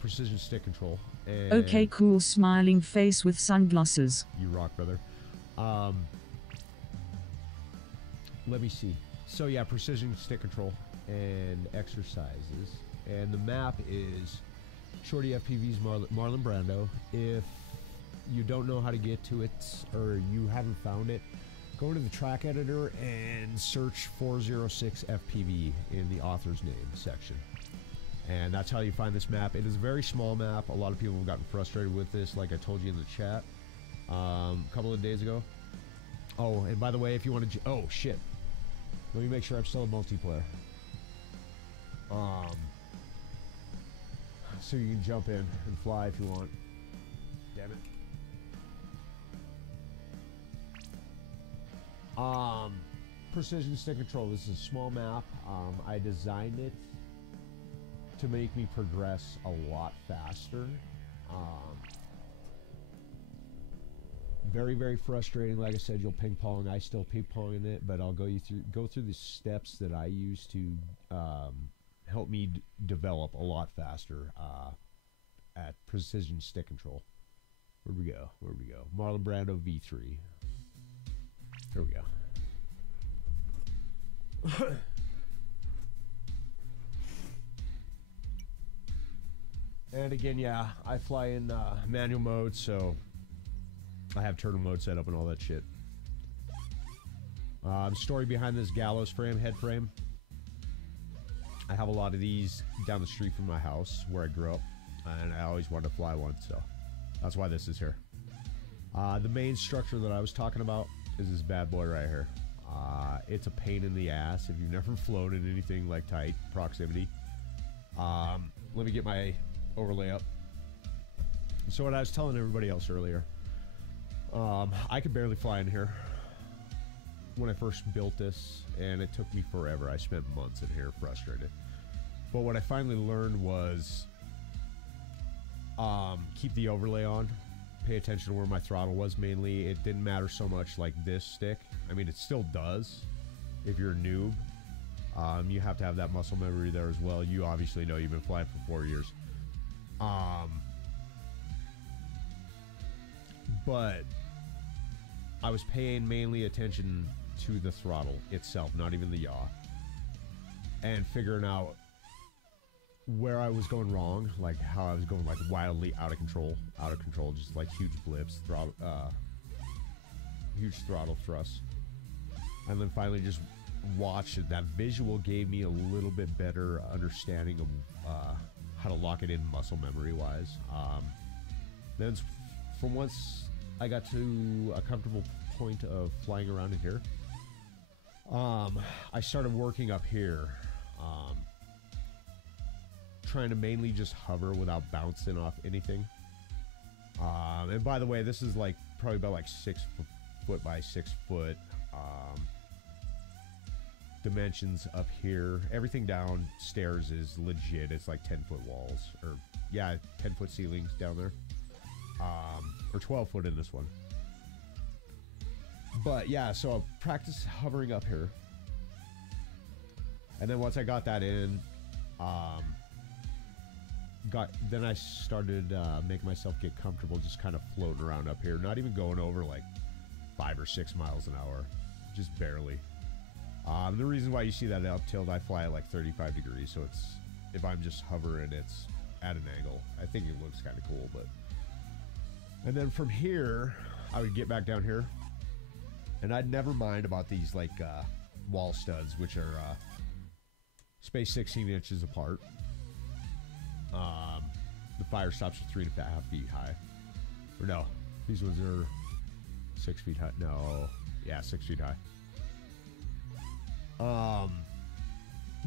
Precision stick control. And Okay, cool. Smiling face with sunglasses. you rock, brother. Let me see. So yeah, precision stick control and exercises. And the map is ShortyFPV's Marlon Brando. If you don't know how to get to it, or you haven't found it, go into the track editor and search 406 FPV in the author's name section. And that's how you find this map. It is a very small map. A lot of people have gotten frustrated with this, like I told you in the chat a couple of days ago. Oh, and by the way, if you want to... Oh, shit. Let me make sure I'm still in multiplayer. So you can jump in and fly if you want. Damn it. Precision stick control. This is a small map. I designed it to make me progress a lot faster. Very, very frustrating. Like I said, you'll ping pong. I still ping pong in it, but I'll go through the steps that I use to help me develop a lot faster at precision stick control. Where'd we go? Where'd we go? Marlon Brando V3. Here we go. And again, yeah, I fly in manual mode, so I have turtle mode set up and all that shit. Story behind this gallows frame, head frame. I have a lot of these down the street from my house where I grew up, and I always wanted to fly one, so that's why this is here. The main structure that I was talking about is this bad boy right here. It's a pain in the ass if you've never flown in anything like tight proximity. Let me get my overlay up. So what I was telling everybody else earlier, I could barely fly in here when I first built this, and it took me forever. I spent months in here frustrated. But what I finally learned was keep the overlay on, pay attention to where my throttle was mainly. It didn't matter so much like this stick. I mean, it still does if you're a noob. You have to have that muscle memory there as well. You obviously know, you've been flying for 4 years. But I was paying mainly attention to the throttle itself, not even the yaw, and figuring out where I was going wrong, like how I was going like wildly out of control, just like huge blips, huge throttle thrusts, and then finally just watch it. That visual gave me a little bit better understanding of how to lock it in muscle memory wise. Then from once I got to a comfortable point of flying around in here, I started working up here, trying to mainly just hover without bouncing off anything. And by the way, this is like probably about like 6 foot by 6 foot dimensions up here. Everything downstairs is legit. It's like 10-foot walls, or yeah, 10-foot ceilings down there, or 12 foot in this one. But yeah, so I practiced hovering up here, And then once I got that in, then I started making myself get comfortable just kind of floating around up here, not even going over like 5 or 6 miles an hour, just barely. The reason why you see that up tilt, I fly at like 35 degrees, so it's, if I'm just hovering, it's at an angle. I think it looks kind of cool, but. And then from here, I would get back down here, and I'd never mind about these like wall studs, which are spaced 16 inches apart. The fire stops are 3.5 feet high. Or no, these ones are 6 feet high. No, yeah, 6 feet high.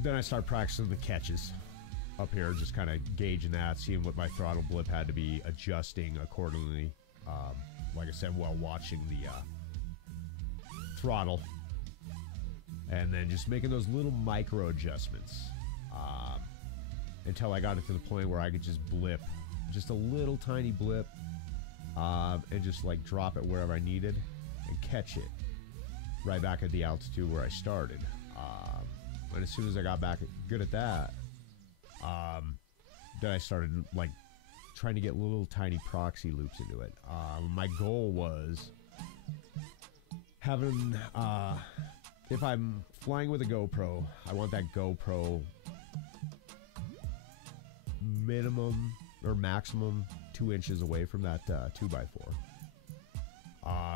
Then I start practicing the catches up here, just kind of gauging that, seeing what my throttle blip had to be, adjusting accordingly. Like I said, while watching the throttle, and then just making those little micro adjustments until I got it to the point where I could just blip, just a little tiny blip, and just like drop it wherever I needed and catch it right back at the altitude where I started. And as soon as I got back good at that, then I started like trying to get little tiny proxy loops into it. My goal was having, if I'm flying with a GoPro, I want that GoPro minimum or maximum 2 inches away from that 2x4.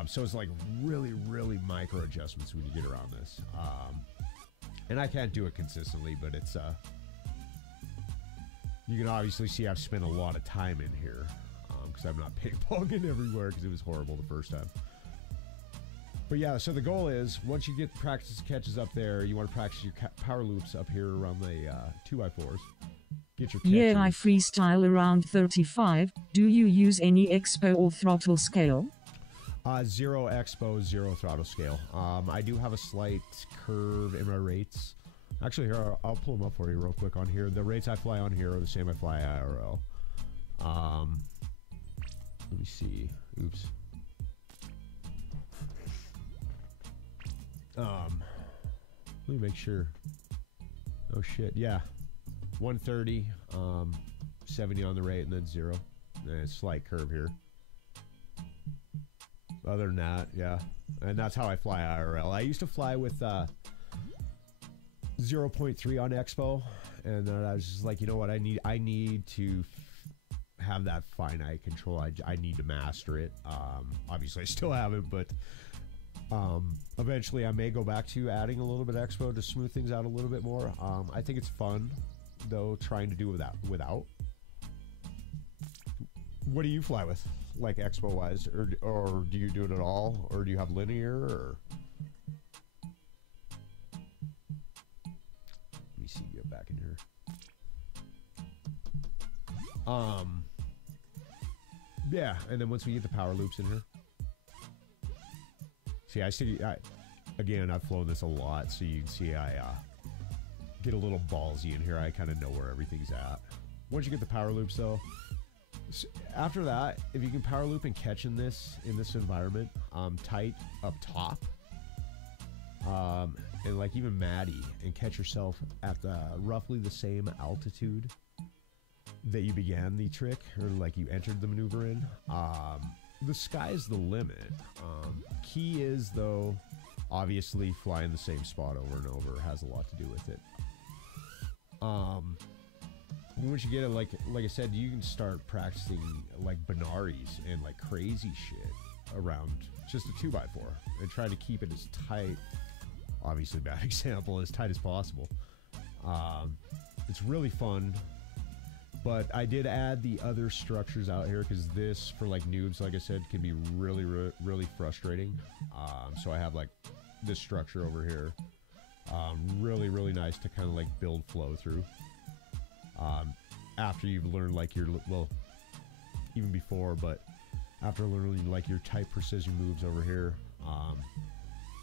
So it's like really, really micro adjustments when you get around this. And I can't do it consistently, but it's you can obviously see I've spent a lot of time in here because I'm not ping-ponging everywhere because it was horrible the first time. But yeah, so the goal is once you get practice catches up there, you want to practice your power loops up here around the 2x4s. Get your catches. Yeah, I freestyle around 35. Do you use any expo or throttle scale? 0 expo, 0 throttle scale. I do have a slight curve in my rates. Actually, here, I'll pull them up for you real quick on here. The rates I fly on here are the same I fly IRL. Let me see. Oops. Let me make sure. Oh shit, yeah. 130, 70 on the rate, and then 0. And a slight curve here. Other than that, yeah. And that's how I fly IRL. I used to fly with 0.3 on Expo, and then I was just like, you know what, I need to have that finite control. I need to master it. Obviously I still haven't, but eventually I may go back to adding a little bit of Expo to smooth things out a little bit more. I think it's fun though trying to do without. What do you fly with, like Expo wise, or do you do it at all, or do you have linear, or? Let me see, get back in here. Yeah, and then once we get the power loops in here. See, again, I've flown this a lot, so you can see I get a little ballsy in here. I kind of know where everything's at. Once you get the power loops, though, after that, if you can power loop and catch in this environment, tight up top, and like even Maddie, and catch yourself at roughly the same altitude that you began the trick, or like you entered the maneuver in, the sky's the limit. Key is, though, obviously flying the same spot over and over has a lot to do with it. Once you get it, like I said, you can start practicing like binaries and like crazy shit around just a 2x4 and try to keep it as tight, obviously bad example, as tight as possible. It's really fun. But I did add the other structures out here because this, for like noobs, like I said, can be really, really frustrating. So I have like this structure over here. Really, really nice to kind of like build flow through. After you've learned like your, well, even before, but after learning like your tight precision moves over here,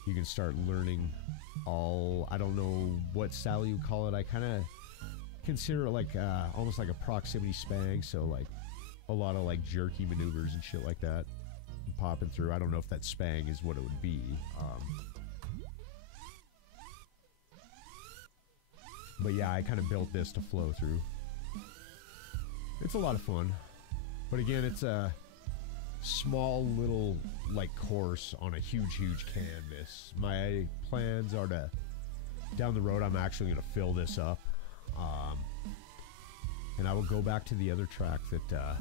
you can start learning all, I don't know what style you call it. I kind of consider it like almost like a proximity spang, so like a lot of like jerky maneuvers and shit like that popping through. I don't know if that spang is what it would be. But yeah, I kind of built this to flow through. It's a lot of fun. But again, it's a small little like course on a huge canvas. My plans are to, down the road, I'm actually going to fill this up. And I will go back to the other track that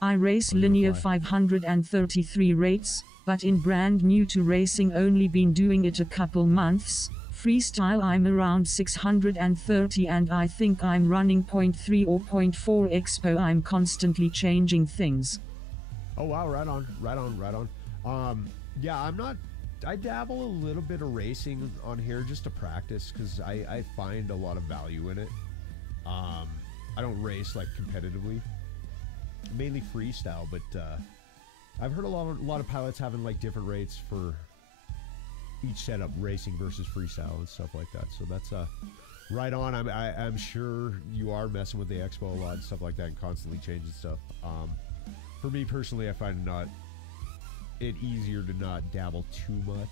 I race linear 533 rates, but in brand new to racing, only been doing it a couple months. Freestyle I'm around 630 and I think I'm running 0.3 or 0.4 expo. I'm constantly changing things. Oh wow, right on. Yeah, I dabble a little bit of racing on here just to practice because I find a lot of value in it. I don't race like competitively, mainly freestyle, but I've heard a lot of pilots having like different rates for each setup, racing versus freestyle and stuff like that. So that's right on. I'm sure you are messing with the expo a lot and stuff like that and constantly changing stuff. For me personally, I find it easier to not dabble too much,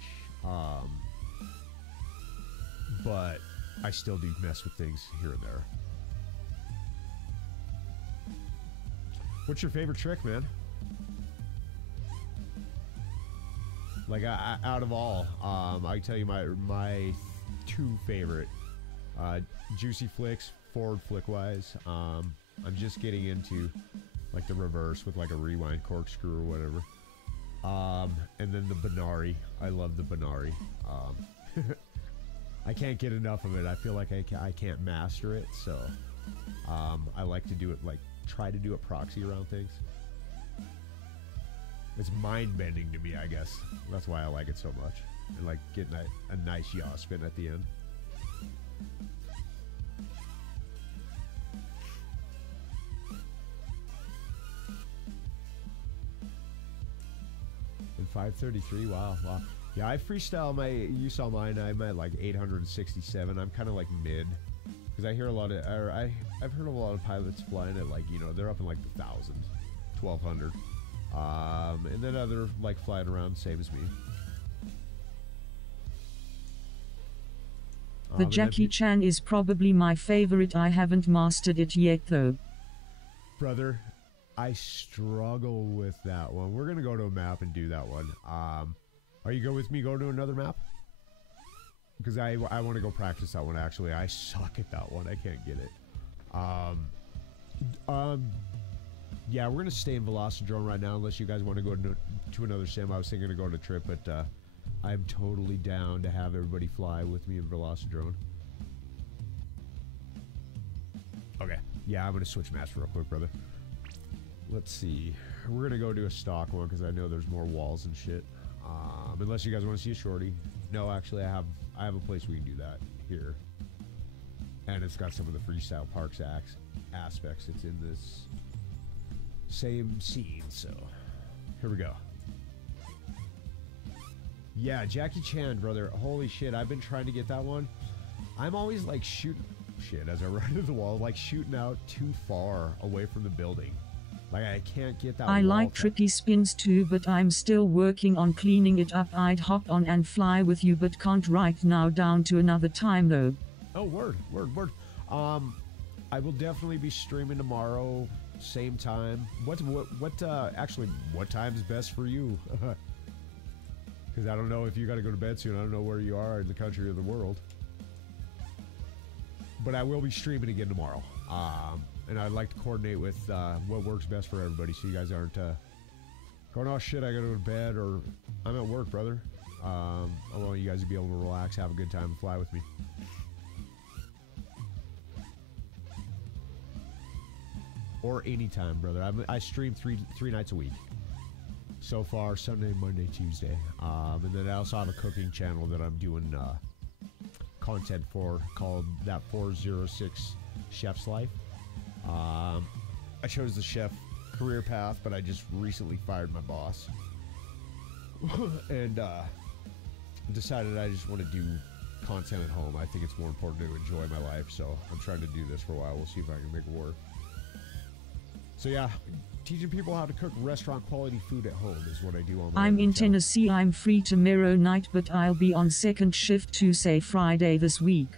but I still do mess with things here and there. What's your favorite trick, man? Like out of all, I tell you my two favorite, juicy flicks, forward flick wise. I'm just getting into like the reverse with like a rewind corkscrew or whatever. And then the Benari. I love the Benari. I can't get enough of it. I feel like I can't master it, so I like to do it, like try to do a proxy around things. It's mind-bending to me, I guess. That's why I like it so much. And like getting a nice yaw spin at the end. And 533, wow. Yeah, I freestyle you saw mine, I'm at like 867. I'm kind of like mid. Because I hear a lot of, I've heard a lot of pilots flying at like, you know, they're up in like the thousands, 1200. And then other like flying around same as me. The Jackie Chan is probably my favorite. I haven't mastered it yet though. Brother, I struggle with that one. We're gonna go to a map and do that one. Are you go with me? Go to another map? Because I want to go practice that one. Actually, I suck at that one. I can't get it. Yeah, we're gonna stay in Velocidrone right now, unless you guys want to go to another sim. I was thinking of going to Trip, but I'm totally down to have everybody fly with me in Velocidrone. Okay. Yeah, I'm gonna switch maps real quick, brother. Let's see. We're gonna go to a stock one because I know there's more walls and shit. Unless you guys want to see a shorty. No, actually, I have a place we can do that here, and it's got some of the freestyle parks aspects. It's in this same scene, so here we go. Yeah, Jackie Chan, brother. Holy shit, I've been trying to get that one. I'm always like shooting shit as I run into the wall, like shooting out too far away from the building. Like I can't get that. I like tricky spins too, but I'm still working on cleaning it up. I'd hop on and fly with you, but can't right now. Down to another time though. Oh, word. I will definitely be streaming tomorrow, same time. Actually, what time is best for you? Because I don't know if you got to go to bed soon. I don't know where you are in the country or the world. But I will be streaming again tomorrow. And I'd like to coordinate with what works best for everybody, so you guys aren't going, oh shit, I gotta go to bed, or I'm at work, brother. I want you guys to be able to relax, have a good time, and fly with me. Or anytime, brother. I stream three nights a week. So far, Sunday, Monday, Tuesday. And then I also have a cooking channel that I'm doing content for, called That 406 Chef's Life. I chose the chef career path, but I just recently fired my boss. And decided I just want to do content at home. I think it's more important to enjoy my life, so I'm trying to do this for a while. We'll see if I can make it work. So yeah, teaching people how to cook restaurant quality food at home is what I do on my I'm in channel. Tennessee. I'm free tomorrow night, but I'll be on second shift Tuesday, Friday this week.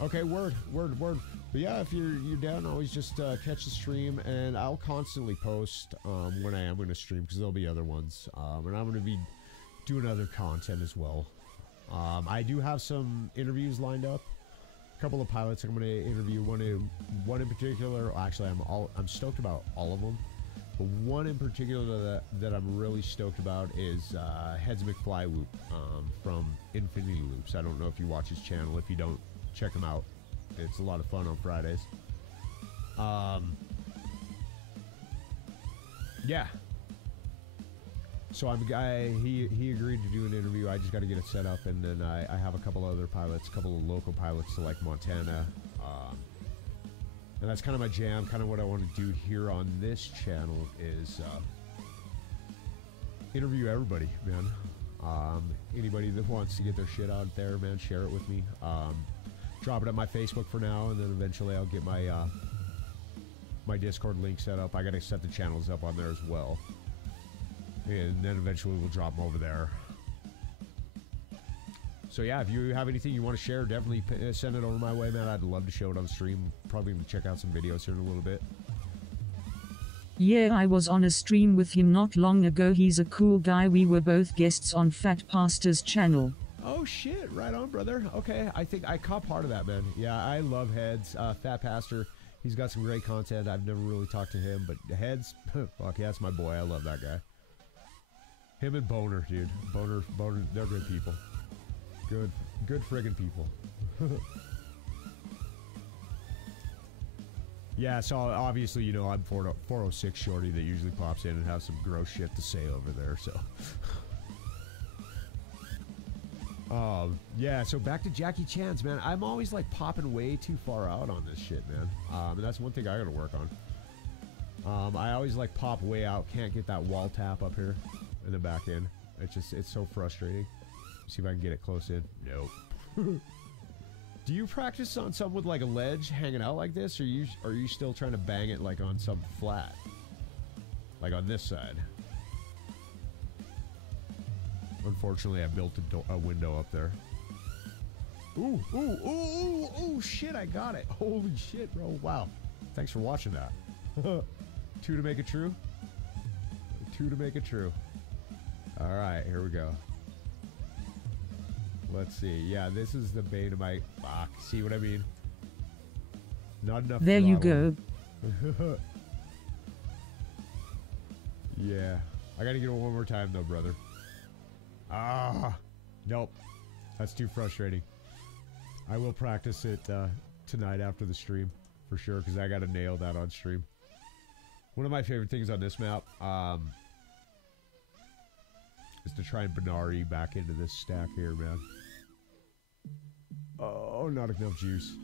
Okay, word. But yeah, if you're down, always just catch the stream, and I'll constantly post when I am going to stream, because there'll be other ones, and I'm going to be doing other content as well. I do have some interviews lined up. A couple of pilots I'm going to interview. One in particular. Actually, I'm stoked about all of them, but one in particular that I'm really stoked about is Heads McFlyWhoop from Infinity Loops. I don't know if you watch his channel. If you don't, check him out. It's a lot of fun on Fridays. Yeah. So he agreed to do an interview. I just got to get it set up, and then I have a couple other pilots, a couple of local pilots to like Montana. And that's kind of my jam. Kind of what I want to do here on this channel is interview everybody, man. Anybody that wants to get their shit out there, man, share it with me. Drop it at my Facebook for now, and then eventually I'll get my my Discord link set up. I gotta set the channels up on there as well, and then eventually we'll drop them over there. So yeah, if you have anything you want to share, definitely send it over my way, man. I'd love to show it on stream. Probably gonna check out some videos here in a little bit. Yeah, I was on a stream with him not long ago. He's a cool guy. We were both guests on Fat Pastor's channel. Oh shit, right on, brother. Okay, I think I caught part of that, man. Yeah, I love Heads. Fat Pastor, he's got some great content. I've never really talked to him, but Heads, fuck yeah, that's my boy. I love that guy. Him and Boner, dude. Boner, they're good people. Good friggin' people. Yeah, so obviously, you know, I'm 406 Shorty that usually pops in and has some gross shit to say over there, so... yeah, so back to Jackie Chan's, man. I'm always like popping way too far out on this shit, man. And that's one thing I gotta work on. I always like pop way out, can't get that wall tap up here in the back end. It's so frustrating. See if I can get it close in. Nope. Do you practice on something with like a ledge hanging out like this, or are you still trying to bang it like on some flat? Like on this side? Unfortunately, I built a window up there. Ooh, shit, I got it. Holy shit, bro. Wow. Thanks for watching that. 2 to make it true. 2 to make it true. All right, here we go. Let's see. Yeah, this is the bane of my... Fuck, see what I mean? Not enough. There you go. Yeah. I gotta get it one more time, though, brother. Nope. That's too frustrating. I will practice it tonight after the stream, for sure, because I gotta nail that on stream. One of my favorite things on this map is to try and Benari back into this stack here, man. Oh, not enough juice.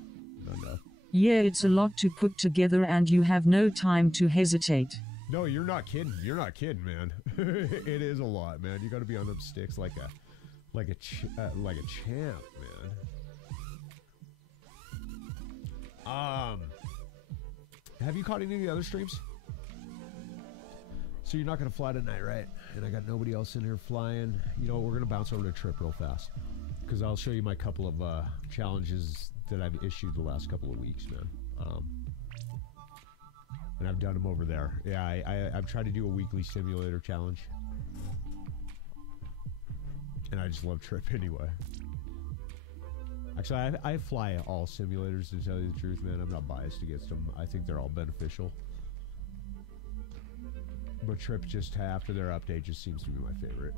Not enough. Yeah, it's a lot to put together and you have no time to hesitate. No, you're not kidding. You're not kidding, man. It is a lot, man. You got to be on them sticks like a champ, man. Have you caught any of the other streams? So you're not gonna fly tonight, right? And I got nobody else in here flying. You know, we're gonna bounce over to Trip real fast, because I'll show you my couple of challenges that I've issued the last couple of weeks, man. And I've done them over there. Yeah, I've tried to do a weekly simulator challenge, and I just love Trip anyway. Actually, I fly all simulators, to tell you the truth, man. I'm not biased against them. I think they're all beneficial. But Trip, just after their update, just seems to be my favorite.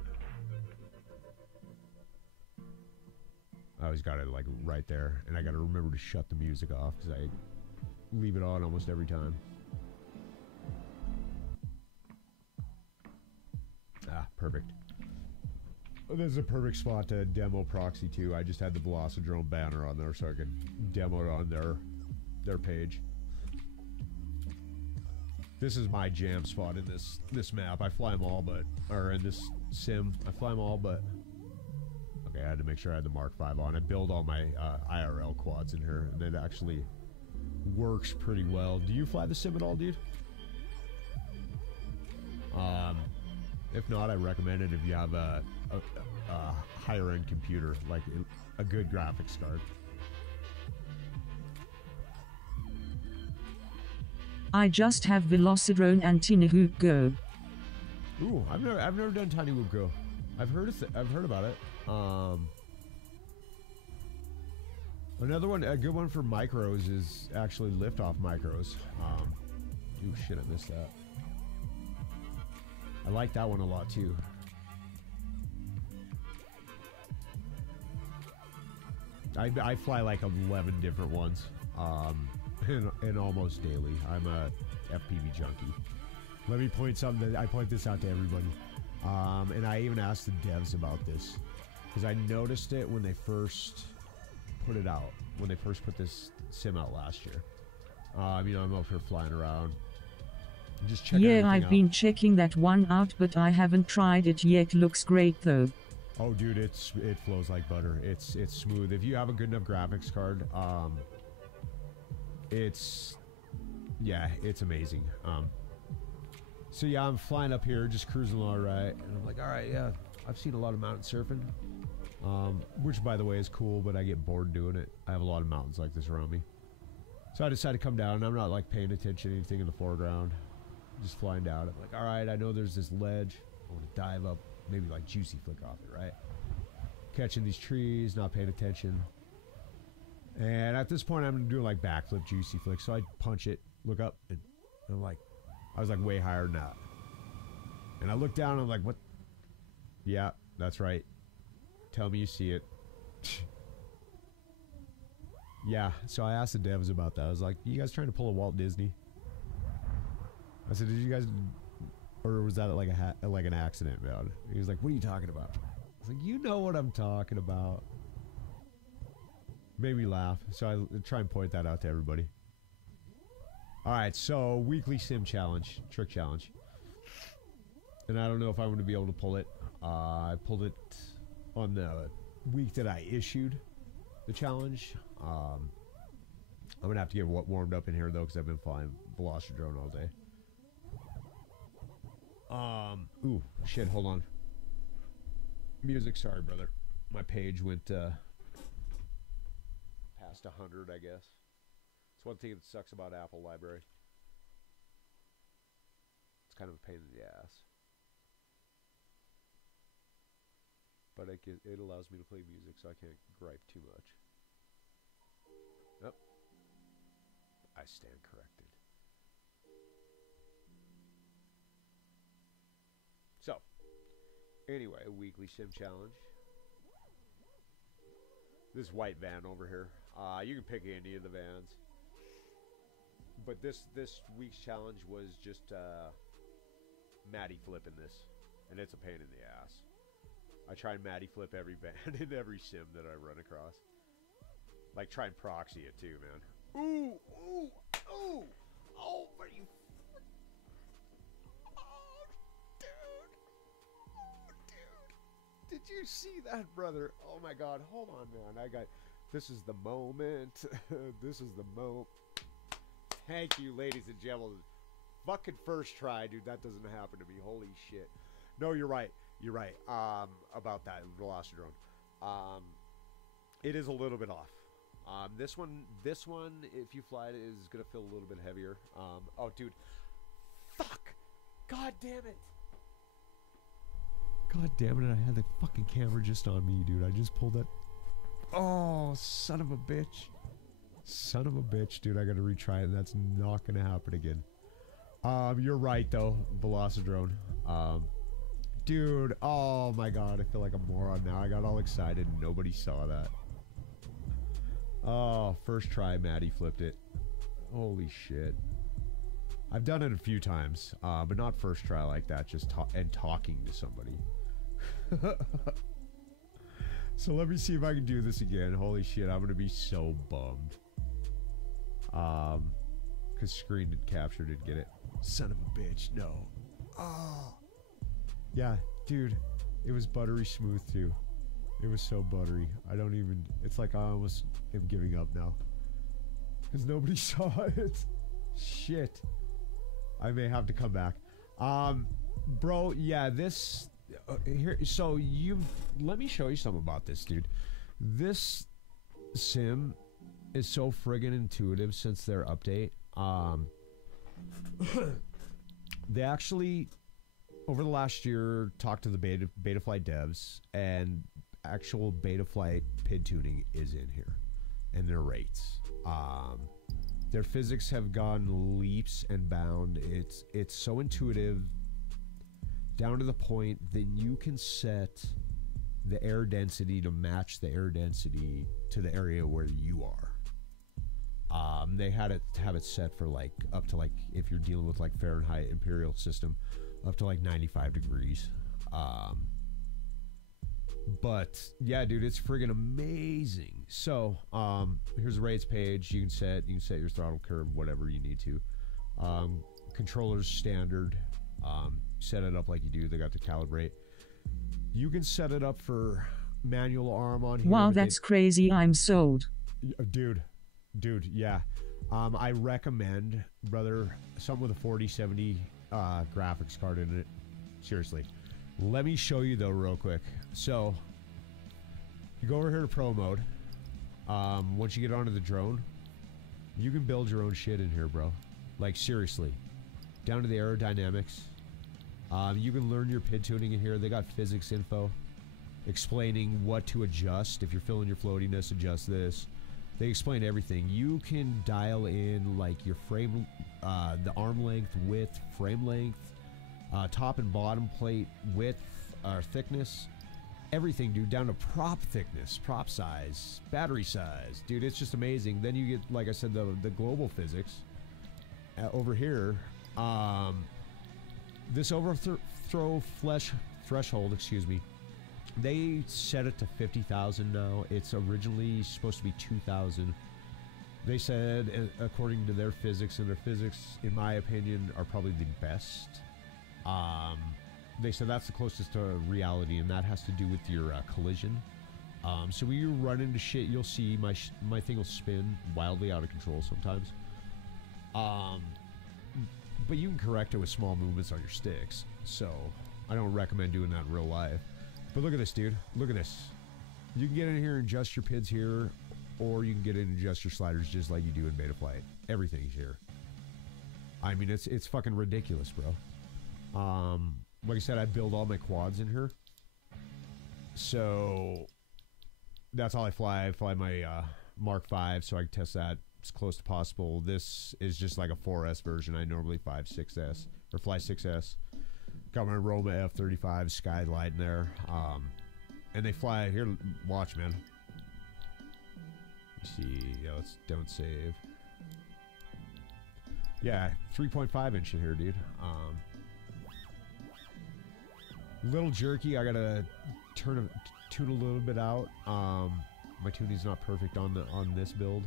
I always got it like right there, and I got to remember to shut the music off because I leave it on almost every time. Ah, perfect. This is a perfect spot to demo Proxy too. I just had the Velocidrome banner on there so I could demo it on their page. This is my jam spot in this map. I fly them all, or in this sim, I fly them all, but okay, I had to make sure I had the Mark 5 on. I build all my IRL quads in here, and it actually works pretty well. Do you fly the sim at all, dude? If not, I recommend it if you have a higher end computer, like a good graphics card. I just have Velocidrone and Tiny Hoop Go. Ooh, I've never done Tiny Hoop Go. I've heard about it. Another one, a good one for micros is actually Liftoff Micros. Ooh, shit, I missed that. I like that one a lot too. I fly like 11 different ones, and almost daily. I'm a FPV junkie. Let me point this out to everybody. And I even asked the devs about this because I noticed it when they first put it out, when they first put this sim out last year. You know, I'm up here flying around, just checking everything I've out. been checking that one out, but I haven't tried it yet. Looks great though. Oh, dude, it flows like butter. It's smooth. If you have a good enough graphics card, it's amazing. So yeah, I'm flying up here, just cruising along, right? And I'm like, all right, yeah, I've seen a lot of mountain surfing, which by the way is cool, but I get bored doing it. I have a lot of mountains like this around me. So I decided to come down, and I'm not like paying attention to anything in the foreground. I'm just flying down. I'm like, all right, I know there's this ledge. I want to dive up, maybe like juicy flick off it, right? Catching these trees, not paying attention. And at this point, I'm doing like backflip juicy flick. So I punch it, look up, and I'm like, I was like way higher than that. And I look down, and I'm like, what? Yeah, that's right. Tell me you see it. Yeah, so I asked the devs about that. I was like, you guys trying to pull a Walt Disney? I said, did you guys, or was that like an accident, man? He was like, what are you talking about? I was like, you know what I'm talking about. Made me laugh, so I try and point that out to everybody. Alright, so weekly sim challenge, trick challenge. And I don't know if I'm going to be able to pull it. I pulled it on the week that I issued the challenge. I'm going to have to get warmed up in here though, because I've been flying Velocidrone all day. Ooh, shit, hold on. Music, sorry brother. My page went past 100, I guess. It's one thing that sucks about Apple Library. It's kind of a pain in the ass. But it allows me to play music, so I can't gripe too much. Nope. I stand corrected. So, anyway, a weekly sim challenge. This white van over here. You can pick any of the vans. But this week's challenge was just Matty flipping this. And it's a pain in the ass. I try and Matty flip every van in every sim that I run across. Like, try and proxy it too, man. Ooh, ooh, ooh. Oh, are you... Oh, dude. Oh, dude. Did you see that, brother? Oh, my God. Hold on, man. This is the moment. This is the moment. Thank you, ladies and gentlemen. Fucking first try, dude. That doesn't happen to me. Holy shit. No, you're right. You're right. About that Velocidrone. It is a little bit off. This one, if you fly it, is gonna feel a little bit heavier. Oh, dude. Fuck. God damn it. God damn it. I had the fucking camera just on me, dude. I just pulled that. Oh, son of a bitch. Son of a bitch, dude. I gotta retry it. That's not gonna happen again. You're right, though. Velocidrone. Dude, oh my God, I feel like a moron now. I got all excited and nobody saw that. Oh, first try, Matty flipped it. Holy shit. I've done it a few times, but not first try like that, just talking to somebody. So let me see if I can do this again. Holy shit, I'm gonna be so bummed. Cause screen did capture, didn't get it. Son of a bitch, no. Oh. Yeah, dude, it was buttery smooth too. It was so buttery. I don't even, it's like I almost am giving up now. Because nobody saw it. Shit. I may have to come back. Bro, yeah, this, here, so let me show you something about this, dude. This sim is so friggin' intuitive since their update. they actually, over the last year, talked to the Betaflight devs, and actual Betaflight PID tuning is in here, and their rates. Their physics have gone leaps and bounds. It's so intuitive, down to the point that you can set the air density to match the air density to the area where you are. They had it have it set for like up to like, if you're dealing with like Fahrenheit imperial system, up to like 95 degrees. But yeah, dude, it's friggin' amazing. So here's the rates page. You can set your throttle curve, whatever you need to. Controllers standard. Set it up like you do. They got to calibrate. You can set it up for manual arm on here. Wow, that's crazy. I'm sold. Dude, yeah. I recommend, brother, something with a 4070 graphics card in it. Seriously. Let me show you though real quick. So, you go over here to Pro mode. Once you get onto the drone, you can build your own shit in here, bro. Like, seriously. Down to the aerodynamics. You can learn your PID tuning in here. They got physics info explaining what to adjust. If you're feeling your floatiness, adjust this. They explain everything. You can dial in like your frame, the arm length, width, frame length, top and bottom plate width or thickness, everything, dude, down to prop thickness, prop size, battery size, dude. It's just amazing. Then you get, like I said, the global physics over here. This overthrow threshold, excuse me, they set it to 50,000 now. It's originally supposed to be 2,000. They said, according to their physics, and their physics, in my opinion, are probably the best. They said that's the closest to reality, and that has to do with your collision. So when you run into shit, you'll see my thing will spin wildly out of control sometimes. But you can correct it with small movements on your sticks. So I don't recommend doing that in real life. But look at this, dude. Look at this. You can get in here and adjust your PIDs here, or you can get in and adjust your sliders just like you do in Betaflight. Everything's here. I mean, it's fucking ridiculous, bro. Like I said, I build all my quads in here. So that's all I fly. I fly my Mark 5, so I can test that as close as possible. This is just like a 4S version. I normally fly 6S or fly 6S. Got my Roma F-35 Skylight in there. And they fly here. Watch, man. Let's see. Yeah, let's don't save. Yeah, 3.5 inch in here, dude. Little jerky. I gotta tune a little bit out. My tuning's not perfect on this build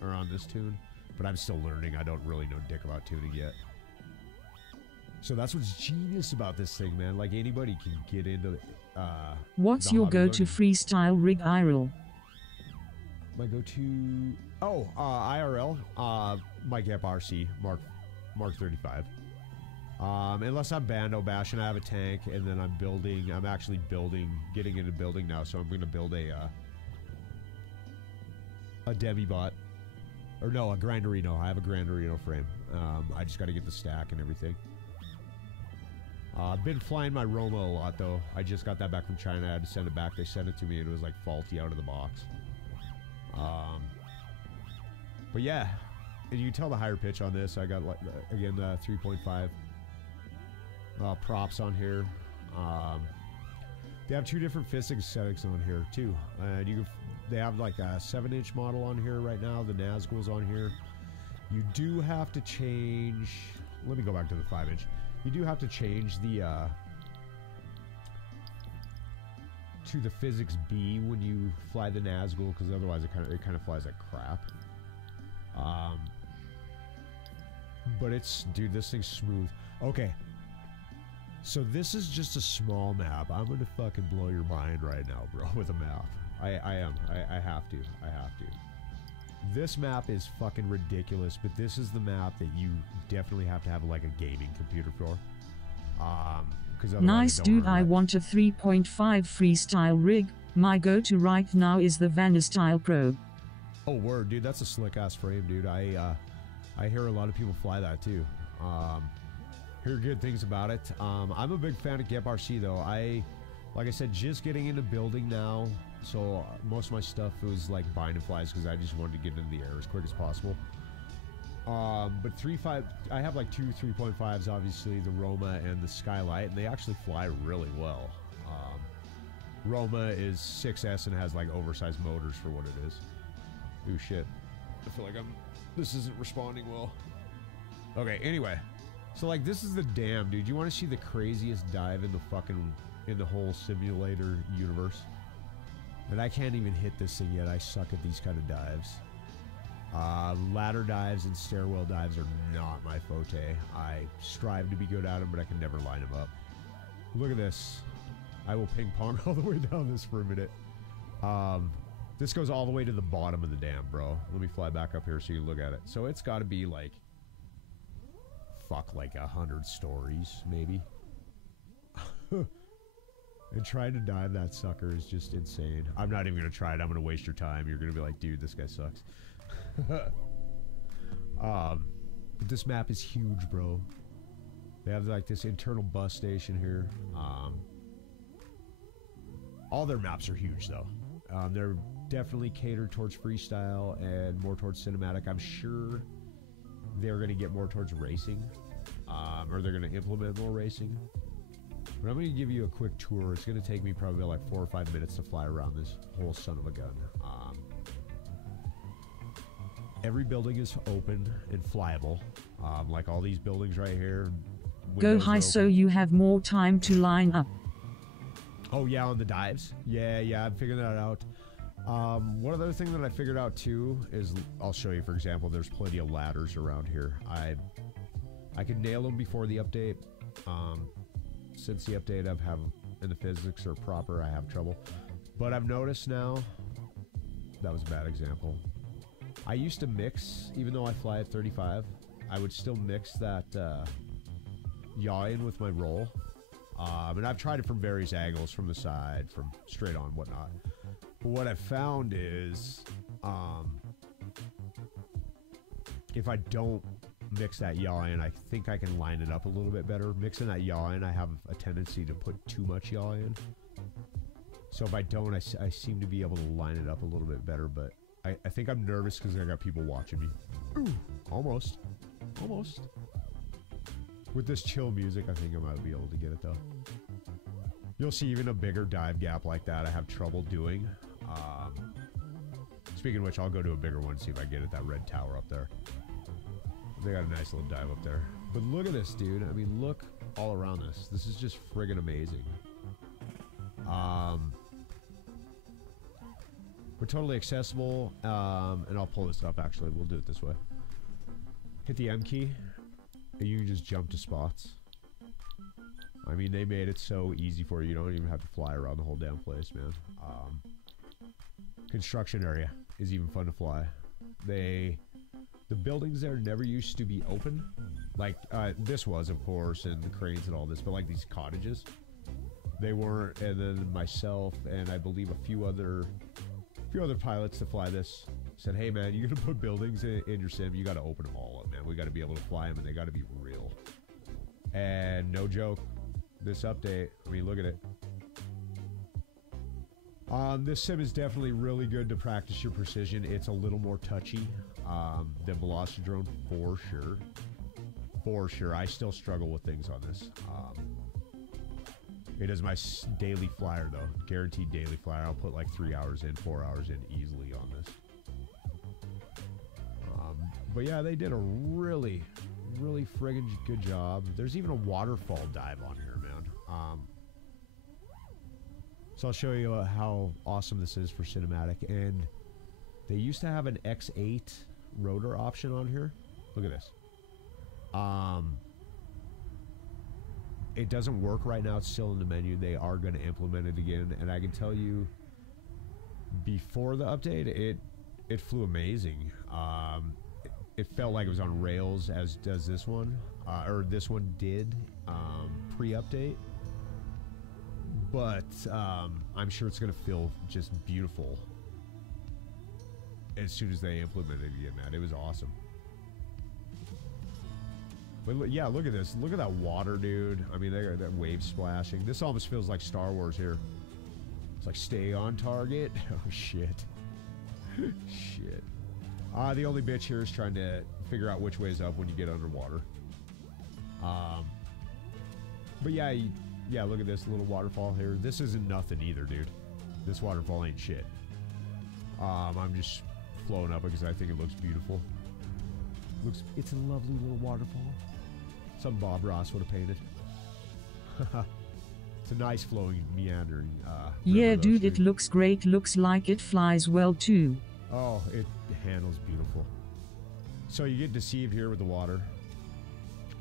or on this tune, but I'm still learning. I don't really know dick about tuning yet. So that's what's genius about this thing, man. Like, anybody can get into What's your go-to freestyle rig IRL? My go-to... Oh, IRL. My Gap RC, Mark 35. Unless I'm bando bashing, I have a tank, and then I'm actually getting into building now, so I'm going to build a Demibot. Or no, a Granderino. I have a Granderino frame. I just got to get the stack and everything. I've been flying my Roma a lot, though. I just got that back from China. I had to send it back. They sent it to me, and it was, like, faulty out of the box. But, yeah. And you can tell the higher pitch on this. I got, like, again, the 3.5 props on here. They have two different physics settings on here, too. And they have, like, a 7-inch model on here right now. The Nazgul's on here. You do have to change... Let me go back to the 5-inch. You do have to change the to the physics B when you fly the Nazgul, because otherwise it kind of flies like crap. But dude, this thing's smooth. Okay, so this is just a small map. I'm gonna fucking blow your mind right now, bro, with a map. I have to. This map is fucking ridiculous, but this is the map that you definitely have to have like a gaming computer for. Nice, dude. I want a 3.5 freestyle rig. My go-to right now is the Vanastyle Pro. Oh, word, dude. That's a slick ass frame, dude. I hear a lot of people fly that too. Hear good things about it. I'm a big fan of GEPRC though. Like I said, just getting into building now, so most of my stuff was like binding flies because I just wanted to get into the air as quick as possible. But 3.5, I have like two 3.5s, obviously, the Roma and the Skylight, and they actually fly really well. Roma is 6S and has like oversized motors for what it is. Ooh, shit. I feel like this isn't responding well. Okay, anyway. So like this is the dam, dude. You want to see the craziest dive in the whole simulator universe? And I can't even hit this thing yet. I suck at these kind of dives. Ladder dives and stairwell dives are not my forte. I strive to be good at them, but I can never line them up. Look at this. I will ping pong all the way down this for a minute. This goes all the way to the bottom of the dam, bro. Let me fly back up here so you can look at it. So it's got to be like, like 100 stories, maybe. And trying to dive that sucker is just insane. I'm not even going to try it. I'm going to waste your time. You're going to be like, dude, this guy sucks. But this map is huge, bro. They have like this internal bus station here. All their maps are huge, though. They're definitely catered towards freestyle and more towards cinematic. I'm sure they're going to get more towards racing, or they're going to implement more racing. But I'm going to give you a quick tour. It's going to take me probably like 4 or 5 minutes to fly around this whole son of a gun. Every building is open and flyable, like all these buildings right here. Go high so you have more time to line up. Oh yeah, on the dives? Yeah, I'm figuring that out. One other thing that I figured out too is, I'll show you, for example, there's plenty of ladders around here. I could nail them before the update. Since the update and the physics are proper, I have trouble. But I've noticed now, that was a bad example. I used to mix, even though I fly at 35, I would still mix that yaw in with my roll. And I've tried it from various angles, from the side, from straight on, whatnot. But what I've found is, if I don't mix that yaw in, I think I can line it up a little bit better. Mixing that yaw in, I have a tendency to put too much yaw in. So if I don't, I seem to be able to line it up a little bit better, but I think I'm nervous because I got people watching me. Ooh, almost. With this chill music, I think I might be able to get it though. You'll see even a bigger dive gap like that I have trouble doing. Speaking of which, I'll go to a bigger one and see if I get at that red tower up there. They got a nice little dive up there. But look at this, dude. I mean, look all around this. This is just friggin' amazing. We're totally accessible. And I'll pull this up, actually. We'll do it this way. Hit the M key, and you can just jump to spots. I mean, they made it so easy for you. You don't even have to fly around the whole damn place, man. Construction area is even fun to fly. The buildings there never used to be open. Like, this was, of course, and the cranes and all this, but like these cottages, they weren't. And then myself and I believe a few other pilots to fly this said, hey man, you're gonna put buildings in your sim, you gotta open them all up, man. We gotta be able to fly them, and they gotta be real. And no joke, this update, I mean, look at it. This sim is definitely really good to practice your precision. It's a little more touchy than Velocity Drone, for sure. For sure. I still struggle with things on this. It is my daily flyer, though. Guaranteed daily flyer. I'll put like 3 hours in, 4 hours in easily on this. But yeah, they did a really friggin' good job. There's even a waterfall dive on here, man. So I'll show you how awesome this is for cinematic. And they used to have an X8 rotor option on here. Look at this. It doesn't work right now. It's still in the menu. They are going to implement it again. And I can tell you, before the update, it flew amazing. It felt like it was on rails, as does this one. Or this one did pre-update. But I'm sure it's going to feel just beautiful as soon as they implement it again, man. It was awesome. But yeah, look at this. Look at that water, dude. I mean, they got that wave splashing. This almost feels like Star Wars here. It's like stay on target. Oh, shit. Shit. The only bitch here is trying to figure out which way's up when you get underwater. But yeah, yeah, look at this little waterfall here. This isn't nothing either, dude. This waterfall ain't shit. I'm just flowing up because I think it looks beautiful. It's a lovely little waterfall. Some Bob Ross would have painted. It's a nice flowing, meandering yeah, river, dude, it looks great. Looks like it flies well too. Oh, it handles beautiful. So you get deceived here with the water.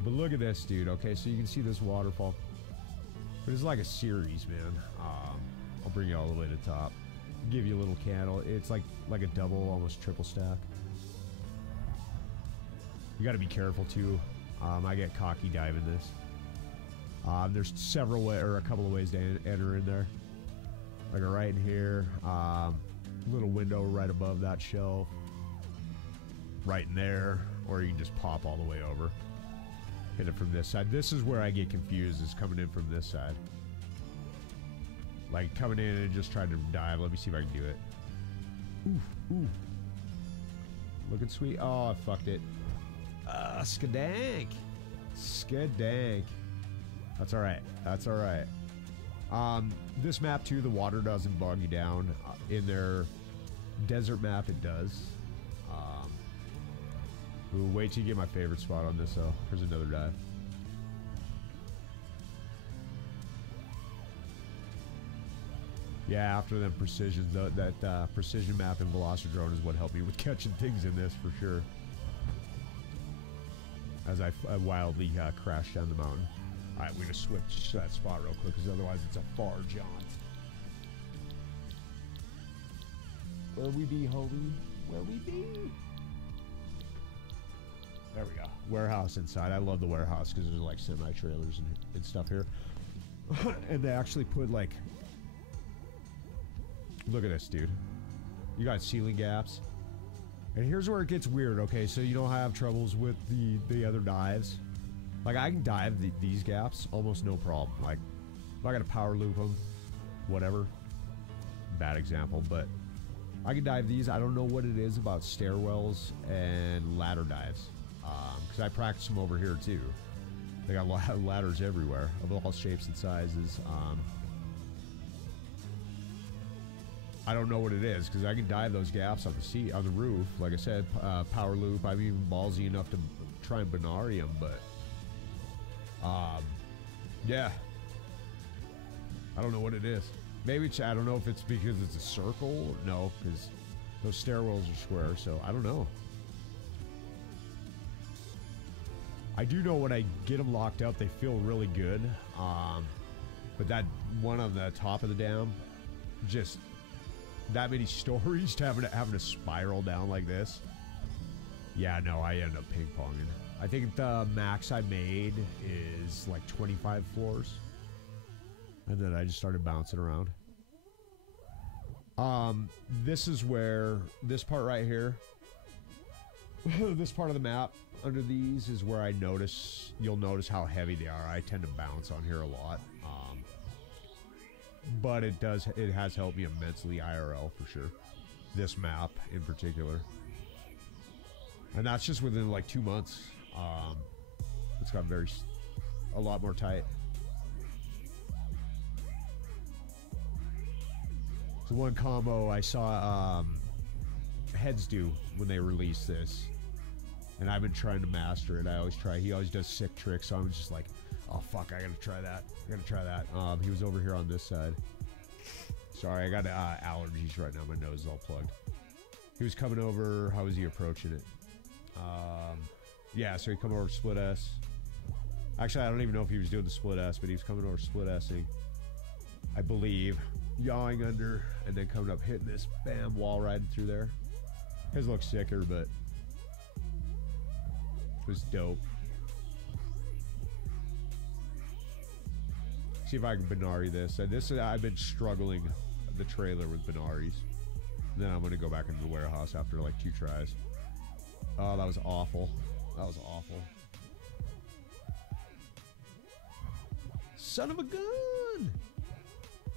But look at this, dude. Okay, so you can see this waterfall. But it's like a series, man. I'll bring you all the way to the top. Give you a little candle. It's like a double, almost triple stack. You got to be careful too. I get cocky diving this. There's several ways, or a couple of ways to enter in there. Like right in here, little window right above that shelf. Right in there, or you can just pop all the way over. Hit it from this side. This is where I get confused, is coming in from this side. Like coming in and just trying to dive. Let me see if I can do it. Ooh, ooh. Looking sweet. Oh, I fucked it. Skadank. Skadank. That's alright. That's alright. This map too, the water doesn't bog you down. In their desert map, it does. Ooh, wait till you get my favorite spot on this though. Here's another dive. Yeah, after them precision, that precision map in Velocidrone is what helped me with catching things in this for sure. As I wildly crashed down the mountain. Alright, we're gonna switch that spot real quick, because otherwise it's a far jaunt. Where we be, homie? Where we be? There we go. Warehouse inside. I love the warehouse because there's like semi-trailers and stuff here. And they actually put like... Look at this, dude. You got ceiling gaps. And here's where it gets weird, okay? So you don't have troubles with the other dives. Like, I can dive these gaps almost no problem. Like, if I gotta power loop them, whatever. Bad example, but I can dive these. I don't know what it is about stairwells and ladder dives. Because I practice them over here, too. They got ladders everywhere, of all shapes and sizes. I don't know what it is, because I can dive those gaps on the roof. Like I said, power loop. I'm even ballsy enough to try and binary them, but... yeah. I don't know what it is. Maybe I don't know if it's because it's a circle. No, because those stairwells are square, so I don't know. I do know when I get them locked up, they feel really good. But that one on the top of the dam, just that many stories having to spiral down like this. Yeah, no, I end up ping-ponging. I think the max I made is like 25 floors. And then I just started bouncing around. This is where, this part right here, this part of the map, under these is where you'll notice how heavy they are. I tend to bounce on here a lot. But it has helped me immensely IRL for sure. This map in particular. And that's just within like 2 months. It's gotten a lot more tight. So one combo I saw Heads do when they released this. And I've been trying to master it. He always does sick tricks, so I'm just like, oh fuck, I gotta try that. He was over here on this side. Sorry, I got allergies right now. My nose is all plugged. He was coming over. How was he approaching it? Yeah, so he come over split S. Actually, I don't even know if he was doing the split S, but he was coming over split S-ing, I believe. Yawing under, and then coming up, hitting this, bam, wall riding through there. His looks sicker, but it was dope. See if I can binary this. And I've been struggling the trailer with binaries. And then I'm going to go back into the warehouse after like 2 tries. Oh, that was awful. That was awful. son of a gun.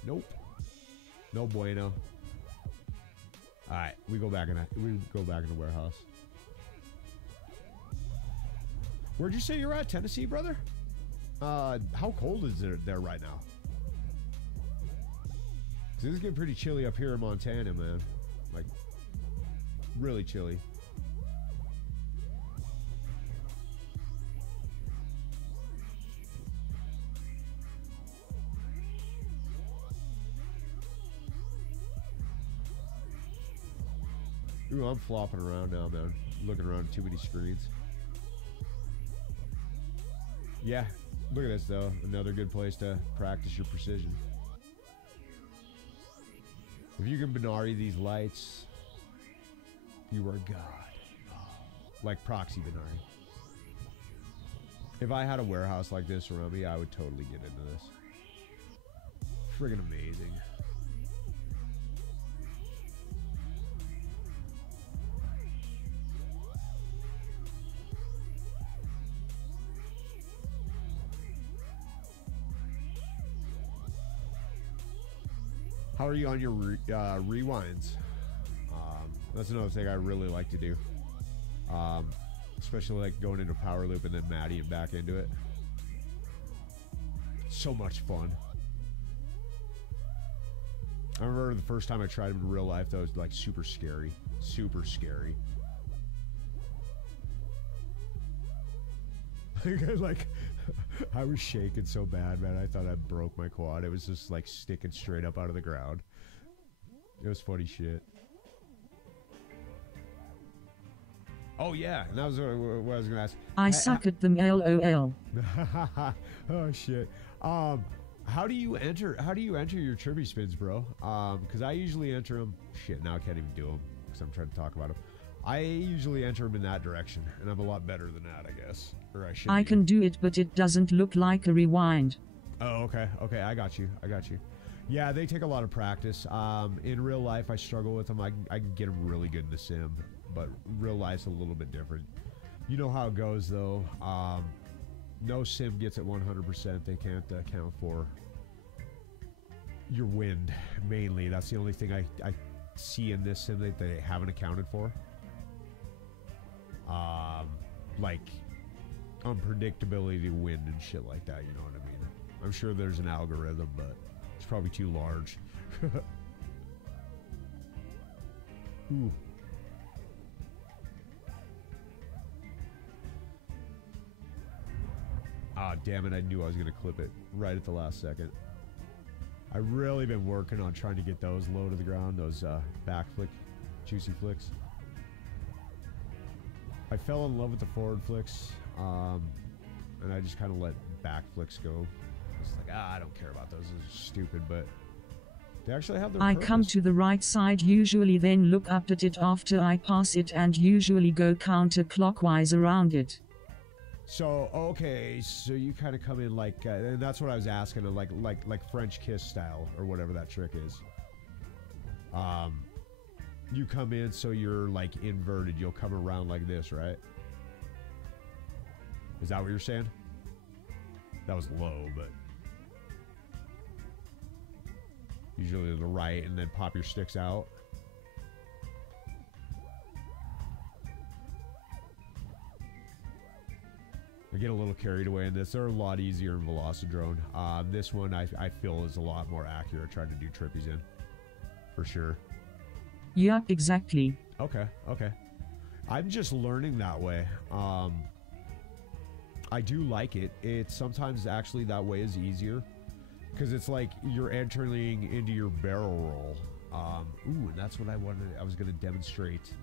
Nope. No bueno. All right, we go back in the warehouse. Where'd you say you're at? Tennessee, brother? How cold is it there right now? 'Cause it's getting pretty chilly up here in Montana, man. Like, really chilly. Ooh, I'm flopping around now, man. Looking around at too many screens. Yeah, look at this, though. Another good place to practice your precision. If you can binary these lights, you are God. Like proxy binary. If I had a warehouse like this around me, I would totally get into this. Friggin' amazing. How are you on your rewinds? That's another thing I really like to do. Especially like going into power loop and then Maddie and back into it. So much fun. I remember the first time I tried it in real life, that was like super scary. Super scary. Like, I was shaking so bad, man. I thought I broke my quad. It was just like sticking straight up out of the ground. It was funny shit. Oh yeah, and that was what I was gonna ask. I suck at them, LOL. Oh shit. How do you enter your trippy spins, bro? Because I usually enter them. Shit, now I can't even do them because I'm trying to talk about them. I usually enter them in that direction, and I'm a lot better than that, I guess. Or I should. I can do it, but it doesn't look like a rewind. Oh, okay. Okay, I got you. I got you. Yeah, they take a lot of practice. In real life, I struggle with them. I can get them really good in the sim, but real life's a little bit different. You know how it goes, though. No sim gets it 100%. They can't account for your wind, mainly. That's the only thing I see in this sim that they haven't accounted for. Like unpredictability to wind and shit like that, you know what I mean? I'm sure there's an algorithm, but it's probably too large. Ooh. Ah, damn it, I knew I was gonna clip it right at the last second. I've really been working on trying to get those low to the ground, those back flick, juicy flicks. I fell in love with the forward flicks, and I just kind of let back flicks go. It's like, I don't care about those. Those are stupid, but they actually have their purpose. Come to the right side, usually then look up at it after I pass it, and usually go counterclockwise around it. So, okay, so you kind of come in like, and that's what I was asking, like French kiss style, or whatever that trick is. You come in so you're like inverted. You'll come around like this, right? Is that what you're saying? That was low, but usually to the right, and then pop your sticks out. I get a little carried away in this. They're a lot easier in Velocidrone. This one I feel is a lot more accurate trying to do trippies in, for sure. Yeah, exactly. Okay, okay. I'm just learning that way. I do like it. It's sometimes actually that way is easier, because it's like you're entering into your barrel roll. Ooh, and that's what I wanted. I was going to demonstrate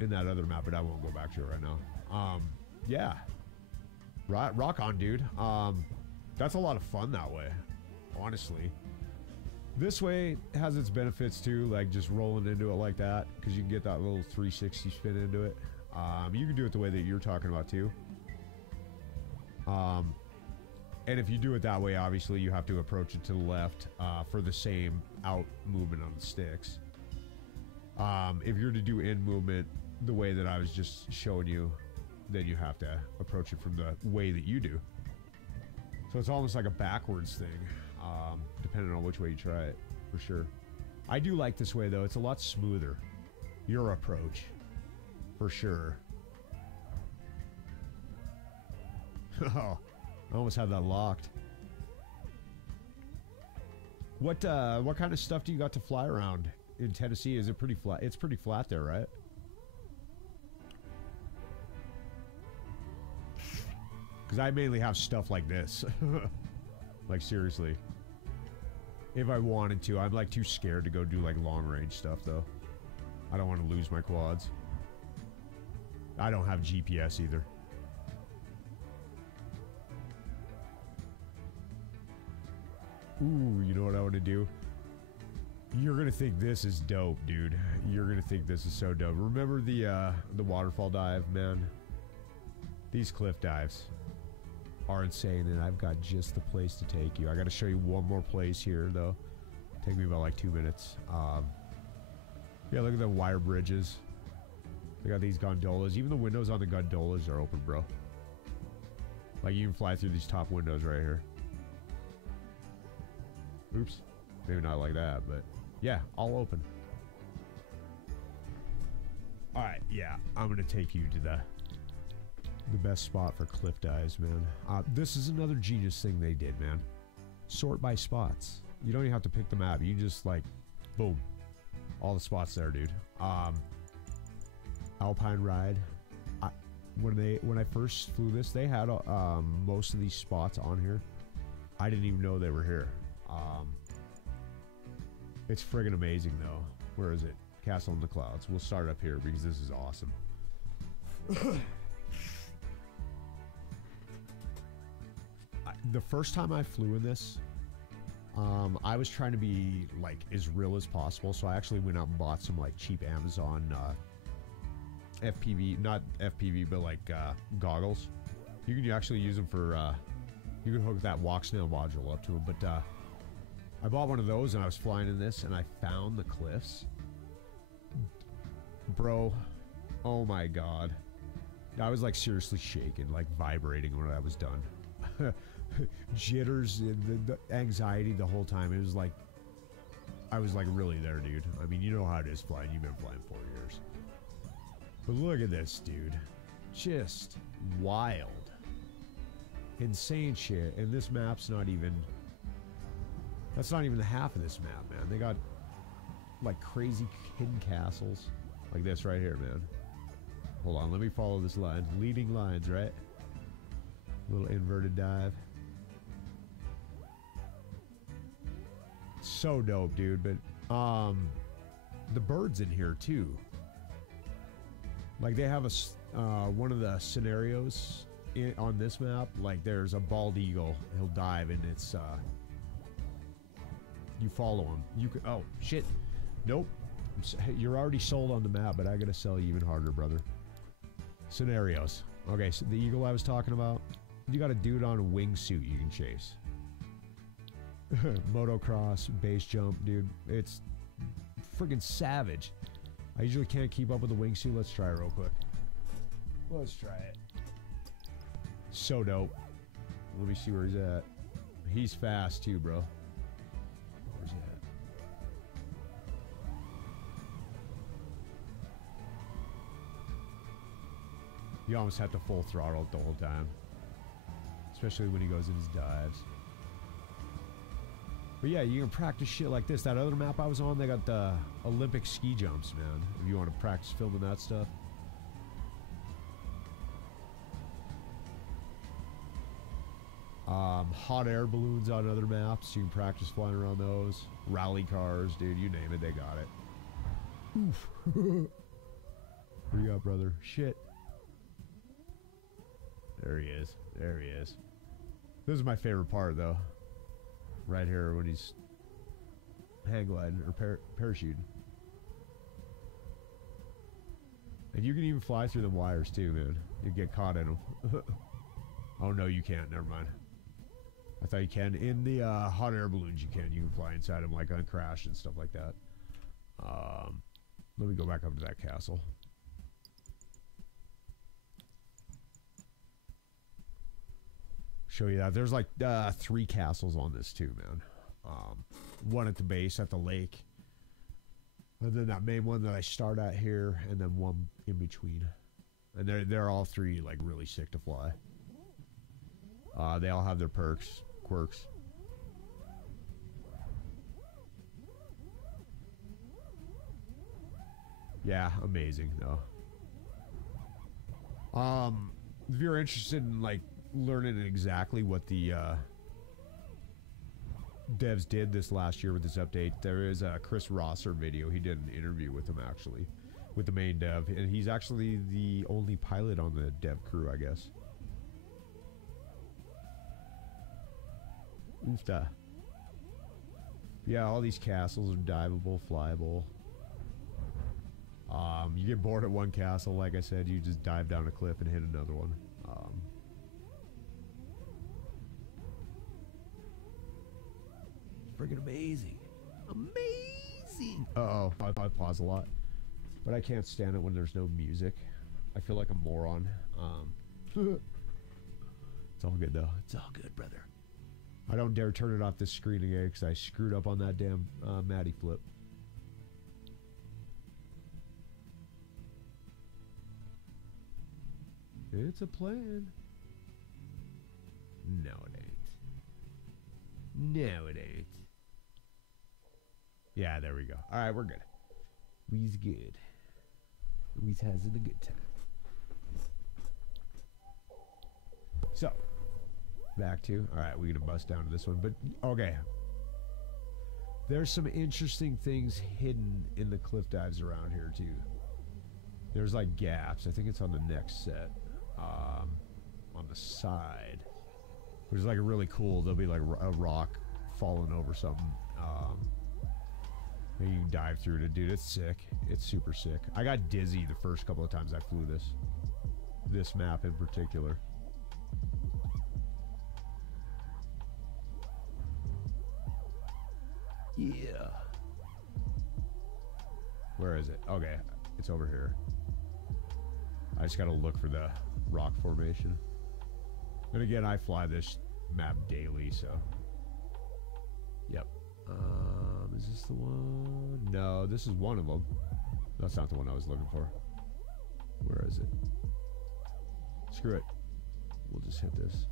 in that other map, but I won't go back to it right now. Yeah. Rock on, dude. That's a lot of fun that way, honestly. This way has its benefits too, like just rolling into it like that, because you can get that little 360 spin into it. You can do it the way that you're talking about too. And if you do it that way, obviously you have to approach it to the left for the same out movement on the sticks. If you're to do in movement the way that I was just showing you, then you have to approach it from the way that you do. So it's almost like a backwards thing, depending on which way you try it, for sure. I do like this way, though. It's a lot smoother. Your approach, for sure. Oh, I almost had that locked. What kind of stuff do you got to fly around in Tennessee? Is it pretty flat? It's pretty flat there, right? Because I mainly have stuff like this. Like, seriously. If I wanted to. I'm, like, too scared to go do, like, long-range stuff, though. I don't want to lose my quads. I don't have GPS, either. Ooh, you know what I want to do? You're going to think this is dope, dude. You're going to think this is so dope. Remember the waterfall dive, man? These cliff dives are insane, and I've got just the place to take you. I got to show you one more place here, though. Take me about like 2 minutes. Yeah, look at the wire bridges. They got these gondolas. Even the windows on the gondolas are open, bro. Like, you can fly through these top windows right here. Oops. Maybe not like that, but yeah, all open. Alright, yeah, I'm gonna take you to the best spot for cliff dives, man. This is another genius thing they did, man. Sort by spots. You don't even have to pick the map. You just, like, boom. All the spots there, dude. Alpine ride. When I first flew this, they had most of these spots on here. I didn't even know they were here. It's friggin' amazing, though. Where is it? Castle in the Clouds. We'll start up here because this is awesome. The first time I flew in this, I was trying to be, like, as real as possible, so I actually went out and bought some, like, cheap Amazon FPV, not FPV, but, like, goggles. You can actually use them for, you can hook that walk snail module up to them, but, I bought one of those, and I was flying in this, and I found the cliffs. Bro, oh my god. I was, like, seriously shaking, like, vibrating when I was done. Jitters and the anxiety the whole time. It was like, I was like really there, dude. I mean, you know how it is flying. You've been flying 4 years. But look at this, dude. Just wild. Insane shit. And this map's not even, that's not even the half of this map, man. They got like crazy hidden castles. Like this right here, man. Hold on, let me follow this line. Leading lines, right? Little inverted dive. So dope, dude. But the birds in here too. Like they have a one of the scenarios on this map. Like there's a bald eagle. He'll dive and it's you follow him. You can. Oh shit. Nope. You're already sold on the map, but I gotta sell you even harder, brother. Scenarios. Okay, so the eagle I was talking about. You got a dude on a wingsuit you can chase. Motocross, base jump, dude. It's friggin' savage. I usually can't keep up with the wingsuit. Let's try it real quick. Let's try it. So dope. Let me see where he's at. He's fast too, bro. Where's he at? You almost have to full throttle it the whole time. Especially when he goes in his dives. But yeah, you can practice shit like this. That other map I was on, they got the Olympic ski jumps, man. If you want to practice filming that stuff. Hot air balloons on other maps. You can practice flying around those. Rally cars, dude. You name it, they got it. Oof. Where you at, brother? Shit. There he is. There he is. This is my favorite part, though. Right here when he's hang gliding or parachuting. And you can even fly through them wires, too, man. You get caught in them. Oh, no, you can't. Never mind. I thought you can. In the hot air balloons, you can. You can fly inside them like uncrashed and stuff like that. Let me go back up to that castle. show you that. There's like 3 castles on this too, man. One at the base at the lake, and then that main one that I start at here, and then one in between. And they're all 3 like really sick to fly. They all have their quirks. Yeah, amazing though. If you're interested in like learning exactly what the devs did this last year with this update, there is a Chris Rosser video. He did an interview with him actually, with the main dev, and he's actually the only pilot on the dev crew, I guess. Oofta. Yeah, all these castles are diveable, flyable. You get bored at one castle, like I said, you just dive down a cliff and hit another one. Freaking amazing. Amazing! Uh-oh, I pause a lot. But I can't stand it when there's no music. I feel like a moron. It's all good, though. It's all good, brother. I don't dare turn it off this screen again because I screwed up on that damn Matty flip. It's a plan. No, it ain't. No, it ain't. Yeah, there we go. All right, we're good. We's good. We's having a good time. So, back to, all right, we're gonna bust down to this one, but okay. There's some interesting things hidden in the cliff dives around here too. There's like gaps. I think it's on the next set. On the side, which is like a really cool. There'll be like a rock falling over something. And you can dive through it, dude. It's sick. It's super sick. I got dizzy the first couple of times I flew this map in particular. Yeah. Where is it? Okay, it's over here. I just gotta look for the rock formation. And again, I fly this map daily, so. Yep. Is this the one? No, this is one of them. That's not the one I was looking for. Where is it? Screw it. We'll just hit this.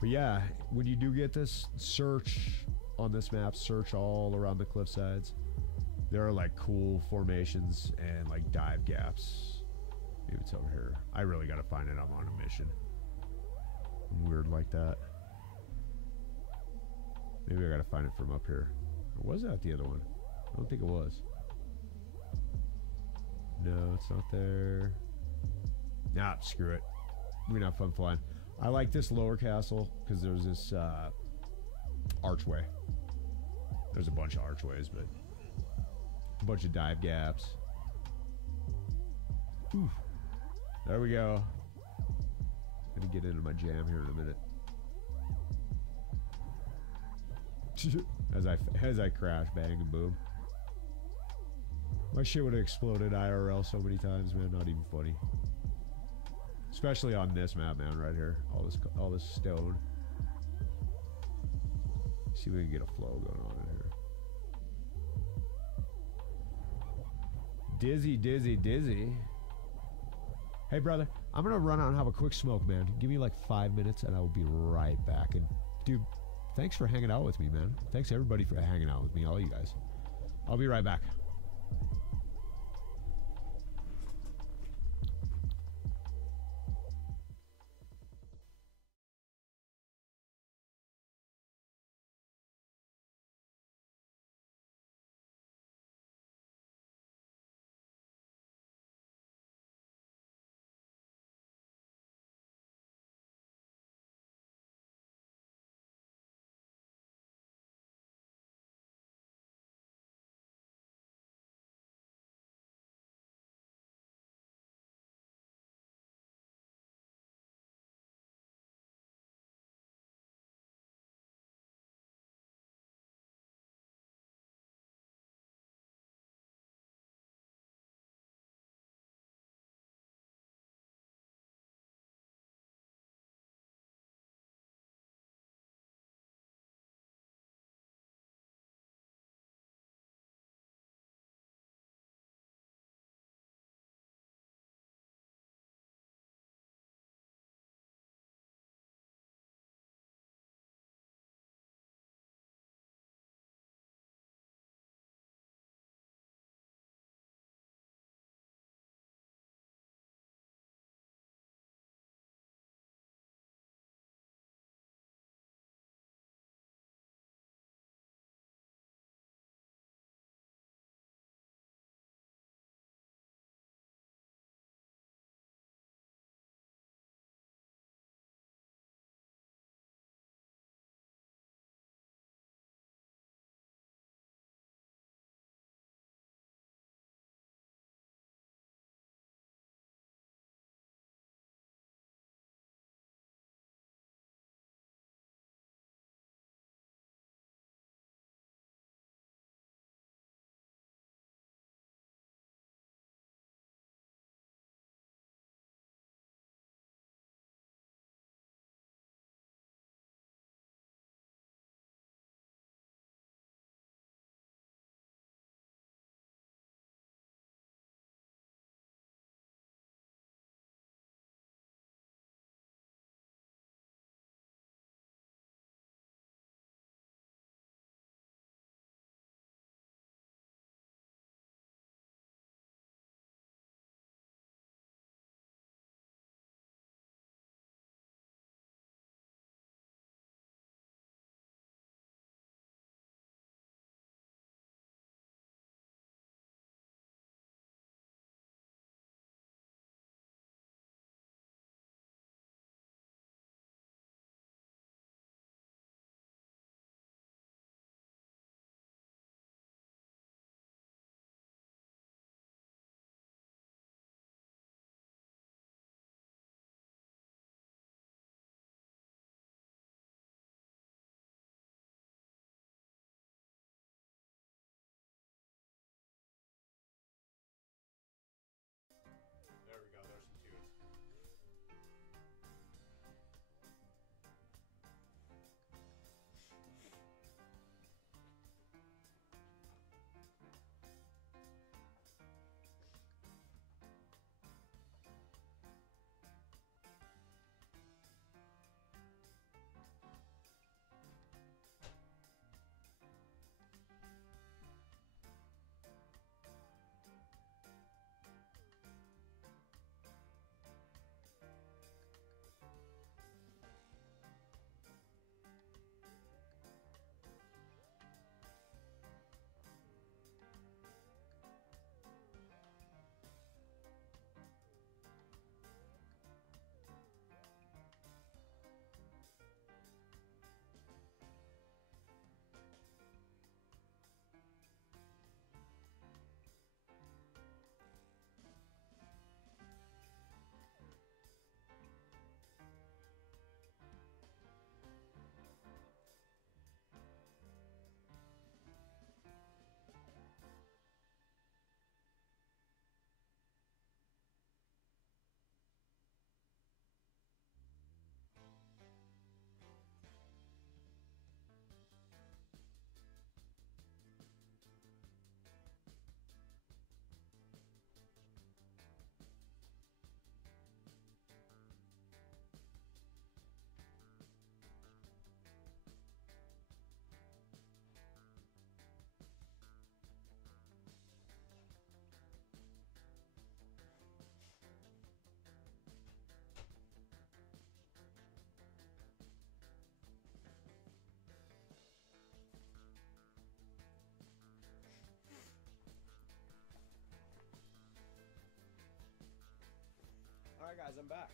But yeah, when you do get this, search on this map, search all around the cliff sides. There are like cool formations and like dive gaps. Maybe it's over here. I really gotta find it. I'm on a mission. I'm weird like that. Maybe I gotta find it from up here. Or was that the other one? I don't think it was. No, it's not there. Nah, screw it. We can have fun flying. I like this lower castle because there's this archway. There's a bunch of archways, but a bunch of dive gaps. Oof. There we go. Gonna get into my jam here in a minute. as I crash, bang, and boom. My shit would have exploded IRL so many times, man. Not even funny. Especially on this map, man. Right here, all this stone. See if we can get a flow going on in here. Dizzy, dizzy, dizzy. Hey, brother, I'm gonna run out and have a quick smoke, man. Give me like 5 minutes, and I will be right back. And dude, thanks for hanging out with me, man. Thanks everybody for hanging out with me, all you guys. I'll be right back. guys, I'm back.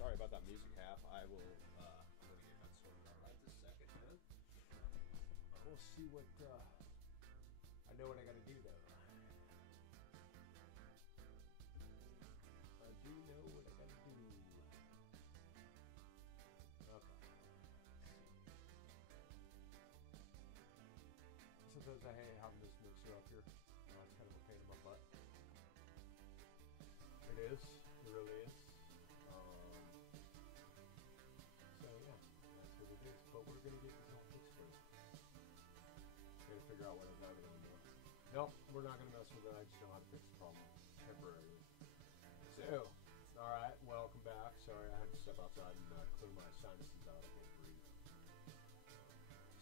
Sorry about that music half. I will, I'm gonna get that sorted out right this second, man. We'll see what, I know what I gotta do though. I do know what I gotta do. Okay. Sometimes I hate having this mixer up here. It's kind of a pain in my butt. It is. It really is. So yeah, that's what it is. But we're gonna get this all fixed first. Gotta figure out what I'm having anymore. Nope, we're not gonna mess with it. I just know how to fix the problem temporarily. So, all right, welcome back. Sorry, I had to step outside and clear my sinuses out. I can't breathe.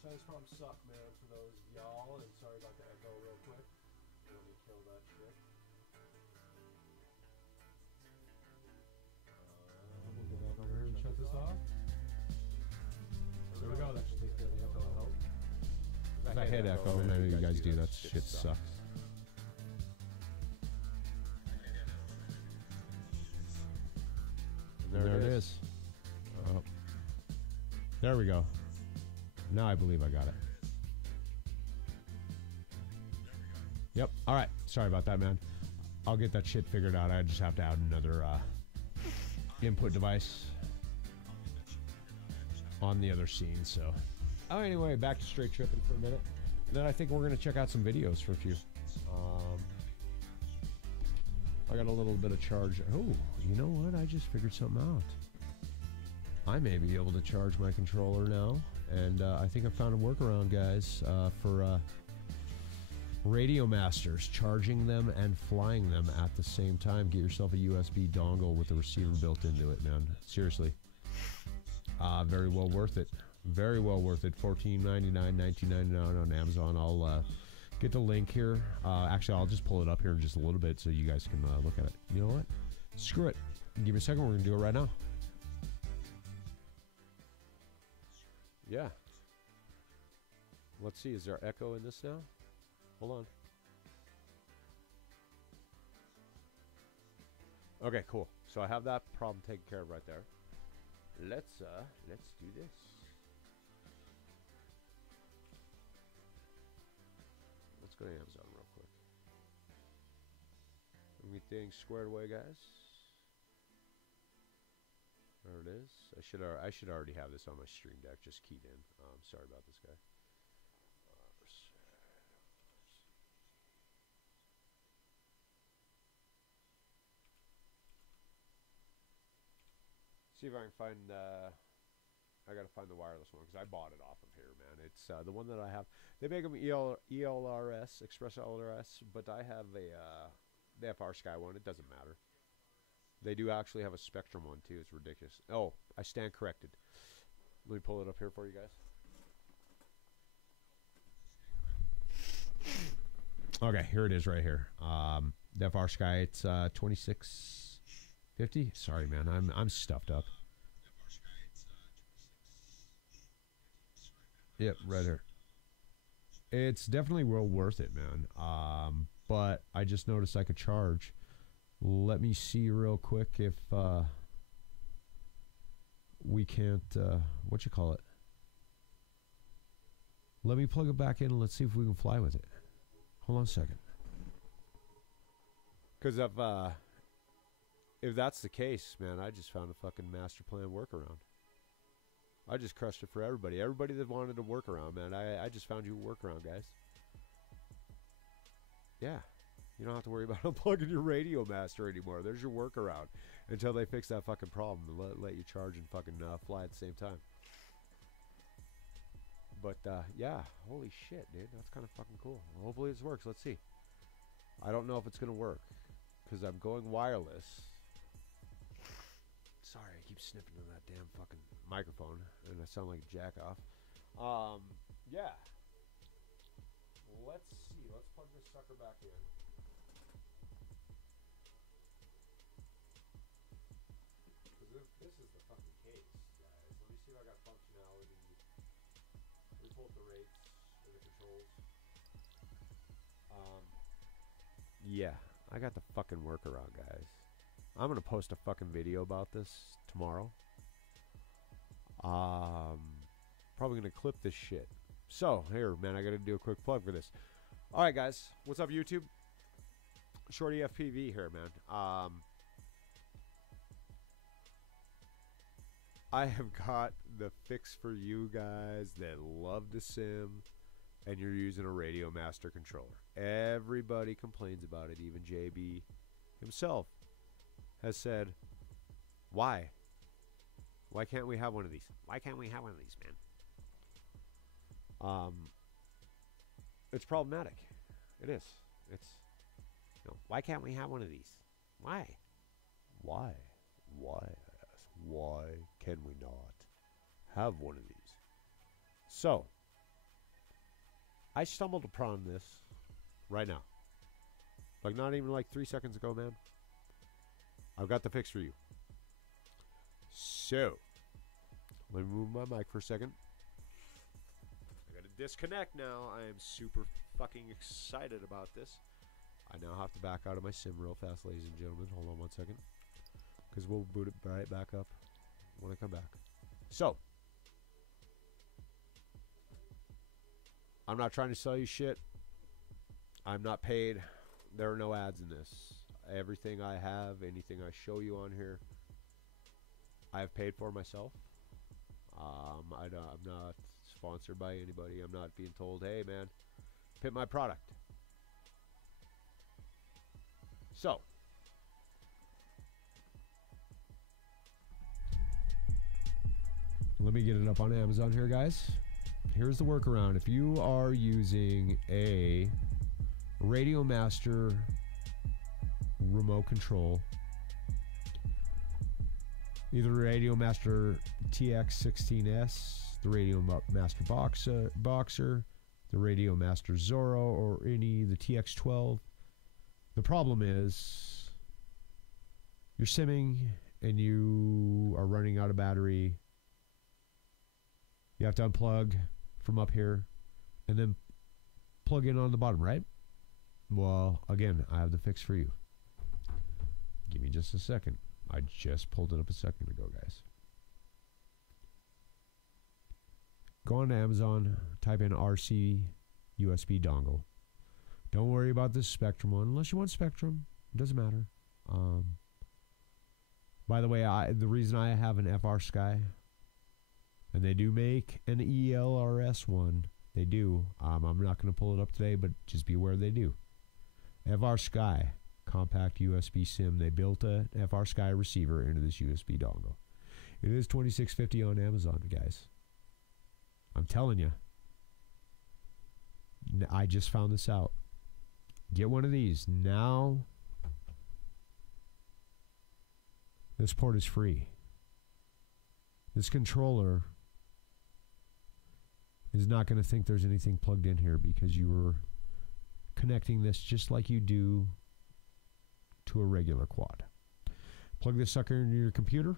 Sinus problems suck, man, for those of y'all. And sorry about the echo, real quick. Let me kill that shit. We'll go back over here and shut this off. There we go. That should take care of the echo, I hope. I hate echo. Maybe you guys do. That shit sucks. There it is. Oh. There we go. Now I believe I got it. Yep. All right. Sorry about that, man. I'll get that shit figured out. I just have to add another input device on the other scene. So, oh, anyway, back to straight tripping for a minute. And then I think we're going to check out some videos for a few. I got a little bit of charge. Oh, you know what? I just figured something out. I may be able to charge my controller now. And I think I found a workaround, guys, for Radio Masters, charging them and flying them at the same time. Get yourself a USB dongle with a receiver built into it, man. Seriously. Very well worth it. Very well worth it. $14.99, $19.99 on Amazon. I'll get the link here. Actually, I'll just pull it up here in just a little bit so you guys can look at it. You know what? Screw it. Give me a second. We're going to do it right now. Yeah. Let's see. Is there echo in this now? Hold on. Okay, cool. So I have that problem taken care of right there. Let's do this. Let's go to Amazon real quick. Everything squared away, guys. There it is. I should already have this on my stream deck just keyed in. Sorry about this, guy. See if I can find. I gotta find the wireless one because I bought it off of here, man. It's the one that I have. They make them ELRS, Express LRS, but I have a the FR Sky one. It doesn't matter. They do actually have a Spectrum one too. It's ridiculous. Oh, I stand corrected. Let me pull it up here for you guys. Okay, here it is right here. The FR Sky. It's 2650. Sorry, man. I'm stuffed up. Yep, right here. It's definitely well worth it, man. But I just noticed I could charge. Let me see real quick if we can't, what you call it? Let me plug it back in and let's see if we can fly with it. Hold on a second. Because if that's the case, man, I just found a fucking master plan workaround. I just crushed it for everybody. Everybody that wanted a workaround, man. I just found you a workaround, guys. Yeah. You don't have to worry about unplugging your Radio Master anymore. There's your workaround until they fix that fucking problem and let you charge and fucking fly at the same time. But, yeah. Holy shit, dude. That's kind of fucking cool. Hopefully this works. Let's see. I don't know if it's going to work because I'm going wireless. Sorry, I keep sniffing to that damn fucking microphone and I sound like a jack off. Yeah. Let's see. Let's plug this sucker back in. This is the fucking case, guys. Let me see if I got functionality. Let me pull up the rates and the controls. Yeah, I got the fucking workaround, guys. I'm gonna post a fucking video about this tomorrow. Probably gonna clip this shit. So here, man, I gotta do a quick plug for this. All right, guys, what's up, YouTube? ShortyFPV here, man. I have got the fix for you guys that love to sim and you're using a Radio Master controller. Everybody complains about it. Even JB himself has said, why? Why can't we have one of these? Why can't we have one of these, man? It's problematic. It is. It's, you know, why can't we have one of these? Why? Why? Why? I ask. Why can we not have one of these? So, I stumbled upon this right now. Like, not even like 3 seconds ago, man. I've got the fix for you. So, let me move my mic for a second. I gotta disconnect now. I am super fucking excited about this. I now have to back out of my sim real fast, ladies and gentlemen. Hold on one second. Because we'll boot it right back up when I come back. So, I'm not trying to sell you shit. I'm not paid. There are no ads in this. Everything I have, anything I show you on here, I have paid for myself. I'm not sponsored by anybody. I'm not being told, hey, man, pimp my product. So, let me get it up on Amazon here, guys. Here's the workaround. If you are using a Radio Master remote control, either Radio Master TX16S, the Radio Master Boxer, the Radio Master Zorro, or any the TX12, the problem is you're simming and you are running out of battery. You have to unplug from up here and then plug in on the bottom, right? Well, again, I have the fix for you. Give me just a second. I just pulled it up a second ago, guys. Go on to Amazon, type in RC USB dongle. Don't worry about this Spectrum one, unless you want Spectrum. It doesn't matter. By the way, the reason I have an FR Sky, and they do make an ELRS one. They do. I'm not going to pull it up today, but just be aware they do. FR Sky compact USB SIM. They built a FR Sky receiver into this USB dongle. It is $26.50 on Amazon, guys. I'm telling you. I just found this out. Get one of these now. This port is free. This controller is not going to think there's anything plugged in here because you were connecting this just like you do to a regular quad. Plug this sucker into your computer.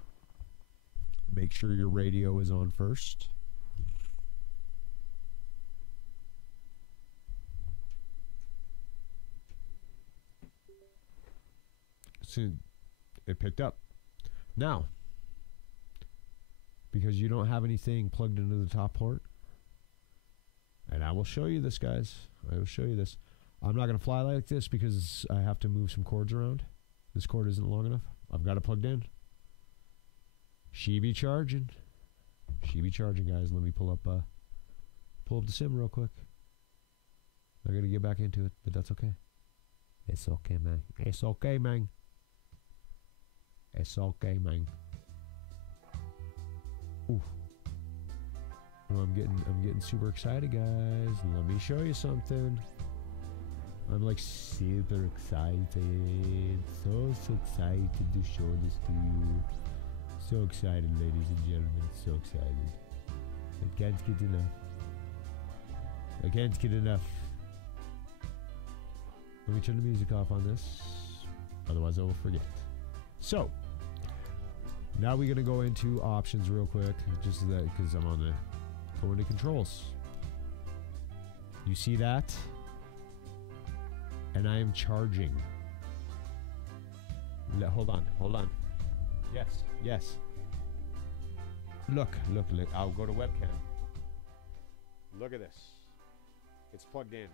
Make sure your radio is on first. So it picked up. Now, because you don't have anything plugged into the top port, and I will show you this, guys. I will show you this. I'm not going to fly like this because I have to move some cords around. This cord isn't long enough. I've got it plugged in. She be charging. She be charging, guys. Let me pull up the sim real quick. I got to get back into it, but that's okay. It's okay, man. It's okay, man. It's okay, man. Ooh. Well, I'm getting super excited, guys. Let me show you something. I'm like super excited. So excited to show this to you. So excited, ladies and gentlemen. So excited. I can't get enough. I can't get enough. Let me turn the music off on this. Otherwise I will forget. So, now we're going to go into options real quick. Just so that, because I'm on the... Go into controls. You see that? And I am charging. Hold on. Yes. Look. I'll go to webcam. Look at this. It's plugged in.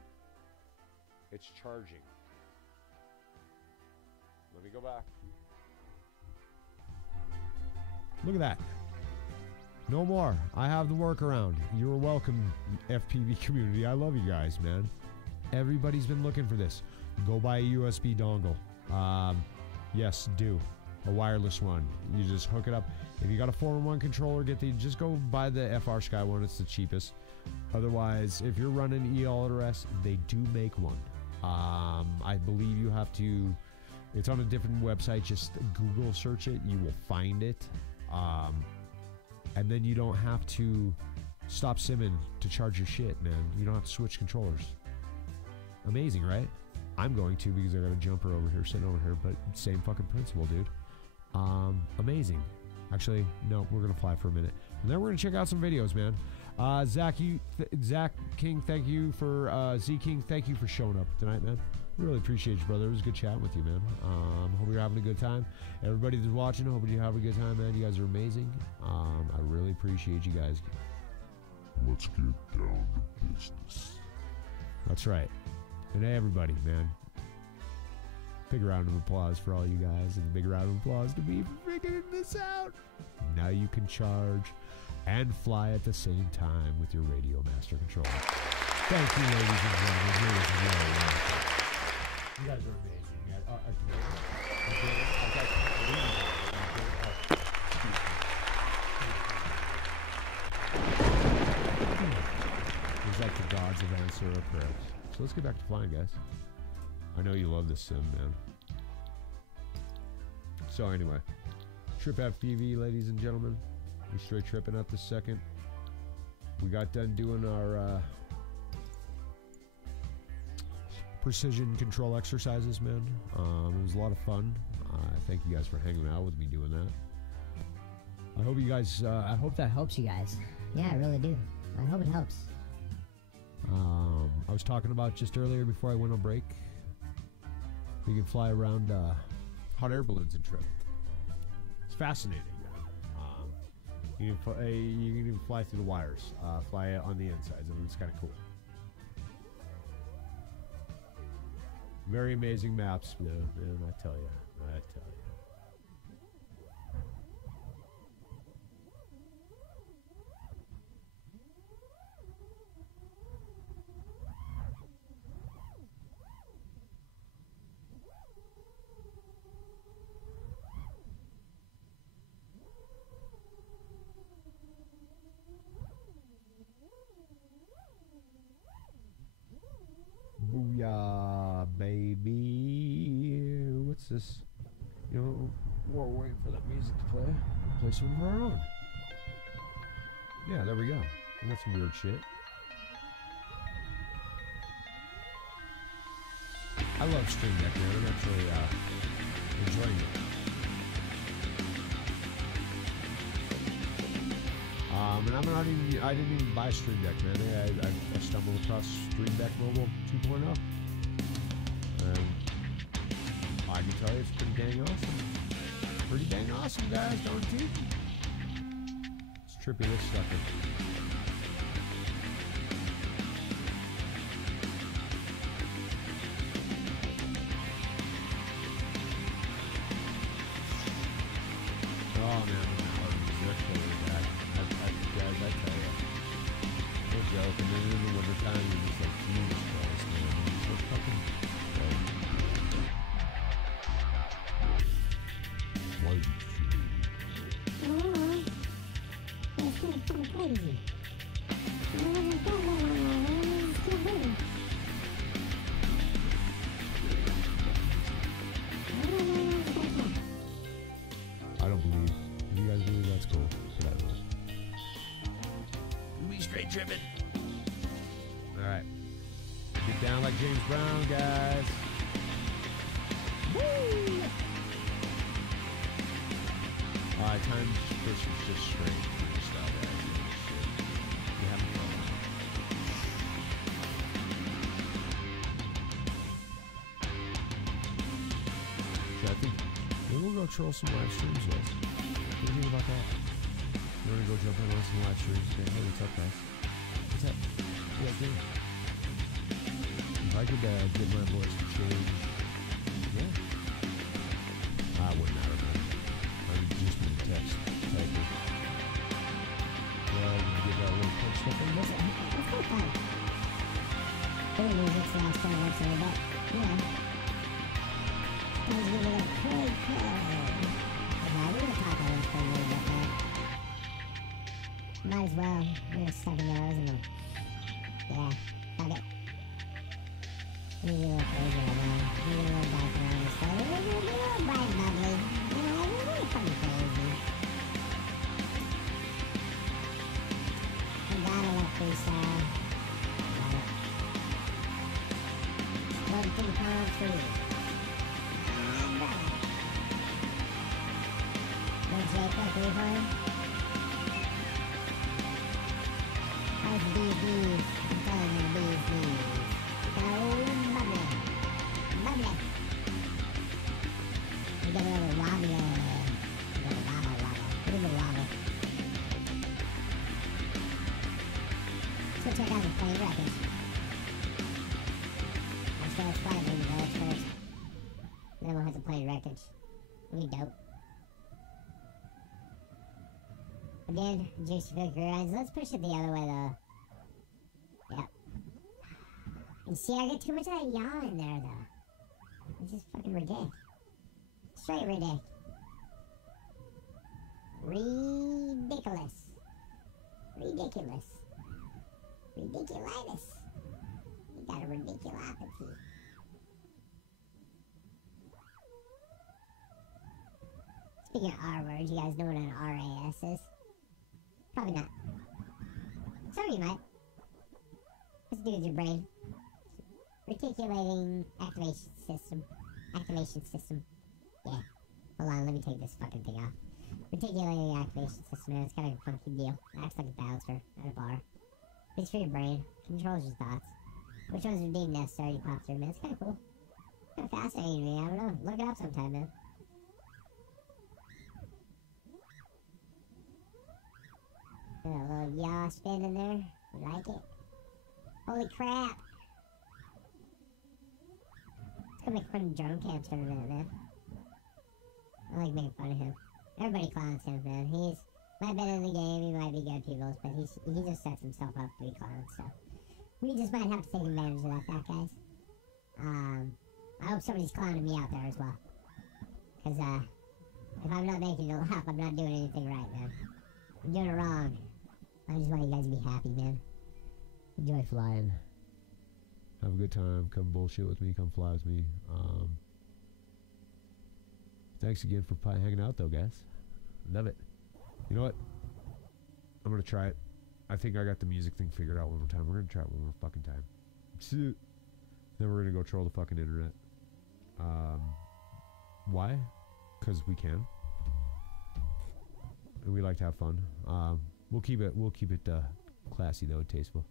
It's charging. Let me go back. Look at that. No more. I have the workaround. You're welcome, FPV community. I love you guys, man. Everybody's been looking for this. Go buy a USB dongle. Yes, do. A wireless one. You just hook it up. If you got a 4-in-1 controller, just go buy the FR Sky one. It's the cheapest. Otherwise, if you're running ELRS, they do make one. I believe you have to. It's on a different website. Just Google search it. You will find it. And then you don't have to stop simming to charge your shit, man. You don't have to switch controllers. Amazing, right? I'm going to because I got a jumper over here, sitting over here, but same fucking principle, dude. Amazing. Actually, no, we're gonna fly for a minute, and then we're gonna check out some videos, man. Zach King, thank you for Z King, thank you for showing up tonight, man. Really appreciate you, brother. It was good chatting with you, man. Hope you're having a good time. Everybody that's watching, hope you have a good time, man. You guys are amazing. I really appreciate you guys. Let's get down to business. That's right. And hey, everybody, man. Big round of applause for all you guys, and a big round of applause to me for figuring this out. Now you can charge and fly at the same time with your Radio Master controller. Thank you, ladies and gentlemen. You guys are amazing. It's like the gods of answer our prayers. So let's get back to flying, guys. I know you love this sim, man. So anyway, Trip FPV, ladies and gentlemen. We straight tripping out this second. We got done doing our precision control exercises, man. It was a lot of fun. Thank you guys for hanging out with me doing that. I hope you guys, I hope that helps you guys. Yeah, I really do. I hope it helps. I was talking about just earlier before I went on break. You can fly around hot air balloons and trip. It's fascinating. You can even fly through the wires, fly on the insides. I mean, it's kind of cool. Very amazing maps, man. I tell you. Booyah, baby. What's this? You know, we're waiting for that music to play. Play some of our own. Yeah, there we go. We got some weird shit. I love Stream Deck, man. I'm actually enjoying it. And I didn't even buy Stream Deck, man. I stumbled across Stream Deck Mobile 2.0. And I can tell you it's pretty dang awesome. Pretty dang awesome, guys, don't you? It's trippy, this sucker. Oh, man. I tell you, no joke. And then in the wintertime, you're just like, Jesus Christ, man. It's so fucking why did you It's kind of crazy. I don't believe. If you guys believe, that's cool. Straight tripping. Alright. Get down like James Brown, guys. Woo! Alright, time first is just straight freestyle, guys. You have fun. So I think Maybe we'll go troll some live streams, guys. What do you think about that? You want to go jump in on some live streams? Okay, hey, what's up, guys? What's up? What you guys doing? If I could get my voice to change, yeah. I wouldn't matter, man. I would just need a text. Type it. Yeah, you can get that little text stuff in. It's kind of fun. Pretty music's last time actually, but, you know. Guys, give it a quick yeah, we're gonna talk on this for a little bit, man. Might as well. We're gonna stuff in those and yeah, fuck it. We're a little crazy right now. We're a little background and stuff. We're a little bright and bubbly. You know, we're really fucking crazy. I gotta love freestyle. Got it. Love to the palm tree. Jake, like we heard. How's BB's? I'm telling you, BB's. So bubbly. Bubbly. We got a little wobbly. A little wobble. A little wobble. Let's go check out the Played Records. I'm sure it's fun when you go first. Then we'll hit the Played Records. It'll be dope. Again, Juicy Food Grinds. Let's push it the other way though. Yep. And see, I get too much of that yaw in there though. It's just fucking ridiculous. Straight ridiculous. Ridiculous. Ridiculous. Ridiculous. You got a ridiculopathy. Speaking of R words, you guys know what an RAS is? Probably not. Some of you might. Let's do with your brain. Reticulating activation system. Activation system. Yeah. Hold on, let me take this fucking thing off. Reticulating activation system, man. It's kind of a funky deal. It acts like a bouncer at a bar. It's for your brain. Controls your thoughts. Which ones are deemed necessary to pop through, man? It's kind of cool. Kind of fascinating to me. I don't know. Look it up sometime, man. A little yaw spin in there. Like it. Holy crap. Let's go make fun of Drone Camps for a minute, man. I like making fun of him. Everybody clowns him, man. He's might be in the game, he might be good people, but he just sets himself up to be clowned, so we just might have to take advantage of that fact, guys. I hope somebody's clowning me out there as well. Cause if I'm not making you laugh, I'm not doing anything right, man. I'm doing it wrong. I just want you guys to be happy, man. Enjoy flying. Have a good time. Come bullshit with me. Come fly with me. Thanks again for hanging out, though, guys. Love it. You know what? I'm gonna try it. I think I got the music thing figured out one more time. We're gonna try it one more fucking time. Then we're gonna go troll the fucking internet. Why? Because we can. And we like to have fun. We'll keep it classy though and tasteful.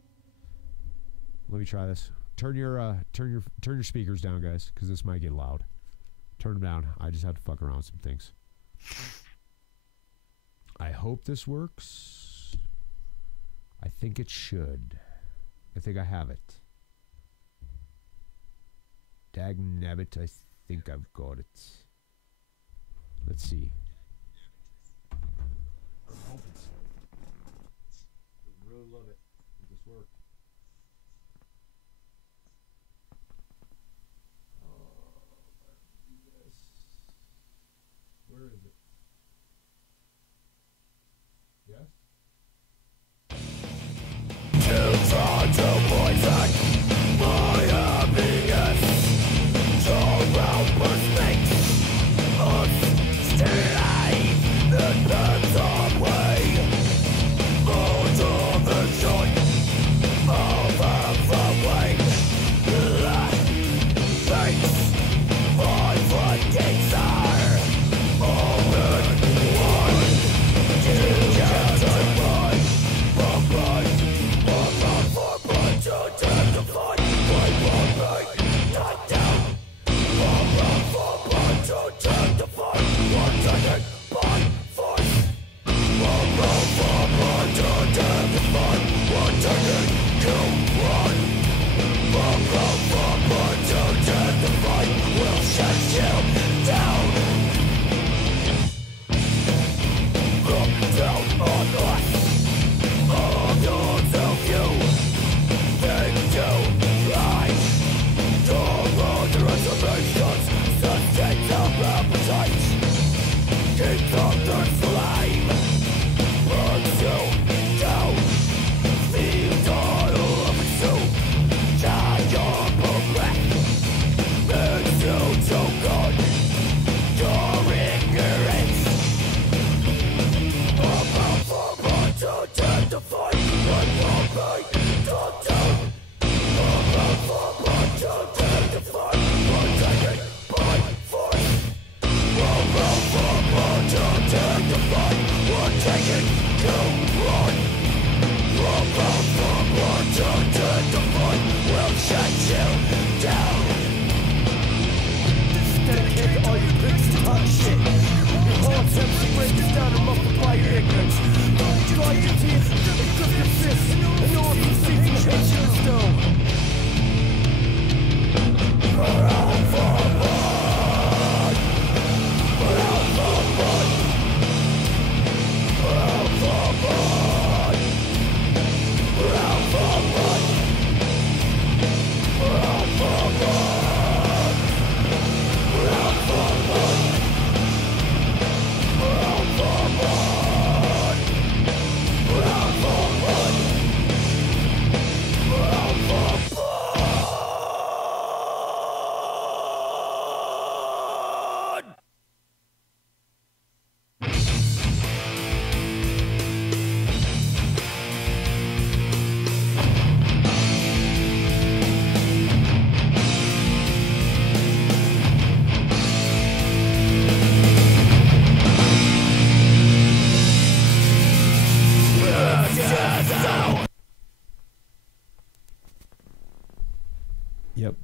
Let me try this. Turn your speakers down, guys, because this might get loud. Turn them down. I just have to fuck around with some things. I hope this works. I think it should. I think I have it. Dagnabbit, I think I've got it. Let's see. I hope it's. I really love it. If this works. Where is it? Yes?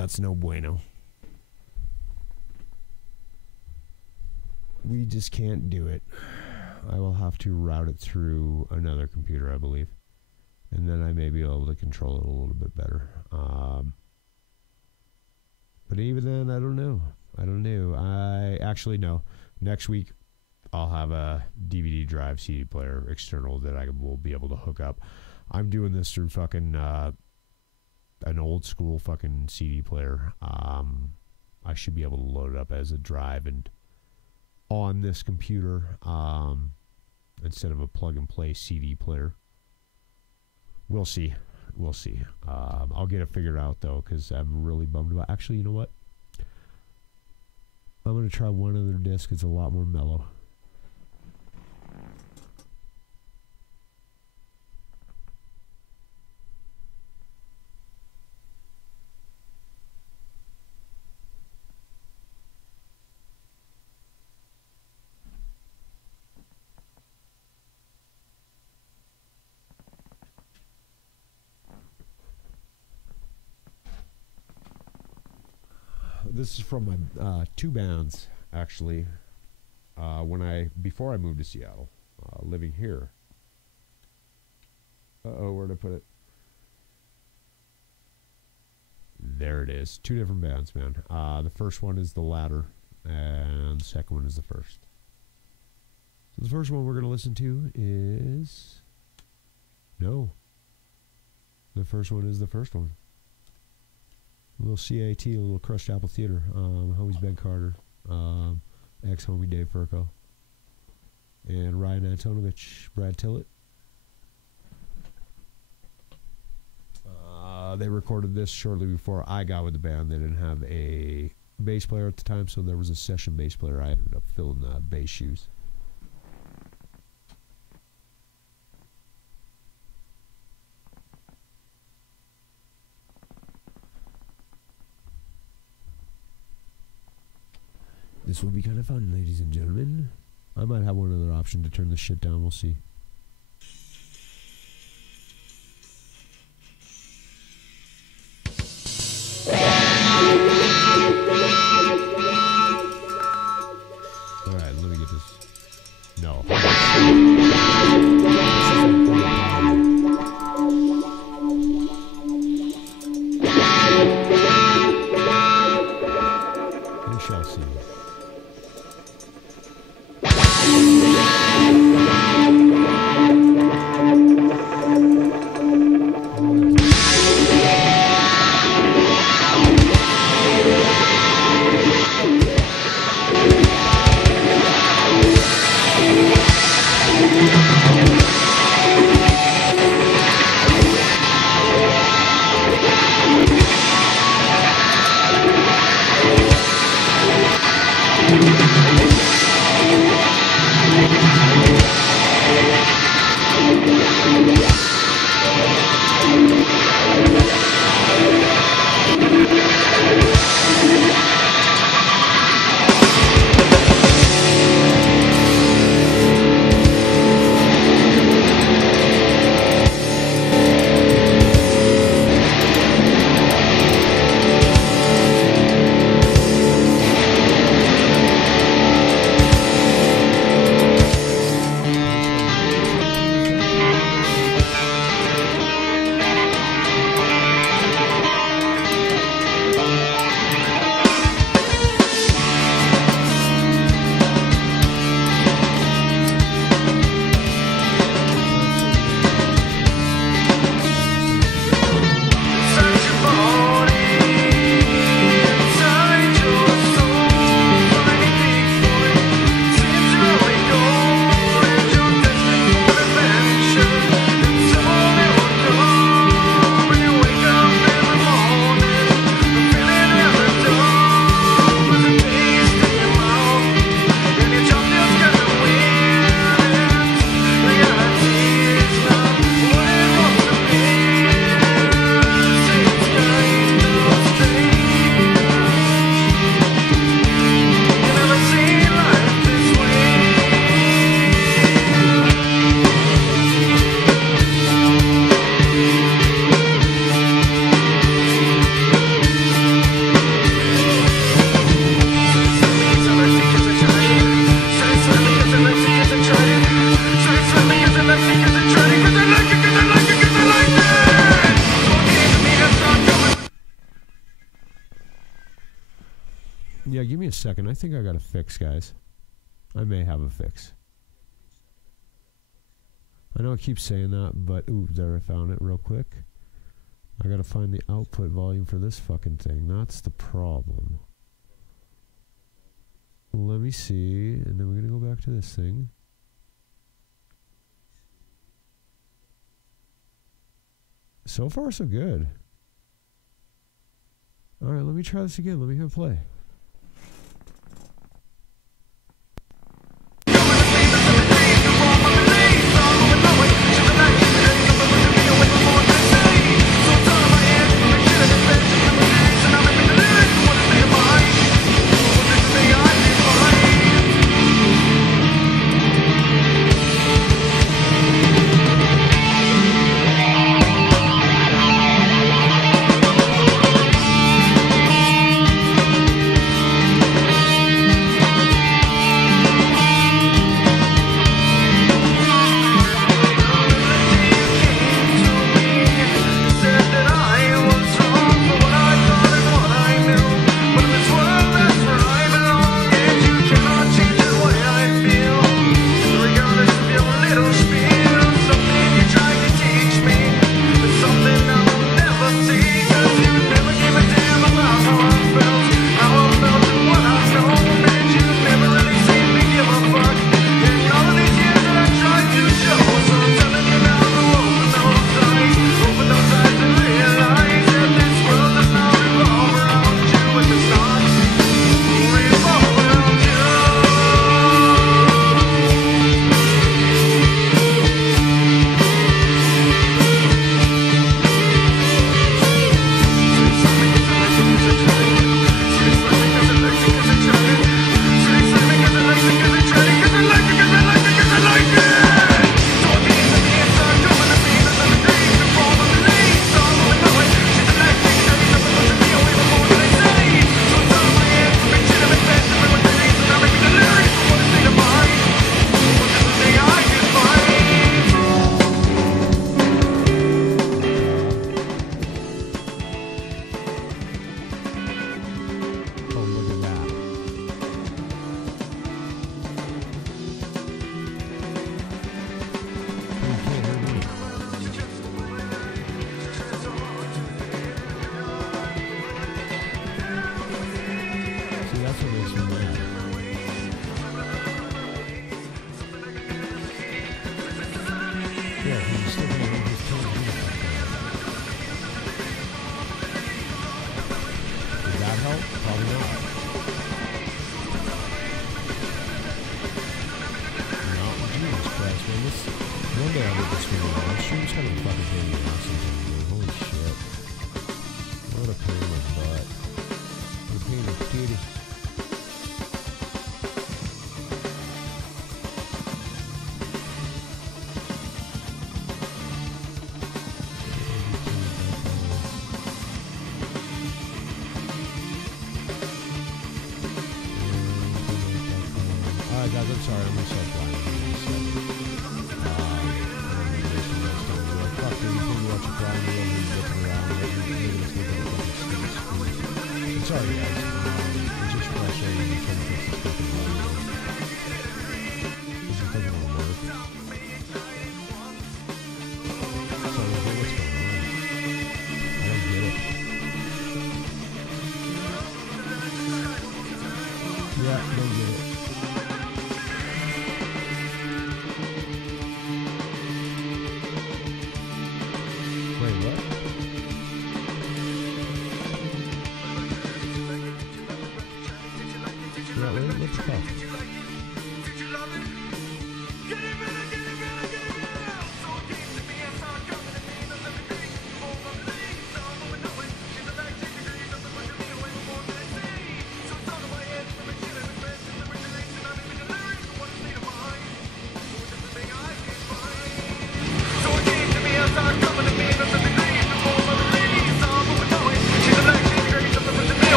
That's no bueno. We just can't do it. I will have to route it through another computer, I believe. And then I may be able to control it a little bit better. But even then, I don't know. I actually know. Next week, I'll have a DVD drive CD player external that I will be able to hook up. I'm doing this through fucking an old school fucking CD player. I should be able to load it up as a drive and on this computer instead of a plug and play CD player. We'll see. I'll get it figured out though, because I'm really bummed about. Actually, you know what? I'm gonna try one other disc. It's a lot more mellow. This is from my two bands, actually. Before I moved to Seattle, living here. Where'd I put it? There it is. Two different bands, man. The first one is the latter, and the second one is the first. So the first one we're going to listen to is... No. The first one is the first one. A little CAT, a little Crushed Apple Theater. Homies Ben Carter, ex-homie Dave Furco, and Ryan Antonovich, Brad Tillett. They recorded this shortly before I got with the band. They didn't have a bass player at the time, so there was a session bass player. I ended up filling the bass shoes. This will be kind of fun, ladies and gentlemen. I might have one other option to turn this shit down. We'll see. Alright, let me get this. No. We shall see. second. I think I got a fix, guys. I may have a fix. I know I keep saying that, but ooh, there, I found it real quick. I gotta find the output volume for this fucking thing. That's the problem. Let me see, and then we're gonna go back to this thing. So far, so good. Alright, let me try this again. Let me hit play.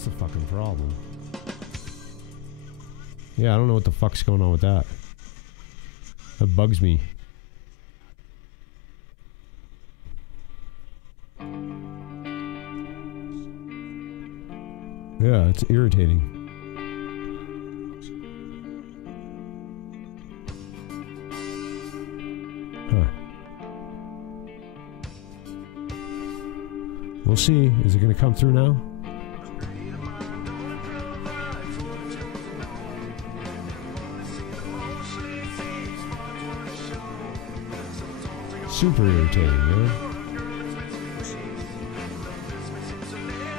That's the fucking problem. Yeah, I don't know what the fuck's going on with that. That bugs me. Yeah, it's irritating. Huh. We'll see. Is it going to come through now? Super irritating, man.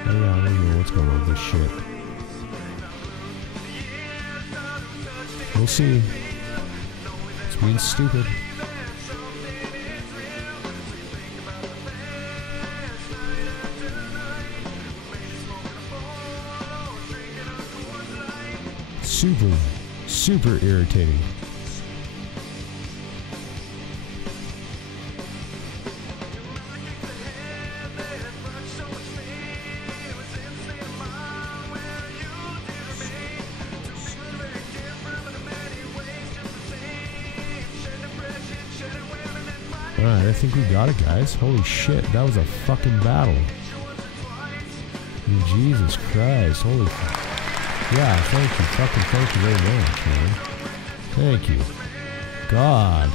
I don't know what's going on with this shit. We'll see. It's being stupid. Super irritating. Alright, I think we got it, guys. Holy shit, that was a fucking battle. Jesus Christ, holy fuck. Yeah, thank you, fucking thank you very much, man. Thank you. God.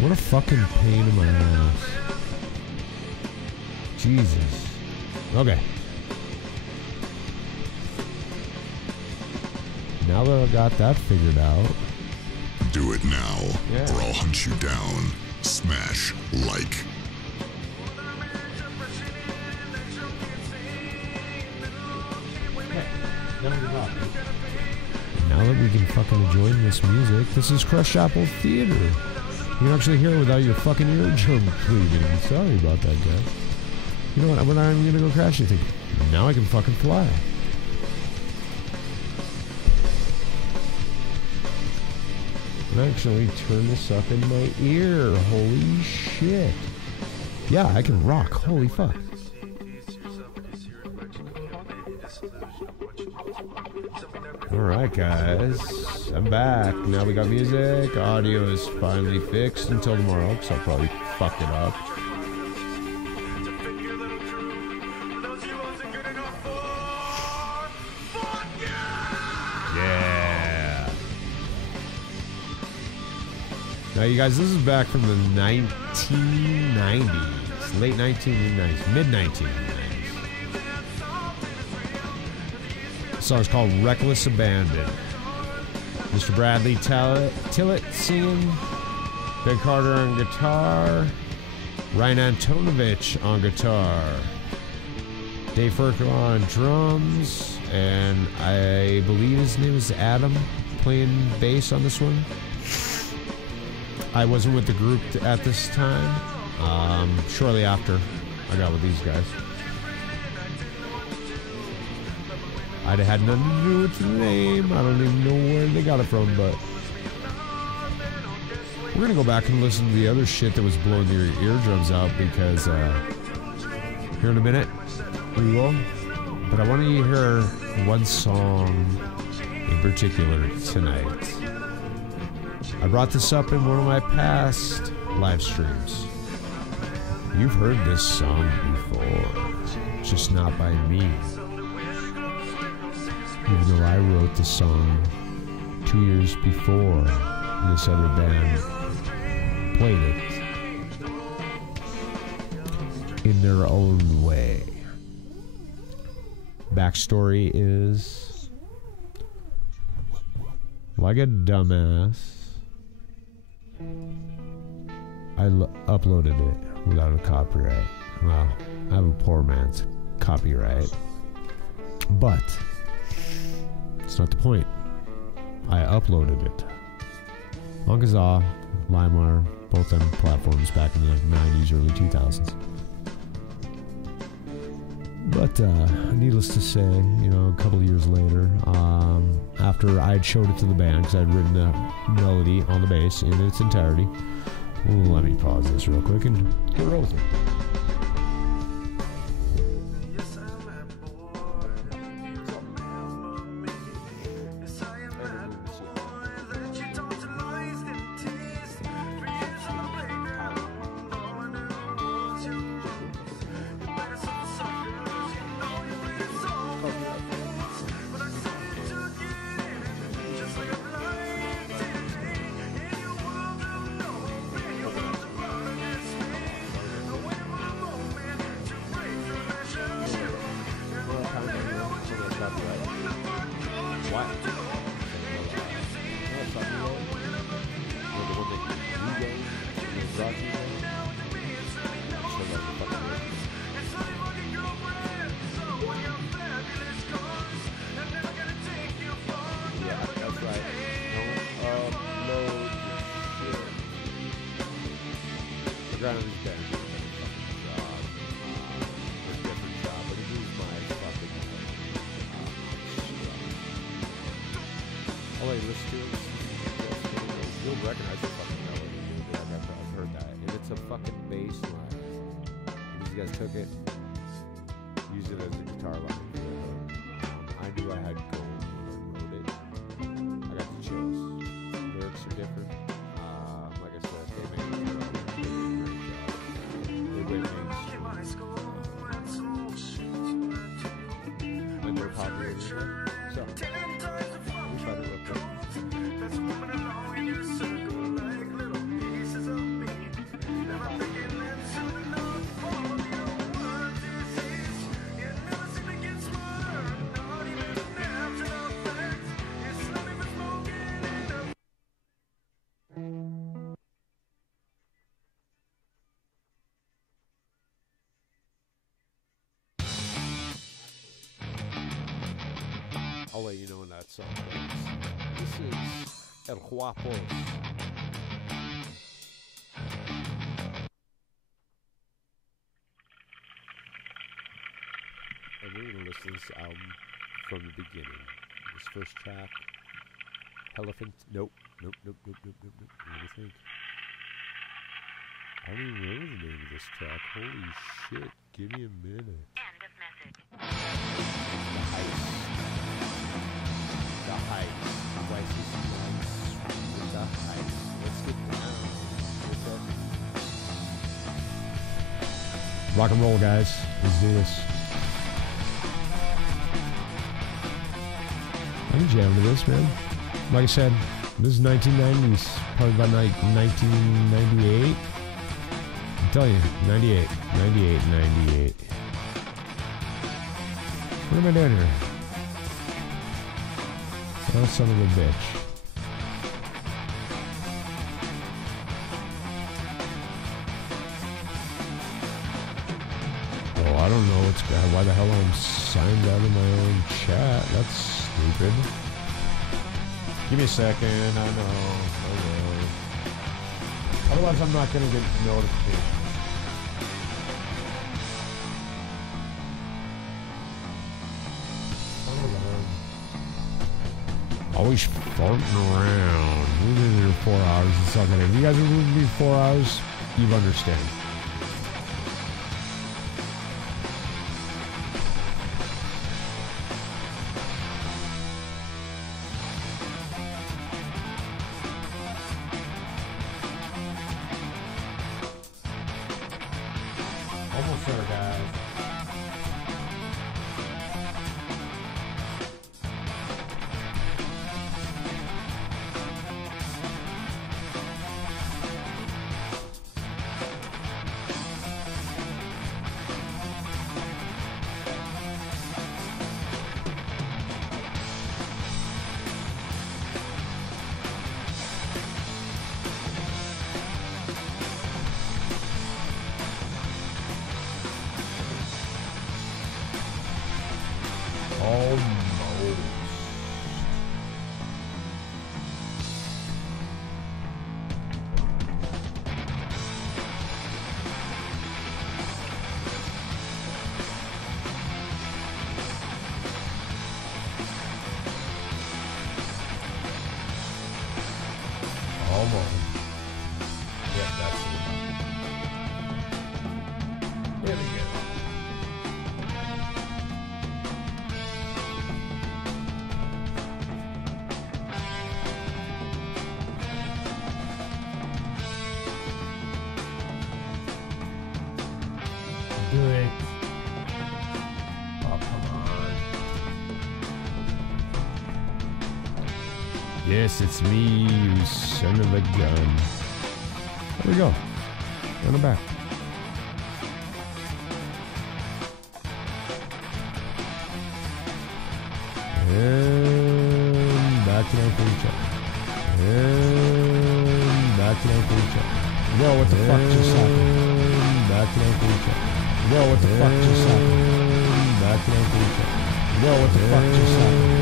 What a fucking pain in my ass. Jesus. Okay. Now that I got that figured out. Do it now, or I'll hunt you down. Smash like. Now that we can fucking enjoy this music, this is Crush Apple Theater. You can actually hear it without your fucking eardrum bleeding. Sorry about that, guys. You know what? We're not even gonna go crash anything. Now I can fucking fly. And actually turn this up in my ear. Holy shit. Yeah, I can rock. Holy fuck. Alright guys, I'm back. Now we got music. Audio is finally fixed until tomorrow, because I'll probably fuck it up. Yeah. Now you guys, this is back from the 1990s. Late 1990s, mid 1990s. The song's called Reckless Abandon. Mr. Bradley Tillett singing, Ben Carter on guitar, Ryan Antonovich on guitar, Dave Furker on drums, and I believe his name is Adam playing bass on this one. I wasn't with the group at this time. Shortly after, I got with these guys. I'd had nothing to do with the name. I don't even know where they got it from, but we're gonna go back and listen to the other shit that was blowing their eardrums out, because here in a minute we will. But I want you to hear one song in particular tonight. I brought this up in one of my past live streams. You've heard this song before, just not by me. Even though I wrote the song 2 years before this other band played it in their own way. Backstory is, like a dumbass, I uploaded it without a copyright. Well, I have a poor man's copyright, but it's not the point. I uploaded it on Kazaa, LimeWire, both them platforms back in the 90s, early 2000s. But needless to say, you know, a couple of years later, after I'd showed it to the band, because I'd written the melody on the bass in its entirety. Let me pause this real quick and get rolling. granted, he's better than a fucking job. Or a different job, but he was my fucking oh, wait, listen to it. You'll recognize the fucking melody. I've heard that. And it's a fucking bass line. These guys took it, used it as a guitar line. I knew I had gold when I wrote it. I got the chills. Lyrics are different. Like I said, they made a great job. They went mainstream. And they're popular. So, we try to look good. I'll let you know when that song plays. This is El Guapos. And we're going to listen to this album from the beginning. This first track, Elephant. Nope. What do you think? I don't even remember the name of this track. Holy shit. Give me a minute. End of message. The Heights. The Heights. The Heights. Let's get down with that. Rock and roll, guys. Let's do this. I can jam to this, man. Like I said, this is 1990s. Probably about 1998. I'm telling you, 98. What am I doing here? Oh, son of a bitch. Oh, I don't know why the hell I'm signed out of my own chat. That's stupid. Give me a second, I know. Otherwise I'm not gonna get notifications. Always farting around. We've been here 4 hours. It's not gonna. If you guys are moving these 4 hours, you understand. Almost there, guys. Almost. Yep, that's it. There we go. Do it. Oh, come on. Yes, it's me, you son of a gun. There we go. On the back. And back to 942. And back to 942. Whoa, what the fuck just happened? Back to 942. Whoa, what the fuck just happened? Back to 942. Whoa, what the fuck just happened?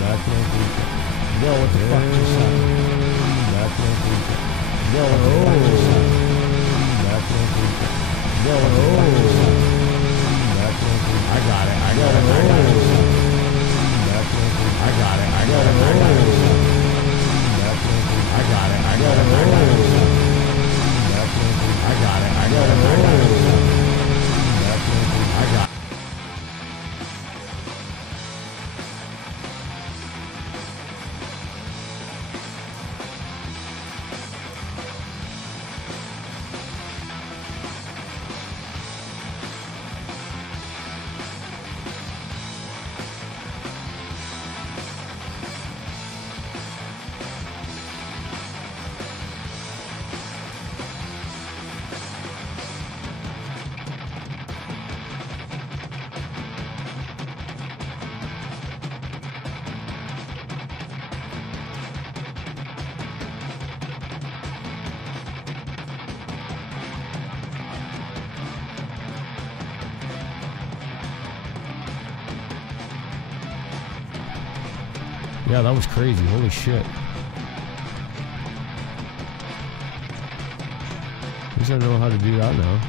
Back to 942. Whoa, what the fuck just happened? Back to 942. Whoa, what the fuck just happened? Back to Yeah, that was crazy. Holy shit. At least I know how to do that now.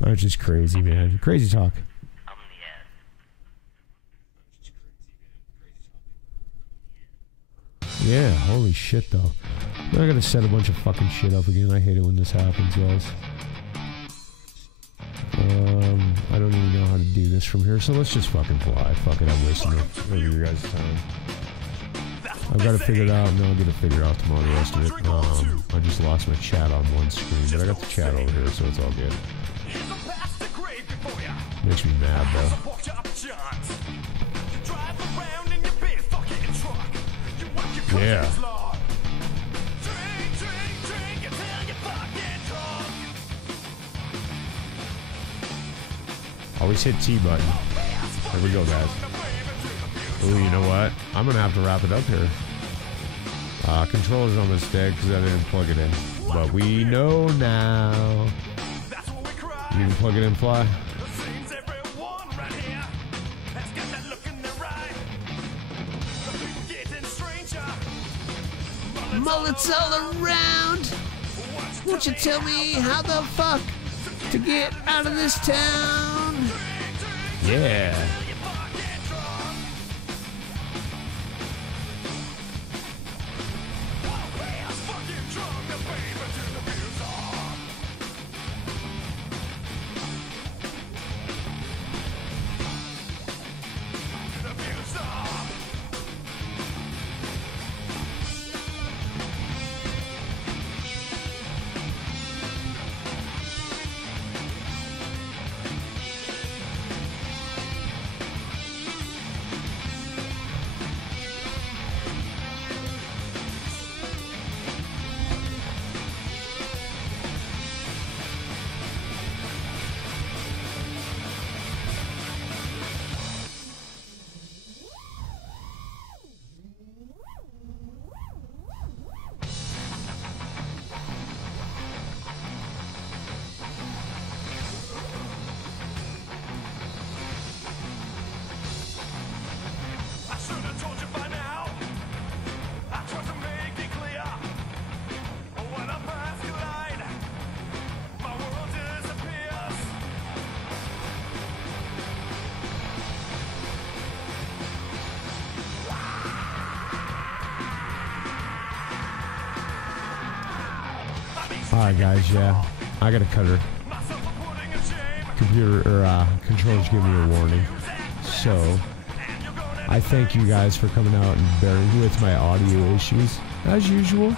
That's just crazy, man. Crazy talk. Yeah, holy shit, though. I gotta set a bunch of fucking shit up again. I hate it when this happens, guys. I don't even know how to do this from here, so let's just fucking fly. Fuck it, I'm wasting your guys' time. I've got to figure it out, and then I'll get it figured out tomorrow, the rest of it. I just lost my chat on one screen, but I got the chat over here, so it's all good. Makes me mad, though. Yeah. Always hit T button. There we go, guys. Ooh, you know what? I'm gonna have to wrap it up here. Controller's almost dead because I didn't plug it in. But we know now. You can plug it in, Fly. Mullets all around. Won't you tell me how the fuck to get out of this town? Yeah. Alright guys, yeah, I gotta cut her. Controllers give me a warning. So, I thank you guys for coming out and bearing with my audio issues, as usual.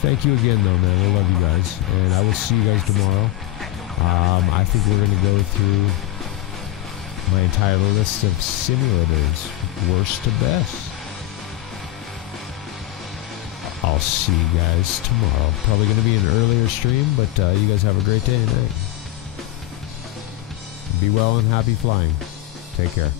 Thank you again though, man, I love you guys, and I will see you guys tomorrow. I think we're gonna go through my entire list of simulators, worst to best. I'll see you guys tomorrow. Probably going to be an earlier stream, but you guys have a great day tonight. Be well and happy flying. Take care.